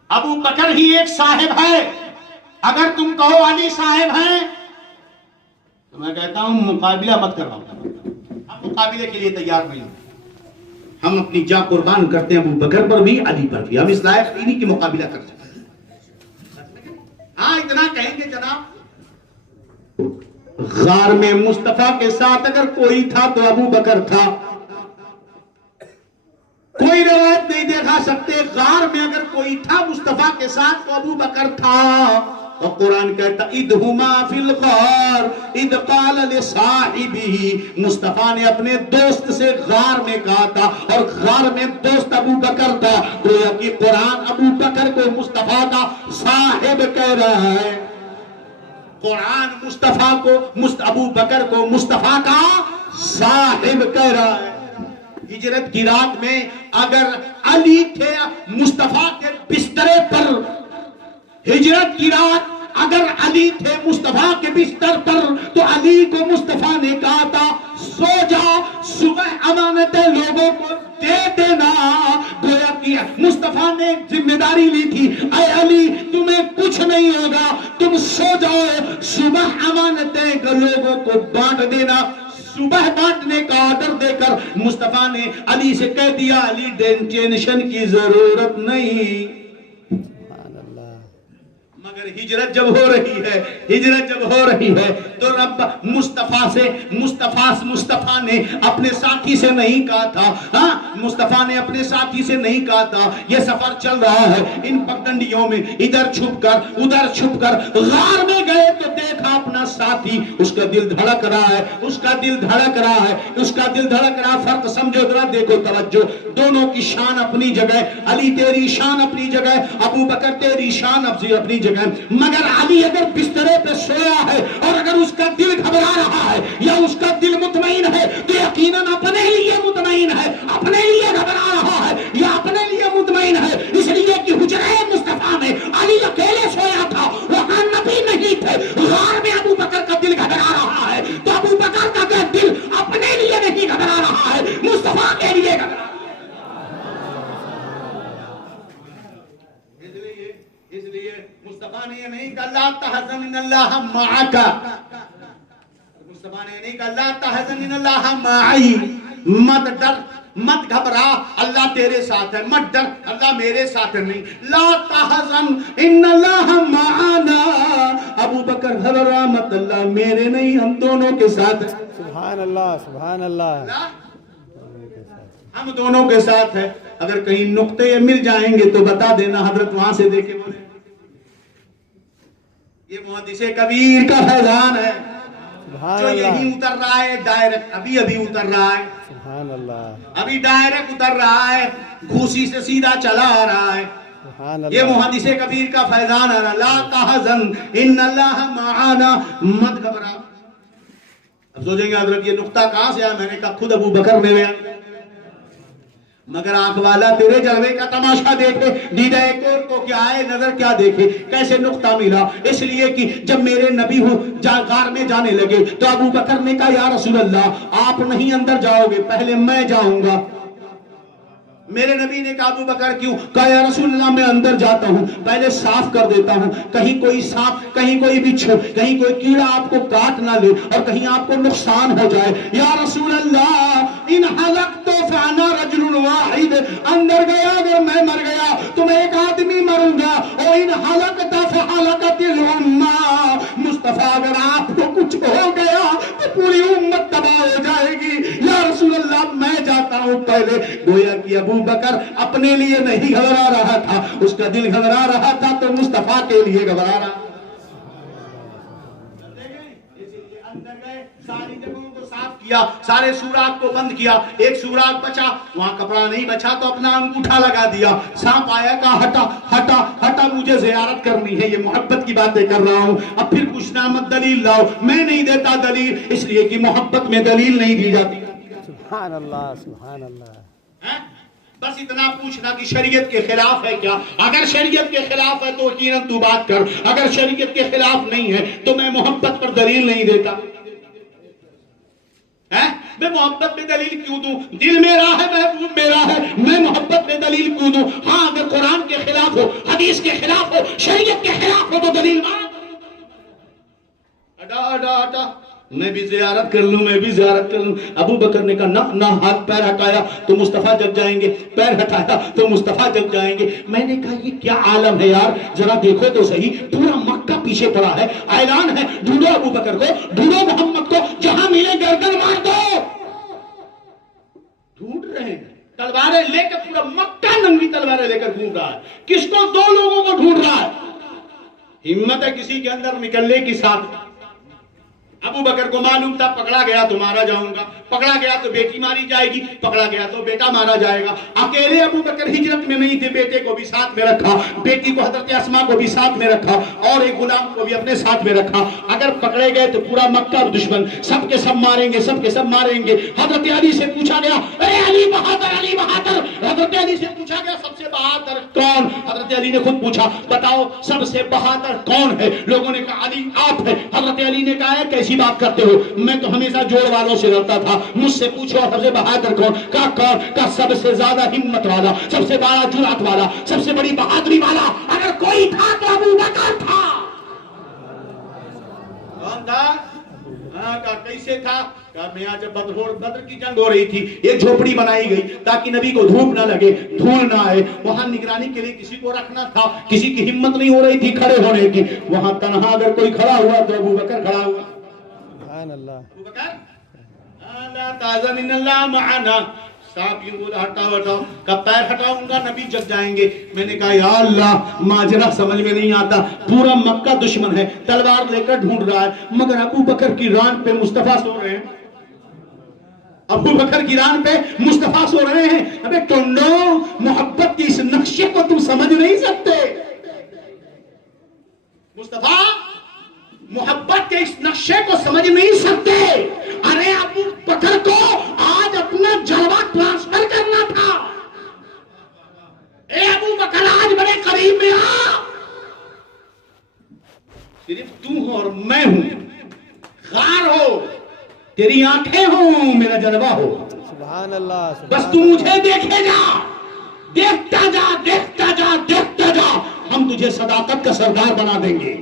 ابو بکر ہی ایک صاحب ہے. اگر تم کہو علی صاحب ہیں تو میں کہتا ہوں مقابلہ مت کر رہا ہوں. ہم مقابلے کے لیے تیار نہیں. ہم اپنی جان قربان کرتے ہیں ابو بکر پر بھی علی پر بھی. ہم اس لائق نہیں کہ مقابلہ کر سکتے. ہاں اتنا کہیں گے جناب غار میں مصطفیٰ کے ساتھ اگر کوئی تھا تو ابو بکر تھا. کوئی روایت نہیں دکھا سکتے غار میں اگر کوئی تھا مصطفیٰ کے ساتھ تو ابو بکر تھا. اور قرآن کہتا اِذْهُمَا فِي الْغَارِ اِذْ قَالَ لِصَاحِبِهِ. مصطفیٰ نے اپنے دوست سے غار میں کہا تھا اور غار میں دوست ابو بکر تھا. گویا کہ قرآن ابو بکر کو مصطفیٰ کا صاحب کہہ رہا ہے. قرآن مصطفیٰ کو ابو بکر کو مصطفیٰ کا صاحب کہہ رہا ہے. ہجرت کی رات میں اگر علی تھے مصطفیٰ کے بسترے پر ہجرت کی رات اگر علی تھے مصطفیٰ کے بستر پر تو علی کو مصطفیٰ نے کہا تھا سو جا صبح امانتیں لوگوں کو دے دینا. گویا کہ مصطفیٰ نے ذمہ داری لی تھی اے علی تمہیں کچھ نہیں ہوگا تم سو جاؤ صبح امانتیں لوگوں کو بانٹ دینا. صبح بانٹنے کا آرڈر دے کر مصطفیٰ نے علی سے کہہ دیا علی ٹینشن کی ضرورت نہیں. مگر ہجرت جب ہو رہی ہے تو رب مصطفیٰ نے اپنے ساتھی سے نہیں کہا تھا. مصطفیٰ نے اپنے ساتھی سے نہیں کہا تھا یہ سفر چل رہا ہے ان پگڈنڈیوں میں ادھر چھپ کر ادھر چھپ کر. غار میں گئے تو دیکھا اپنا ساتھی اس کا دل دھڑک رہا ہے. فرق سمجھو ذرا دیکھو توجہ. دونوں کی شان اپنی جگہ. علی تیری شان اپنی جگہ ابو بکر تیری شان اپنی جگہ. مگر علی اگر بسترے پہ سویا ہے اور اگر اس کا دل گھبرا رہا ہے یا اس کا دل مطمئن ہے تو یقیناً اپنے لیے مطمئن ہے. اپنے لیے گھبرا رہا ہے یا اپنے لیے مطمئن ہے اس لیے کہ غار میں ابو بکر کا دل گھبرا رہا ہے تو ابو بکر کا دل اپنے لیے نہیں گھبرا رہا ہے، مصطفیٰ کے لیے گھبرا رہا ہے۔ اس لیے مصطفیٰ نے یہ نہیں کہا لا تحزن ان اللہ معک، مصطفیٰ نے یہ نہیں کہا لا تحزن ان اللہ معی، مت ڈر مت گھبرا اللہ تیرے ساتھ ہے، مت ڈر اللہ میرے ساتھ ہے، نہیں لا تحزن ان اللہ معنا، ابو بکر گھبرا مت اللہ میرے نہیں ہم دونوں کے ساتھ ہے، سبحان اللہ سبحان اللہ، ہم دونوں کے ساتھ ہے۔ اگر کہیں نقطے مل جائیں گے تو بتا دینا، حضرت وہاں سے دیکھے بولے یہ محدث کبیر کا فیضان ہے سبحان جو یہی اللہ اتر رہا ہے ڈائریکٹ، ابھی اتر رہا ہے، سبحان اللہ ابھی ڈائریکٹ اتر رہا ہے، گھوسی سے سیدھا چلا آ رہا ہے۔ سبحان یہ اللہ محدث کبیر کا فیضان ہے، لا تحزن ان اللہ معانا، مت گھبرا۔ اب سوچیں گے حضرت یہ نقطہ کہاں سے آیا؟ میں نے کہا خود ابو بکر نے بیان کیا۔ مگر آنکھ والا تیرے جلوے کا تماشا دیکھے، دیدہ ایک اور کو کیا ہے، نظر کیا دیکھے، کیسے نقطہ ملا؟ اس لیے کہ جب میرے نبی غار میں جانے لگے تو ابو بکر نے کہا یا رسول اللہ آپ نہیں اندر جاؤ گے، پہلے میں جاؤں گا۔ میرے نبی نے کہا ابو بکر کیوں؟ کہا یا رسول اللہ میں اندر جاتا ہوں، پہلے صاف کر دیتا ہوں، کہیں کوئی سانپ، کہیں کوئی بچھو، کہیں کوئی کیڑا آپ کو کاٹ نہ لے اور کہیں آپ کو نقصان ہو جائے۔ یا رسول اللہ ان حلقت فانا رجل واحد، اندر گیا اگر میں مر گیا تو میں ایک آدمی مروں گا، اور ان حلقت فحلقت الامہ، مصطفیٰ اگر آپ کو کچھ ہو گیا تو پوری امت تباہ ہو جائے گی۔ یا رسول اللہ میں جاتا ہوں پہلے۔ گویا کہ ابو بکر اپنے لیے نہیں گھبرا رہا تھا، اس کا دل گھبرا رہا تھا تو مصطفیٰ کے لیے گھبرا رہا۔ اندر گئے، ساری جگہوں کو صاف کیا، سارے سوراخ کو بند کیا، ایک سوراخ بچا، وہاں کپڑا نہیں بچا تو اپنا انگوٹھا لگا دیا، سانپ آیا کہا ہٹا ہٹا ہٹا، مجھے زیارت کرنی ہے، یہ محبت کی باتیں کر رہا ہوں، اب پھر پوچھنا مت دلیل لاؤ، میں نہیں دیتا دلیل، اس لیے کہ محبت میں دلیل نہیں دی جاتی۔ سبحان اللہ سبحان اللہ، بس اتنا پوچھنا کہ شریعت کے خلاف ہے کیا؟ اگر شریعت کے خلاف ہے تو یقیناً تو بات کر، اگر شریعت کے خلاف نہیں ہے تو میں محبت پر دلیل نہیں دیتا۔ میں محبت میں دلیل کیوں دوں؟ دل میرا ہے، محبوب میرا ہے، میں محبت میں دلیل کیوں دوں؟ ہاں اگر قرآن کے خلاف ہو، حدیث کے خلاف ہو، شریعت کے خلاف ہو تو دلیل مانگ۔ ہٹا ہٹا ہٹا، میں بھی زیارت کر لوں، میں بھی زیارت کر لوں۔ ابو بکر نے کہا نہ، ہاتھ پیر ہٹایا تو مصطفیٰ جگ جائیں گے، پیر ہٹایا تو مصطفیٰ جگ جائیں گے۔ میں نے کہا یہ کیا عالم ہے یار، ذرا دیکھو تو صحیح، پورا مکہ پیچھے پڑا ہے، اعلان ہے ڈھونڈو ابو بکر کو، ڈھونڈو محمد کو، جہاں ملے گردن مار دو۔ ڈھونڈ رہے ہیں تلواریں لے کر، پورا مکہ ننگی تلواریں لے کر گھوم رہا ہے، کس کو؟ دو لوگوں کو ڈھونڈ رہا ہے۔ ہمت ہے کسی کے اندر نکلنے کی ساتھ؟ ابو بکر کو معلوم تھا پکڑا گیا تو مارا جاؤں گا، پکڑا گیا تو بیٹی ماری جائے گی، پکڑا گیا تو بیٹا مارا جائے گا۔ اکیلے ابو بکر ہجرت میں نہیں تھے، بیٹے کو بھی ساتھ میں رکھا، بیٹی کو حضرت اسماء کو بھی ساتھ میں رکھا، اور ایک غلام کو بھی اپنے ساتھ میں رکھا۔ اگر پکڑے گئے تو پورا مکہ دشمن، سب کے سب ماریں گے، سب کے سب ماریں گے۔ حضرت علی سے پوچھا گیا اے علی بہادر، علی بہادر، حضرت علی سے پوچھا گیا سب سے بہادر کون؟ حضرت علی نے خود پوچھا بتاؤ سب سے بہادر کون ہے؟ لوگوں نے کہا علی آپ ہے۔ حضرت علی نے کہا ہے کیسی بات کرتے ہو، میں تو ہمیشہ جوڑ والوں سے لڑتا تھا، مجھ سے پوچھو سب سے بہادر کون؟ کہا کون؟ کہا سب سے زیادہ ہمت والا، سب سے بڑا جرأت والا، سب سے بڑی بہادری والا اگر کوئی تھا تو ابو بکر تھا۔ کون تھا؟ کہا کیسے تھا؟ کہا میاں جب بدر کی جنگ ہو رہی تھی، ایک جھوپڑی بنائی گئی تاکہ نبی کو دھوپ نہ لگے، دھول نہ آئے، وہاں نگرانی کے لیے کسی کو رکھنا تھا، کسی کی ہمت نہیں ہو رہی تھی کھڑے ہونے کی، وہاں تنہا اگر کوئی کھڑا ہوا تو ابو بکر کھڑا ہوا۔ سبحان اللہ، ابو بکر لا تحزن ان اللہ معنا، صاحب یوں بولا ہٹاؤ ہٹاؤ، کہا پیر ہٹاؤں گا نبی جگ جائیں گے۔ میں نے کہا یا اللہ ماجرا سمجھ میں نہیں آتا، پورا مکہ دشمن ہے، تلوار لے کر ڈھونڈ رہا ہے، مگر ابو بکر کی ران پہ مصطفیٰ سو رہے ہیں، ابو بکر کی ران پہ مصطفیٰ سو رہے ہیں۔ ابے ٹنڈو، محبت کی اس نقشے کو تم سمجھ نہیں سکتے، مصطفیٰ محبت کے اس نقشے کو سمجھ نہیں سکتے۔ ارے ابو بکر کو آج اپنا جلوہ ٹرانسفر کرنا تھا، اے ابو بکر آج بڑے قریب میں آ، صرف تو اور میں میں ہوں، غار ہو، تیری آنکھیں ہوں، میرا جلوہ ہو، سبحان اللہ بس سبحان تو اللہ مجھے دیکھے جا، دیکھتا جا دیکھتا جا دیکھتا جا، ہم تجھے صداقت کا سردار بنا دیں گے،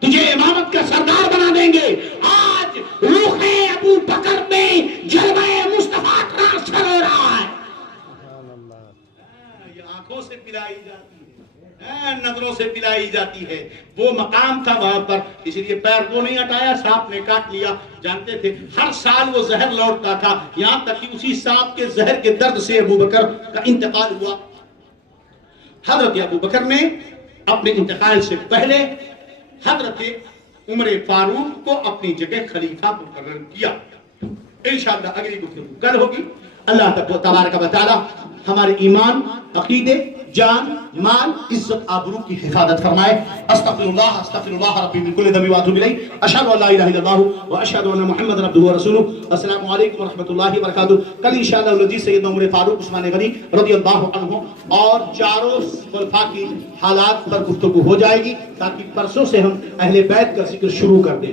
تجھے امامت کا سردار بنا دیں گے۔ آج روح ابو بکر میں جلوہ مصطفیٰ ٹرانسفر ہو رہا ہے۔ سبحان اللہ یہ آنکھوں سے پلائی جاتی ہے، نظروں سے پلائی جاتی ہے، وہ مقام تھا وہاں پر، اس لیے پیر کو نہیں ہٹایا، سانپ نے کاٹ لیا، جانتے تھے ہر سال وہ زہر لوٹتا تھا، یہاں تک کہ اسی سانپ کے زہر کے درد سے ابو بکر کا انتقال ہوا۔ حضرت ابو بکر نے اپنے انتقال سے پہلے حضرت عمر فاروق کو اپنی جگہ خلیفہ مقرر کیا۔ انشاءاللہ اگلی گفتگو کل ہوگی۔ اللہ تبارک و تعالی ہمارے ایمان، عقیدے، جان، مال، عزت، آبرو کی حفاظت فرمائے۔ استغفر اللہ ربی من کل ذنب واتوب الیہ، اشہد ان لا الہ الا اللہ واشہد ان محمد عبدہ ورسولہ۔ السلام علیکم ورحمۃ اللہ وبرکاتہ۔ کل انشاءاللہ العزیز سیدنا عمر فاروق عثمان غنی رضی اللہ عنہ اور چاروں خلفاء کی حالات پر گفتگو ہو جائے گی، تاکہ پرسوں سے ہم اہل بیت کا ذکر شروع کر دیں۔